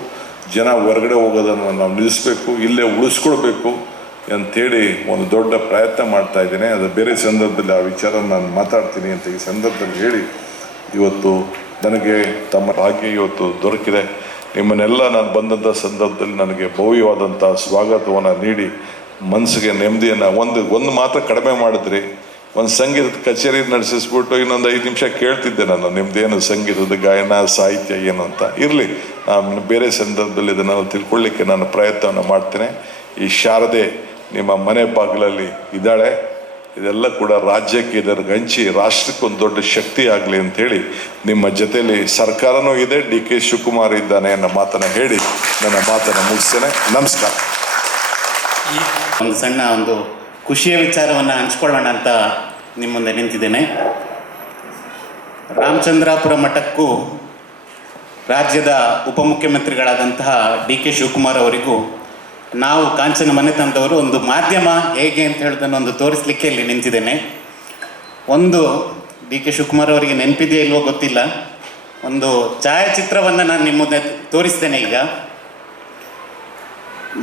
ಜನ ಹೊರಗಡೆ ಹೋಗೋದನ್ನು ನಾವು ನಿಲ್ಲಿಸಬೇಕು, ಇಲ್ಲೇ ಉಳಿಸ್ಕೊಳ್ಬೇಕು ಅಂಥೇಳಿ ಒಂದು ದೊಡ್ಡ ಪ್ರಯತ್ನ ಮಾಡ್ತಾ ಇದ್ದೇನೆ. ಅದು ಬೇರೆ ಸಂದರ್ಭದಲ್ಲಿ ಆ ವಿಚಾರ ನಾನು ಮಾತಾಡ್ತೀನಿ ಅಂತ ಈ ಸಂದರ್ಭದಲ್ಲಿ ಹೇಳಿ, ಇವತ್ತು ನನಗೆ ತಮ್ಮ ಭಾಗ್ಯ ಇವತ್ತು ದೊರಕಿದೆ. ನಿಮ್ಮನ್ನೆಲ್ಲ ನಾನು ಬಂದಂಥ ಸಂದರ್ಭದಲ್ಲಿ ನನಗೆ ಭವ್ಯವಾದಂಥ ಸ್ವಾಗತವನ್ನು ನೀಡಿ ಮನಸ್ಸಿಗೆ ನೆಮ್ಮದಿಯನ್ನು ಒಂದು ಮಾತ್ರ ಕಡಿಮೆ ಮಾಡಿದ್ರಿ. ಒಂದು ಸಂಗೀತದ ಕಚೇರಿ ನಡೆಸಿಸ್ಬಿಟ್ಟು ಇನ್ನೊಂದು 5 ನಿಮಿಷ ಕೇಳ್ತಿದ್ದೆ ನಾನು, ನಿಮ್ದೇನು ಸಂಗೀತದ ಗಾಯನ ಸಾಹಿತ್ಯ ಏನು ಅಂತ. ಇರಲಿ, ಬೇರೆ ಸಂದರ್ಭದಲ್ಲಿ ಇದನ್ನು ತಿಳ್ಕೊಳ್ಳಿಕ್ಕೆ ನಾನು ಪ್ರಯತ್ನವನ್ನು ಮಾಡ್ತೇನೆ. ಈ ಶಾರದೆ ನಿಮ್ಮ ಮನೆ ಬಾಗಿಲಲ್ಲಿ ಇದ್ದಾಳೆ. ಇದೆಲ್ಲ ಕೂಡ ರಾಜ್ಯಕ್ಕೆ ಇದನ್ನು ಹಂಚಿ ರಾಷ್ಟ್ರಕ್ಕೆ ಒಂದು ದೊಡ್ಡ ಶಕ್ತಿ ಆಗಲಿ ಅಂಥೇಳಿ ನಿಮ್ಮ ಜೊತೆಯಲ್ಲಿ ಸರ್ಕಾರನೂ ಇದೆ, DK ಶಿವಕುಮಾರ್ ಇದ್ದಾನೆ ಅನ್ನೋ ಮಾತನ್ನು ಹೇಳಿ ನನ್ನ ಮಾತನ್ನು ಮುಗಿಸ್ತೇನೆ. ನಮಸ್ಕಾರ. ಒಂದು ಸಣ್ಣ ಒಂದು ಖುಷಿಯ ವಿಚಾರವನ್ನು ಹಂಚ್ಕೊಳ್ಳೋಣ ಅಂತ ನಿಮ್ಮ ಮುಂದೆ ನಿಂತಿದ್ದೇನೆ. ರಾಮಚಂದ್ರಾಪುರ ಮಠಕ್ಕೂ ರಾಜ್ಯದ ಉಪಮುಖ್ಯಮಂತ್ರಿಗಳಾದಂತಹ DK ಶಿವಕುಮಾರ್ ಅವರಿಗೂ ನಾವು ಕಾಂಚನ ಮನೆತನದವರು ಒಂದು ಮಾಧ್ಯಮ ಹೇಗೆ ಅಂತ ಹೇಳೋದನ್ನೊಂದು ತೋರಿಸಲಿಕ್ಕೆ ಇಲ್ಲಿ ನಿಂತಿದ್ದೇನೆ. ಒಂದು DK ಶಿವಕುಮಾರ್ ಅವರಿಗೆ ನೆನಪಿದೆಯೋ ಇಲ್ವೋ ಗೊತ್ತಿಲ್ಲ, ಒಂದು ಛಾಯಾಚಿತ್ರವನ್ನು ನಾನು ನಿಮ್ಮ ಮುಂದೆ ತೋರಿಸ್ತೇನೆ. ಈಗ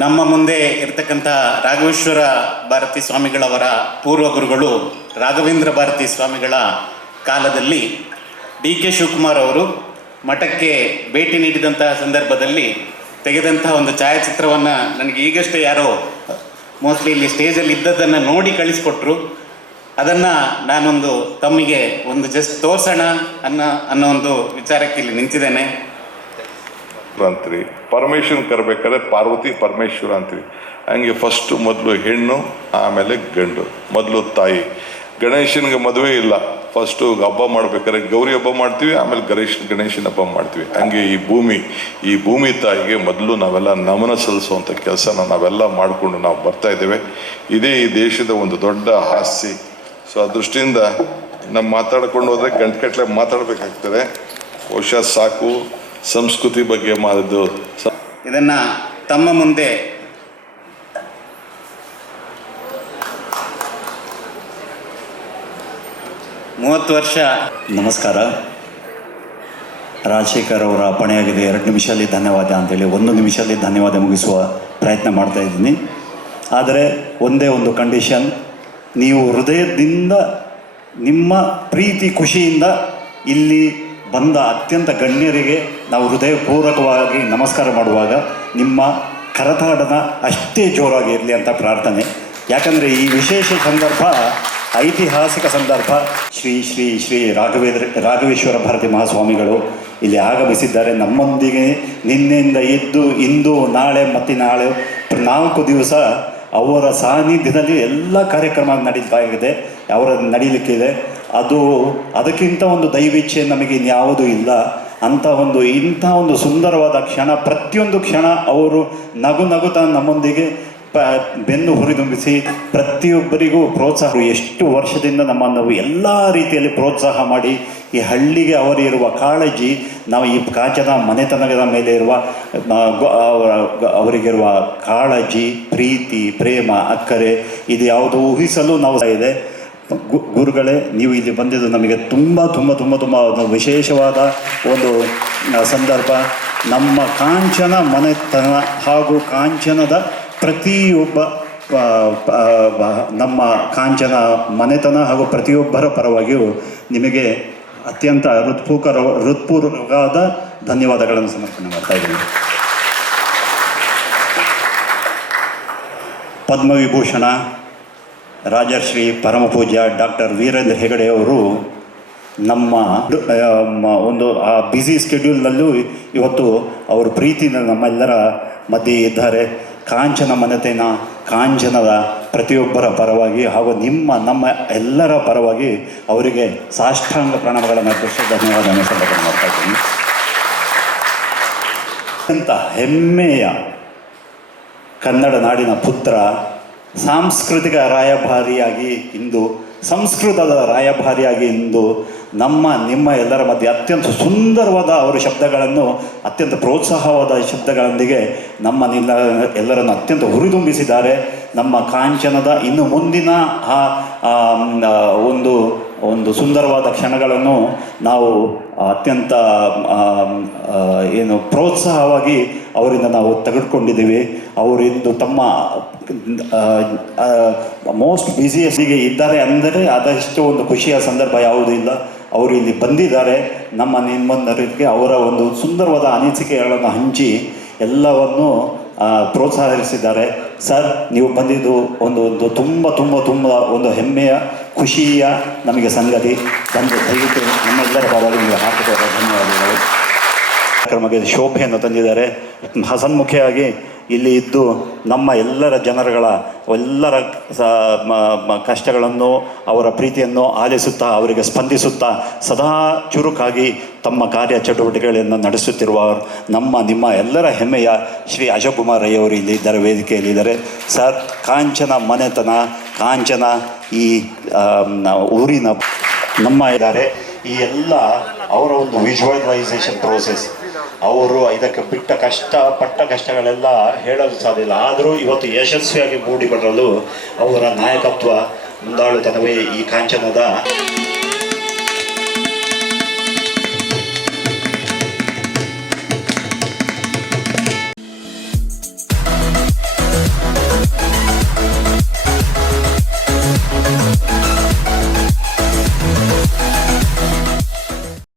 ನಮ್ಮ ಮುಂದೆ ಇರ್ತಕ್ಕಂಥ ರಾಘವೇಶ್ವರ ಭಾರತಿ ಸ್ವಾಮಿಗಳವರ ಪೂರ್ವ ಗುರುಗಳು ರಾಘವೇಂದ್ರ ಭಾರತಿ ಸ್ವಾಮಿಗಳ ಕಾಲದಲ್ಲಿ DK ಶಿವಕುಮಾರ್ ಅವರು ಮಠಕ್ಕೆ ಭೇಟಿ ನೀಡಿದಂತಹ ಸಂದರ್ಭದಲ್ಲಿ ತೆಗೆದಂತಹ ಒಂದು ಛಾಯಾಚಿತ್ರವನ್ನು ನನಗೆ ಈಗಷ್ಟೇ ಯಾರೋ ಮೋಸ್ಟ್ಲಿ ಇಲ್ಲಿ ಸ್ಟೇಜಲ್ಲಿ ಇದ್ದದ್ದನ್ನು ನೋಡಿ ಕಳಿಸ್ಕೊಟ್ರು. ಅದನ್ನು ನಾನೊಂದು ತಮ್ಮಿಗೆ ಒಂದು ಜಸ್ಟ್ ತೋರಿಸೋಣ ಅನ್ನೋ ಒಂದು ವಿಚಾರಕ್ಕೆ ಇಲ್ಲಿ ನಿಂತಿದ್ದೇನೆ. ಅಂತೀವಿ ಪರಮೇಶ್ವರನ್ ಕರಬೇಕಾದ್ರೆ ಪಾರ್ವತಿ ಪರಮೇಶ್ವರ ಅಂತೀವಿ. ಹಂಗೆ ಫಸ್ಟು ಮೊದಲು ಹೆಣ್ಣು, ಆಮೇಲೆ ಗಂಡು, ಮೊದಲು ತಾಯಿ. ಗಣೇಶನಿಗೆ ಮದುವೆ ಇಲ್ಲ, ಫಸ್ಟು ಹಬ್ಬ ಮಾಡ್ಬೇಕಾದ್ರೆ ಗೌರಿ ಹಬ್ಬ ಮಾಡ್ತೀವಿ, ಆಮೇಲೆ ಗಣೇಶನ ಹಬ್ಬ ಮಾಡ್ತೀವಿ. ಹಂಗೆ ಈ ಭೂಮಿ ತಾಯಿಗೆ ಮೊದಲು ನಾವೆಲ್ಲ ನಮನ ಸಲ್ಲಿಸುವಂಥ ಕೆಲಸನ ನಾವೆಲ್ಲ ಮಾಡಿಕೊಂಡು ನಾವು ಬರ್ತಾ ಇದ್ದೇವೆ. ಇದೇ ಈ ದೇಶದ ಒಂದು ದೊಡ್ಡ ಆಸ್ತಿ. ಸೊ ಆ ದೃಷ್ಟಿಯಿಂದ ನಾವು ಮಾತಾಡ್ಕೊಂಡು ಹೋದರೆ ಗಂಟೆಗಟ್ಟಲೆ ಮಾತಾಡಬೇಕಾಗ್ತದೆ. ಬಹುಶಃ ಸಾಕು ಸಂಸ್ಕೃತಿ ಬಗ್ಗೆ ಮಾಡಿದ್ದು. ಇದನ್ನು ತಮ್ಮ ಮುಂದೆ ವರ್ಷ. ನಮಸ್ಕಾರ. ರಾಜಶೇಖರ್ ಅವರ ಅಪ್ಪಣೆಯಾಗಿದೆ 2 ನಿಮಿಷದಲ್ಲಿ ಧನ್ಯವಾದ ಅಂತೇಳಿ 1 ನಿಮಿಷದಲ್ಲಿ ಧನ್ಯವಾದ ಮುಗಿಸುವ ಪ್ರಯತ್ನ ಮಾಡ್ತಾ ಇದ್ದೀನಿ. ಆದರೆ ಒಂದೇ ಒಂದು ಕಂಡೀಷನ್, ನೀವು ಹೃದಯದಿಂದ ನಿಮ್ಮ ಪ್ರೀತಿ ಖುಷಿಯಿಂದ ಇಲ್ಲಿ ಬಂದ ಅತ್ಯಂತ ಗಣ್ಯರಿಗೆ ನಾವು ಹೃದಯಪೂರ್ವಕವಾಗಿ ನಮಸ್ಕಾರ ಮಾಡುವಾಗ ನಿಮ್ಮ ಕರತಾಡನ ಅಷ್ಟೇ ಜೋರಾಗಿ ಇರಲಿ ಅಂತ ಪ್ರಾರ್ಥನೆ. ಯಾಕಂದರೆ ಈ ವಿಶೇಷ ಸಂದರ್ಭ ಐತಿಹಾಸಿಕ ಸಂದರ್ಭ. ಶ್ರೀ ಶ್ರೀ ಶ್ರೀ ರಾಘವೇಶ್ವರ ಭಾರತಿ ಮಹಾಸ್ವಾಮಿಗಳು ಇಲ್ಲಿ ಆಗಮಿಸಿದ್ದಾರೆ. ನಮ್ಮೊಂದಿಗೆ ನಿನ್ನೆಯಿಂದ ಇಂದು ನಾಳೆ ಮತ್ತು ನಾಳೆ 4 ದಿವಸ ಅವರ ಸಾನ್ನಿಧ್ಯದಲ್ಲಿ ಎಲ್ಲ ಕಾರ್ಯಕ್ರಮ ನಡೀತಾ ಇದೆ, ನಡೀಲಿಕ್ಕಿದೆ. ಅದಕ್ಕಿಂತ ಒಂದು ದೈವಿಚ್ಛೆ ನಮಗೆ ಇನ್ಯಾವುದೂ ಇಲ್ಲ. ಇಂಥ ಒಂದು ಸುಂದರವಾದ ಕ್ಷಣ, ಪ್ರತಿಯೊಂದು ಕ್ಷಣ ಅವರು ನಗುತ್ತಾ ನಮ್ಮೊಂದಿಗೆ ಬೆನ್ನು ಹುರಿದುಂಬಿಸಿ ಪ್ರತಿಯೊಬ್ಬರಿಗೂ ಪ್ರೋತ್ಸಾಹ. ಎಷ್ಟು ವರ್ಷದಿಂದ ನಮ್ಮನ್ನು ಎಲ್ಲ ರೀತಿಯಲ್ಲಿ ಪ್ರೋತ್ಸಾಹ ಮಾಡಿ ಈ ಹಳ್ಳಿಗೆ ಅವರಿರುವ ಕಾಳಜಿ, ನಾವು ಈ ಕಾಂಚನ ಮನೆತನದ ಮೇಲೆ ಇರುವ ಅವರಿಗಿರುವ ಕಾಳಜಿ, ಪ್ರೀತಿ, ಪ್ರೇಮ, ಅಕ್ಕರೆ, ಇದು ಯಾವುದು ಊಹಿಸಲು ನಾವು ಇದೆ. ಗುರುಗಳೇ, ನೀವು ಇಲ್ಲಿ ಬಂದಿದ್ದು ನಮಗೆ ತುಂಬ ತುಂಬ ತುಂಬ ತುಂಬ ಒಂದು ವಿಶೇಷವಾದ ಒಂದು ಸಂದರ್ಭ. ನಮ್ಮ ಕಾಂಚನ ಮನೆತನ ಹಾಗೂ ಕಾಂಚನದ ಪ್ರತಿಯೊಬ್ಬ ನಮ್ಮ ಕಾಂಚನ ಮನೆತನ ಹಾಗೂ ಪ್ರತಿಯೊಬ್ಬರ ಪರವಾಗಿಯೂ ನಿಮಗೆ ಅತ್ಯಂತ ಹೃತ್ಪೂರ್ವಕವಾದ ಧನ್ಯವಾದಗಳನ್ನು ಸಮರ್ಪಣೆ ಮಾಡ್ತಾ ಇದ್ದೀನಿ. ಪದ್ಮವಿಭೂಷಣ ರಾಜರ್ಷಿ ಪರಮಪೂಜ್ಯ ಡಾಕ್ಟರ್ ವೀರೇಂದ್ರ ಹೆಗಡೆ ಅವರು ನಮ್ಮ ಒಂದು ಆ ಬ್ಯುಸಿ ಸ್ಕೆಡ್ಯೂಲ್ನಲ್ಲೂ ಇವತ್ತು ಅವರು ಪ್ರೀತಿಯಿಂದ ನಮ್ಮೆಲ್ಲರ ಮಧ್ಯೆ ಇದ್ದಾರೆ. ಕಾಂಚನ ಮನೆತನ, ಕಾಂಚನದ ಪ್ರತಿಯೊಬ್ಬರ ಪರವಾಗಿ ಹಾಗೂ ನಮ್ಮ ಎಲ್ಲರ ಪರವಾಗಿ ಅವರಿಗೆ ಸಾಷ್ಟಾಂಗ ಪ್ರಣಾಮಗಳನ್ನು ಅರ್ಪಿಸಿ ಧನ್ಯವಾದವನ್ನು ಸಮರ್ಪಣೆ ಮಾಡ್ತಾ ಇದ್ದೀನಿ. ಅತ್ಯಂತ ಹೆಮ್ಮೆಯ ಕನ್ನಡ ನಾಡಿನ ಪುತ್ರ, ಸಾಂಸ್ಕೃತಿಕ ರಾಯಭಾರಿಯಾಗಿ ಇಂದು, ಸಂಸ್ಕೃತದ ರಾಯಭಾರಿಯಾಗಿ ಇಂದು ನಿಮ್ಮ ಎಲ್ಲರ ಮಧ್ಯೆ ಅತ್ಯಂತ ಸುಂದರವಾದ ಅವರ ಶಬ್ದಗಳನ್ನು, ಅತ್ಯಂತ ಪ್ರೋತ್ಸಾಹವಾದ ಶಬ್ದಗಳೊಂದಿಗೆ ಎಲ್ಲರನ್ನು ಅತ್ಯಂತ ಹುರಿದುಂಬಿಸಿದ್ದಾರೆ. ನಮ್ಮ ಕಾಂಚನದ ಇನ್ನು ಮುಂದಿನ ಒಂದು ಸುಂದರವಾದ ಕ್ಷಣಗಳನ್ನು ನಾವು ಅತ್ಯಂತ ಪ್ರೋತ್ಸಾಹವಾಗಿ ಅವರಿಂದ ನಾವು ತೆಗೆದುಕೊಂಡಿದ್ದೀವಿ. ಅವರಿಂದು ತಮ್ಮ ಮೋಸ್ಟ್ ಬ್ಯುಸಿಯಸ್ಟಿಗೆ ಇದ್ದಾರೆ ಅಂದರೆ ಅದಷ್ಟು ಒಂದು ಖುಷಿಯ ಸಂದರ್ಭ ಯಾವುದೂ ಇಲ್ಲ. ಅವರು ಇಲ್ಲಿ ಬಂದಿದ್ದಾರೆ, ನಿಮ್ಮೊಂದರಿಗೆ ಅವರ ಒಂದು ಸುಂದರವಾದ ಅನಿಸಿಕೆಗಳನ್ನು ಹಂಚಿ ಎಲ್ಲವನ್ನು ಪ್ರೋತ್ಸಾಹಿಸಿದ್ದಾರೆ. ಸರ್ ನೀವು ಬಂದಿದ್ದು ಒಂದು ತುಂಬ ಒಂದು ಹೆಮ್ಮೆಯ ಖುಷಿಯ ನಮಗೆ ಸಂಗತಿ. ಬಂದು ದಯವಿಟ್ಟು ನಮ್ಮೆಲ್ಲರ ಪರವಾಗಿ ನೀವು ಹಾಕಿದ ಧನ್ಯವಾದಗಳು. ಕಾರ್ಯಕ್ರಮಕ್ಕೆ ಶೋಭೆಯನ್ನು ತಂದಿದ್ದಾರೆ. ಹಸನ್ಮುಖಿಯಾಗಿ ಇಲ್ಲಿ ಇದ್ದು ನಮ್ಮ ಎಲ್ಲರ ಜನರುಗಳ ಎಲ್ಲರ ಕಷ್ಟಗಳನ್ನು ಅವರ ಪ್ರೀತಿಯನ್ನು ಆಲಿಸುತ್ತಾ ಅವರಿಗೆ ಸ್ಪಂದಿಸುತ್ತಾ ಸದಾ ಚುರುಕಾಗಿ ತಮ್ಮ ಕಾರ್ಯ ಚಟುವಟಿಕೆಗಳನ್ನು ನಡೆಸುತ್ತಿರುವ ನಿಮ್ಮ ಎಲ್ಲರ ಹೆಮ್ಮೆಯ ಶ್ರೀ ಅಶೋಕ್ ಕುಮಾರ್ ರೈ ಅವರು ಇಲ್ಲಿ ಇದ್ದಾರೆ, ವೇದಿಕೆಯಲ್ಲಿ ಇದ್ದಾರೆ. ಸರ್, ಕಾಂಚನ ಮನೆತನ, ಕಾಂಚನ ಈ ಊರಿನ ನಮ್ಮ ಇದ್ದಾರೆ. ಈ ಎಲ್ಲ ಅವರ ಒಂದು ವಿಜುವಲೈಸೇಷನ್ ಪ್ರೋಸೆಸ್, ಅವರು ಇದಕ್ಕೆ ಪಟ್ಟ ಕಷ್ಟಗಳೆಲ್ಲ ಹೇಳಲು ಸಾಧ್ಯ ಇಲ್ಲ. ಆದರೂ ಇವತ್ತು ಯಶಸ್ವಿಯಾಗಿ ಮೂಡಿಬರಲು ಅವರ ನಾಯಕತ್ವ ಮುಂದಾಳುತನವೇ ಈ ಕಾಂಚನದ